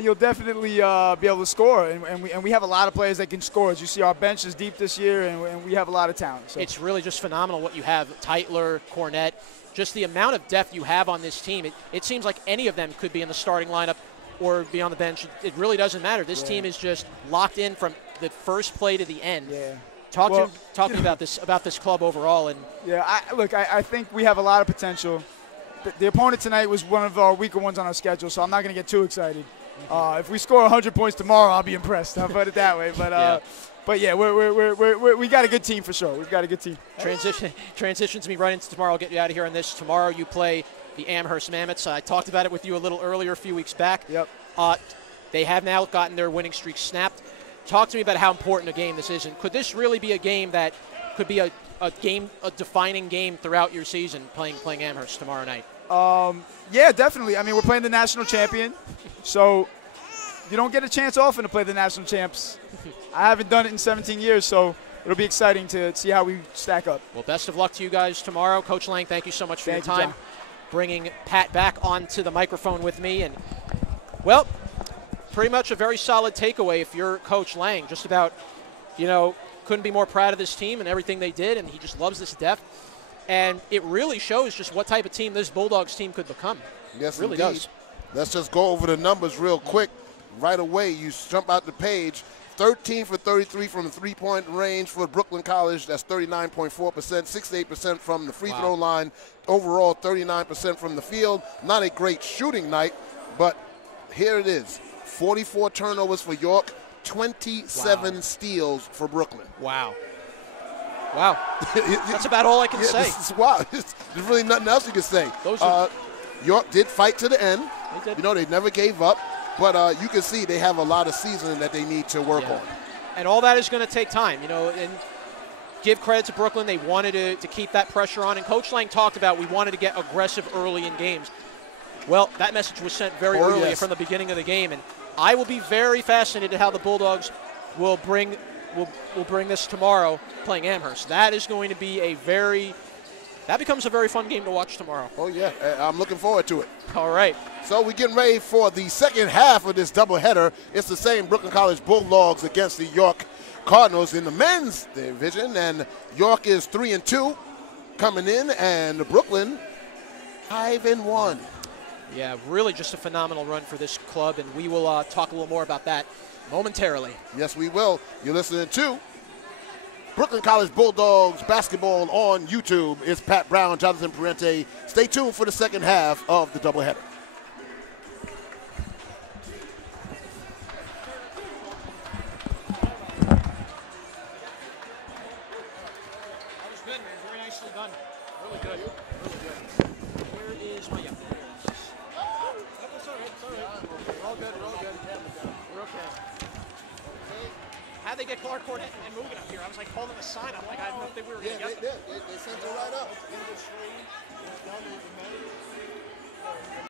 you'll definitely be able to score. And we have a lot of players that can score. As you see, our bench is deep this year, and we have a lot of talent. So. It's really just phenomenal what you have. Tytler, Cornett, just the amount of depth you have on this team. It seems like any of them could be in the starting lineup or be on the bench. It really doesn't matter. This team is just locked in from the first play to the end. Yeah. Talk to me about this club overall. And yeah, I think we have a lot of potential. The opponent tonight was one of our weaker ones on our schedule, so I'm not going to get too excited. If we score 100 points tomorrow, I'll be impressed. I'll put it that way. But yeah, we got a good team for sure. We've got a good team. Transitions me right into tomorrow. I'll get you out of here on this. Tomorrow you play the Amherst Mammoths. I talked about it with you a little earlier, a few weeks back. Yep. They have now gotten their winning streak snapped. Talk to me about how important a game this is, and could this really be a game that could be a defining game throughout your season, playing Amherst tomorrow night? Yeah, definitely. I mean, we're playing the national champion, so you don't get a chance often to play the national champs. I haven't done it in 17 years, so it'll be exciting to see how we stack up. Well, best of luck to you guys tomorrow. Coach Lang, thank you so much for your time. bringing Pat back onto the microphone with me. And, well, pretty much a very solid takeaway if you're Coach Lang. Just about, couldn't be more proud of this team and everything they did, and he just loves this depth. And it really shows just what type of team this Bulldogs team could become. Yes, it really indeed. does. Let's just go over the numbers real quick. Right away, you jump out the page. 13 for 33 from the three-point range for Brooklyn College. That's 39.4%, 68% from the free throw line. Overall, 39% from the field. Not a great shooting night, but here it is. 44 turnovers for York, 27 steals for Brooklyn. Wow. That's about all I can say. This is wild. There's really nothing else you can say. York did fight to the end. They did. They never gave up. But you can see they have a lot of seasoning that they need to work on. And all that is going to take time, and give credit to Brooklyn. They wanted to keep that pressure on. And Coach Lang talked about we wanted to get aggressive early in games. Well, that message was sent very early from the beginning of the game. And I will be very fascinated how the Bulldogs will bring this tomorrow playing Amherst. That is going to be that becomes a very fun game to watch tomorrow. Oh, yeah. I'm looking forward to it. All right. So we're getting ready for the second half of this doubleheader. It's the same Brooklyn College Bulldogs against the York Cardinals in the men's division. And York is 3-2 coming in, and Brooklyn 5-1. Yeah, really just a phenomenal run for this club, and we will talk a little more about that momentarily. Yes, we will. You're listening to Brooklyn College Bulldogs basketball on YouTube. It's Pat Brown, Jonathan Parente. Stay tuned for the second half of the doubleheader. That was good, man. Very nicely done. Really good. Really good. Where is my... That's all right. It's all right. We're all good. We're all good. We're okay. How'd they get Clark Court and moving up here? I was like holding the sign. I'm like, I didn't know if we were going to get them. They sent it right up.